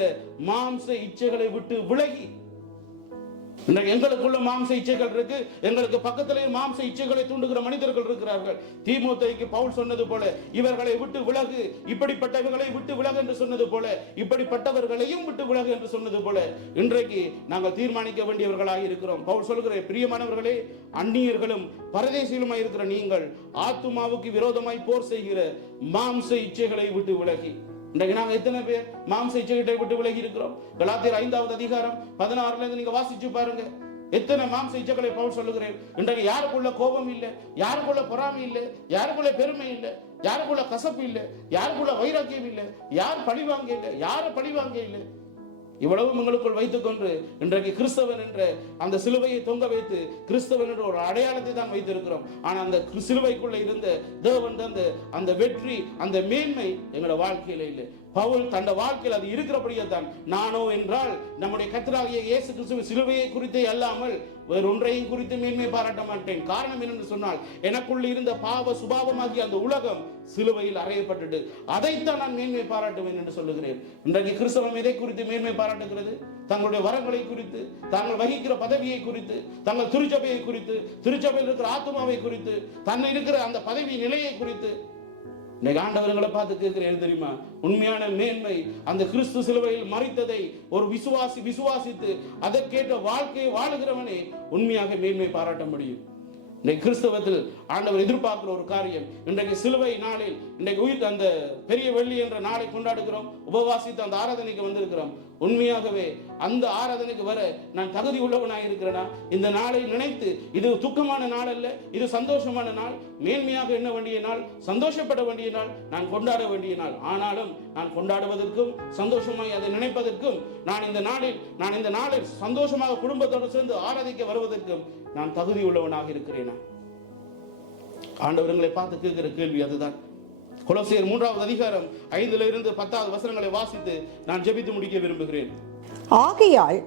மாம்ச இச்சைகளை விட்டு விலகி, எங்களுக்குள்ள மாம்ச இச்சைகள் இருக்கு, எங்களுக்கு பக்கத்திலேயே மாம்ச இச்சைகளை தூண்டுகிற மனிதர்கள் இருக்கிறார்கள். தீமோத்தேயுக்கு பவுல் சொன்னது போல இவர்களை விட்டு விலகு, இப்படிப்பட்டவர்களை விட்டு விலகு என்று சொன்னது போல இப்படிப்பட்டவர்களையும் விட்டு விலகு என்று சொன்னது போல இன்றைக்கு நாங்கள் தீர்மானிக்க வேண்டியவர்களாக இருக்கிறோம். பவுல் சொல்கிற, பிரியமானவர்களே, அந்நியர்களும் பரதேசிகளுமாய் இருக்கிற நீங்கள் ஆத்துமாவுக்கு விரோதமாய் போர் செய்கிற மாம்ச இச்சைகளை விட்டு விலகி. இன்றைக்கு நாங்க எத்தனை பேர் மாம்ச இச்சைகளை விட்டு விலகி இருக்கிறோம்? கலாத்தியர் 5வது அதிகாரம் 16ல இருந்து நீங்க வாசிச்சு பாருங்க. எத்தனை மாம்ச இச்சைகளை பவுல் சொல்லுகிறேன். இன்றைக்கு யாருக்குள்ள கோபம் இல்லை, யாருக்குள்ள பொறாமை இல்லை, யாருக்குள்ள பெருமை இல்லை, யாருக்குள்ள கசப்பு இல்லை, யாருக்குள்ள வைராக்கியம் இல்லை, யார் பழிவாங்க இல்லை, யாரை பழிவாங்க இல்லை. இவ்வளவும் உங்களுக்குள் வைத்துக் கொண்டு இன்றைக்கு கிறிஸ்தவன் என்ற அந்த சிலுவையை தொங்க வைத்து கிறிஸ்தவன் என்ற ஒரு அடையாளத்தை தான் வைத்திருக்கிறோம். ஆனா அந்த சிலுவைக்குள்ள இருந்த தேவன் தந்த அந்த வெற்றி, அந்த மேன்மை எங்களோட வாழ்க்கையில இல்லை. பவுல் தன் வாழ்க்கையில் அது இருக்கிறபடியே தான், நானோ என்றால் நம்முடைய கர்த்தராகிய இயேசு கிறிஸ்துவின் சிலுவையை குறித்தே அல்லாமல் வேறொன்றையும் குறித்து மேன்மை பாராட்ட மாட்டேன். காரணம் என்னென்று சொன்னால், எனக்குள்ள இருந்த பாவ சுபாவமாகிய அந்த உலகம் சிலுவையில் அறையப்பட்டது, அதைத்தான் நான் மேன்மை பாராட்டுவேன் என்று சொல்லுகிறேன். இன்றைக்கு கிறிஸ்தவம் எதை குறித்து மேன்மை பாராட்டுகிறது? தங்களுடைய வரங்களை குறித்து, தாங்கள் வகிக்கிற பதவியை குறித்து, தங்கள் திருச்சபையை குறித்து, திருச்சபையில் இருக்கிற ஆத்துமாவை குறித்து, தன்னை இருக்கிற அந்த பதவி நிலையை குறித்து. இன்னைக்கு ஆண்டவர்களை பார்த்து கேட்கிறேன் தெரியுமா, உண்மையான மேன்மை அந்த கிறிஸ்து சிலுவையில் மரித்ததை ஒரு விசுவாசித்து அதற்கேற்ற வாழ்க்கையை வாழுகிறவனே உண்மையாக மேன்மை பாராட்ட முடியும். இன்றைக்கு கிறிஸ்தவத்தில் ஆண்டவர் எதிர்பார்க்கிற ஒரு காரியம். இன்றைக்கு சிலுவை நாளில், இன்றைக்கு உயிர் அந்த பெரிய வெள்ளி என்ற நாளை கொண்டாடுகிறோம். உபவாசித்து அந்த ஆராதனைக்கு வந்திருக்கிறோம். உண்மையாகவே அந்த ஆராதனைக்கு வர நான் தகுதி உள்ளவனாக இருக்கிறேனா? இந்த நாளை நினைத்து இது துக்கமான நாள் அல்ல, இது சந்தோஷமான நாள், மேன்மையாக எண்ண வேண்டிய நாள், சந்தோஷப்பட வேண்டிய நாள், நான் கொண்டாட வேண்டிய நாள். ஆனாலும் நான் கொண்டாடுவதற்கும் சந்தோஷமாய் அதை நினைப்பதற்கும், நான் இந்த நாளில் சந்தோஷமாக குடும்பத்தோடு சேர்ந்து ஆராதிக்க வருவதற்கும் நான் தகுதி உள்ளவனாக இருக்கிறேனா? ஆண்டவர் எங்களை பார்த்து கேட்கிற கேள்வி அதுதான். கொலோசியர் 3வது அதிகாரம் 5 10 வசனங்களை வாசித்து நான் ஜெபித்து முடிக்க விரும்புகிறேன். ஆகையால்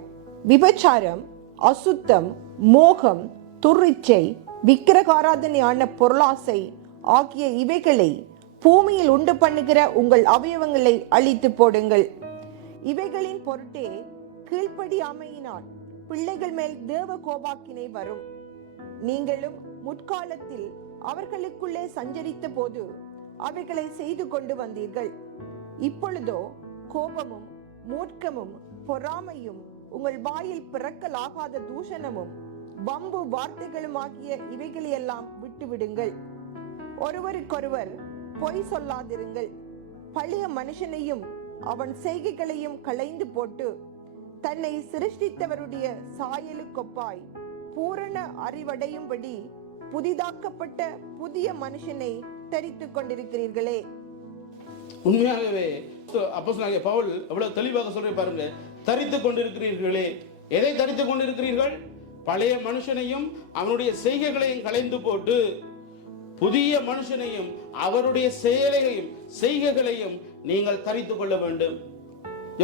விபச்சாரம், அசுத்தம், மோகம், துர்ரிச்சை, விக்கிரகாராதனையான பொருளாசை ஆகிய இவைகளை பூமியில் உண்டு பண்ணுகிற உங்கள் அவயவங்களை அழித்து போடுங்கள். இவைகளின் பொருட்டே கீழ்ப்படியாமையினால் பிள்ளைகள் மேல் தேவ கோபாக்கினை வரும். நீங்களும் முற்காலத்தில் அவர்களுக்குள்ளே சஞ்சரித்த போது அவைகளை செய்து கொண்டு வந்தீர்கள். இப்பொழுதோ கோபமும் மூர்க்கமும் பொறாமையும் உங்கள் வாயில் பிறக்கலாகாத தூஷணமும் வம்பு வார்த்தைகளும் ஆகிய இவைகளையெல்லாம் விட்டுவிடுங்கள். ஒருவருக்கொருவர் பொய் சொல்லாதிருங்கள். பழைய மனுஷனையும் அவன் செய்கைகளையும் களைந்து போட்டு தன்னை சிருஷ்டித்தவருடைய சாயலுக்கொப்பாய் பூரண அறிவடையும்படி புதிதாக்கப்பட்ட புதிய மனுஷனை தரித்துக் கொண்டிருக்கிறீர்களே. உண்மையாகவே அப்போஸ்தலனாகிய பவுல் எவ்வளவு தெளிவாக சொல்ற பாருங்க. தரித்துக் கொண்டிருக்கிறீர்களே. எதை தரித்துக் கொண்டிருக்கிறீர்கள்? பழைய மனுஷனையும் அவனுடைய செய்கைகளையும் களைந்து போட்டு புதிய மனுஷனையும் அவருடைய செய்கைகளையும் நீங்கள் தரித்துக் கொள்ள வேண்டும்.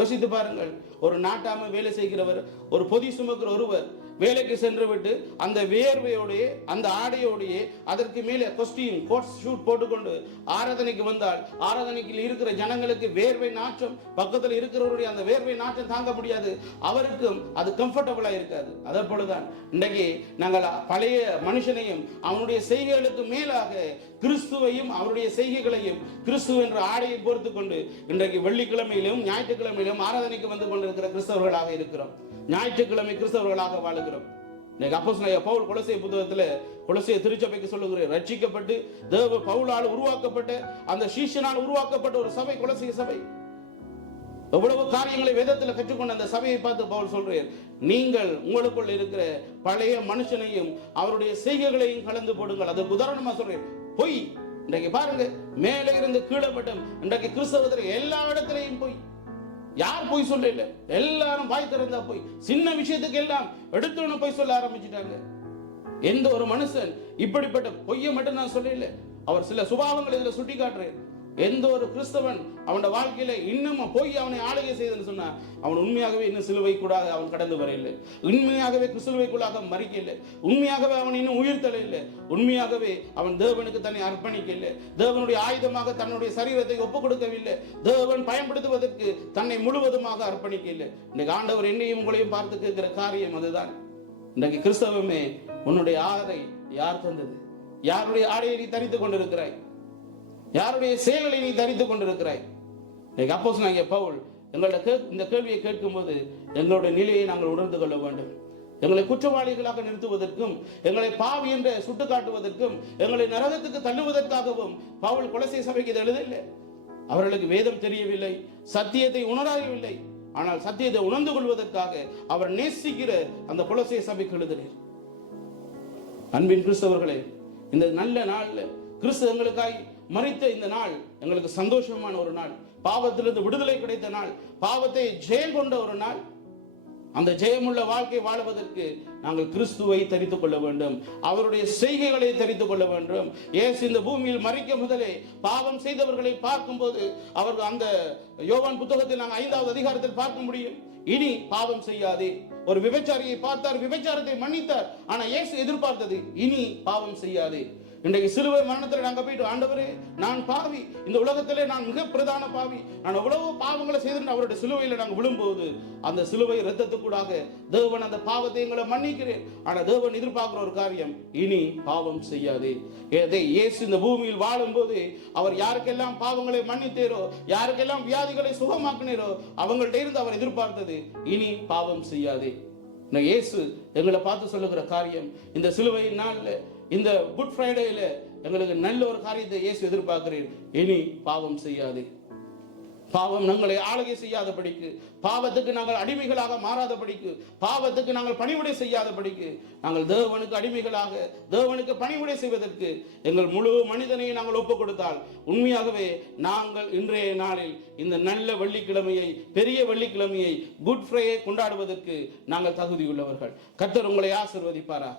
யோசித்து பாருங்கள். ஒரு நாட்டாம வேலை செய்கிறவர், ஒரு பொதி சுமக்கிற ஒருவர் வேலைக்கு சென்று விட்டு அந்த வேர்வையோடைய அந்த ஆடையோடைய அதற்கு மேலே கொஸ்டியூம் கோட் ஷூட் போட்டுக்கொண்டு ஆராதனைக்கு வந்தால் ஆராதனைக்கு இருக்கிற ஜனங்களுக்கு வேர்வை நாற்றம், பக்கத்தில் இருக்கிறவருடைய அந்த வேர்வை நாற்றம் தாங்க முடியாது. அவருக்கும் அது கம்ஃபர்டபுளா இருக்காது. அதே போலதான் இன்றைக்கு நாங்கள் பழைய மனுஷனையும் அவனுடைய செய்கைகளுக்கு மேலாக கிறிஸ்துவையும் அவருடைய செய்கைகளையும் கிறிஸ்துவ என்ற ஆடையை பொறுத்து கொண்டு இன்றைக்கு வெள்ளிக்கிழமையிலும் ஞாயிற்றுக்கிழமையிலும் ஆராதனைக்கு வந்து கொண்டிருக்கிற கிறிஸ்தவர்களாக இருக்கிறோம். ஞாயிற்றுக்கிழமை கிறிஸ்தவர்களாக வாழுகிறோம். அப்போஸ்தலனாகிய பவுல் கொலோசிய புத்தகத்துல கொலோசிய திருச்சபைக்கு சொல்லுகிறேன், ரட்சிக்கப்பட்டு தேவ பவுலால் உருவாக்கப்பட்ட அந்த சீஷனால் உருவாக்கப்பட்ட ஒரு சபை கொலோசிய சபை. எவ்வளவு காரியங்களை வேதத்தில் கற்றுக்கொண்ட அந்த சபையை பார்த்து பவுல் சொல்றேன், நீங்கள் உங்களுக்குள் இருக்கிற பழைய மனுஷனையும் அவருடைய செய்கைகளையும் கலந்து போடுங்கள். அதற்கு உதாரணமா சொல்றேன், பொய். இன்றைக்கு பாருங்க, மேலே இருந்து கீழே மட்டும் இன்றைக்கு கிறிஸ்தவத்தில் எல்லா இடத்திலையும் பொய். யார் பொய் சொல்ல இல்ல, எல்லாரும் வாய் திறந்தா பொய். சின்ன விஷயத்துக்கு எல்லாம் எடுத்தோன்னு பொய் சொல்ல ஆரம்பிச்சுட்டாங்க. எந்த ஒரு மனுஷன் இப்படிப்பட்ட பொய்யை மட்டும் நான் சொல்லல, அவர் சில சுபாவங்களை இதுல சுட்டி காட்டுறேன். எந்த ஒரு கிறிஸ்தவன் அவனோட வாழ்க்கையில இன்னும் போய் அவனை ஆளுகை செய்தன்னு சொன்னா அவன் உண்மையாகவே இன்னும் சிலுவை கூட அவன் கடந்து வரையில்லை, உண்மையாகவே சிலுவைக்குள்ளாக மறிக்கல, உண்மையாகவே அவன் இன்னும் உயிர்த்தல இல்லை, உண்மையாகவே அவன் தேவனுக்கு தன்னை அர்ப்பணிக்கல, தேவனுடைய ஆயுதமாக தன்னுடைய சரீரத்தை ஒப்புக் கொடுக்கவில்லை, தேவன் பயன்படுத்துவதற்கு தன்னை முழுவதுமாக அர்ப்பணிக்கல. இன்னைக்கு ஆண்டவர் என்னையும் உங்களையும் பார்த்து கேட்கிற காரியம் அதுதான். இன்றைக்கு கிறிஸ்தவமே, உன்னுடைய ஆடை யார் தந்தது? யாருடைய ஆடையை நீ தரித்துக் கொண்டிருக்கிறாய்? யாருடைய செயல்களை நீ தரித்துக் கொண்டிருக்கிறாய்? அப்போஸ்தலனாகிய பவுல் எங்களுடைய இந்த கேள்வியை கேட்கும் போது எங்களுடைய நிலையை நாங்கள் உணர்ந்து கொள்ள வேண்டும். எங்களை குற்றவாளிகளாக நிறுத்துவதற்கும், எங்களை பாவி என்று சுட்டு காட்டுவதற்கும், எங்களை நரகத்துக்கு தள்ளுவதற்காகவும் பவுல் கொலோசிய சபைக்கு இதை எழுதவில்லை. அவர்களுக்கு வேதம் தெரியவில்லை, சத்தியத்தை உணரவில்லை. ஆனால் சத்தியத்தை உணர்ந்து கொள்வதற்காக அவர் நேசிக்கிற அந்த கொலோசிய சபைக்கு எழுதினார். அன்பின் கிறிஸ்தவர்களே, இந்த நல்ல நாள்ல கிறிஸ்து எங்களுக்காய் மரித்த இந்த நாள் எங்களுக்கு சந்தோஷமான ஒரு நாள், பாவத்திலிருந்து விடுதலை கிடைத்த நாள், பாவத்தை ஜெயம் கொண்ட ஒரு நாள். அந்த ஜெயமுள்ள வாழ்க்கை வாழ்வதற்கு நாங்கள் கிறிஸ்துவை தரித்துக் கொள்ள வேண்டும், அவருடைய செய்கைகளை தரித்துக் கொள்ள வேண்டும். இயேசு இந்த பூமியில் மரிக்க முதலே பாவம் செய்தவர்களை பார்க்கும்போது அவர்கள் அந்த யோவான் புத்தகத்தில் நாங்கள் 5வது அதிகாரத்தில் பார்க்க முடியும், இனி பாவம் செய்யாதே. ஒரு விபச்சாரியை பார்த்தார், விபச்சாரத்தை மன்னித்தார். ஆனா இயேசு எதிர்பார்த்தது, இனி பாவம் செய்யாதே. இன்றைக்கு சிலுவை மரணத்தில் நாங்கள் போயிட்டு, ஆண்டவரே நான் பாவி, இந்த உலகத்திலே நான் மிக பிரதான பாவி, நான் எவ்வளவு பாவங்களை செய்து அவருடைய சிலுவையில் நாங்கள் விழும்போது அந்த சிலுவை இரத்தத்துக்கூடாக தேவன் அந்த பாவத்தை எங்களை மன்னிக்கிறேன். ஆனா தேவன் எதிர்பார்க்கிற ஒரு காரியம், இனி பாவம் செய்யாதே. இயேசு இந்த பூமியில் வாழும் போது அவர் யாருக்கெல்லாம் பாவங்களை மன்னித்தேரோ, யாருக்கெல்லாம் வியாதிகளை சுகமாக்கினேரோ அவங்கள்ட்ட இருந்து அவர் எதிர்பார்த்தது, இனி பாவம் செய்யாதே. இயேசு எங்களை பார்த்து சொல்லுகிற காரியம், இந்த சிலுவையின் நாள்ல இந்த குட் ஃப்ரைடேல எங்களுக்கு நல்ல ஒரு காரியத்தை இயேசு எதிர்பார்க்கிறீர். இனி பாவம் செய்யாதே, பாவம் நம்மளை ஆளுகை செய்யாதபடிக்கு, பாவத்துக்கு நாங்கள் அடிமைகளாக மாறாதபடிக்கு, பாவத்துக்கு நாங்கள் பணிவிடை செய்யாதபடிக்கு, நாங்கள் தேவனுக்கு அடிமைகளாக தேவனுக்கு பணிவிடை செய்வதற்கு எங்கள் முழு மனிதனை நாங்கள் ஒப்புக் கொடுத்தால் உண்மையாகவே நாங்கள் இன்றைய நாளில் இந்த நல்ல வெள்ளிக்கிழமையை, பெரிய வெள்ளிக்கிழமையை, குட் ஃப்ரைடே கொண்டாடுவதற்கு நாங்கள் தகுதியுள்ளவர்கள். கர்த்தர் உங்களை ஆசீர்வதிப்பாராக.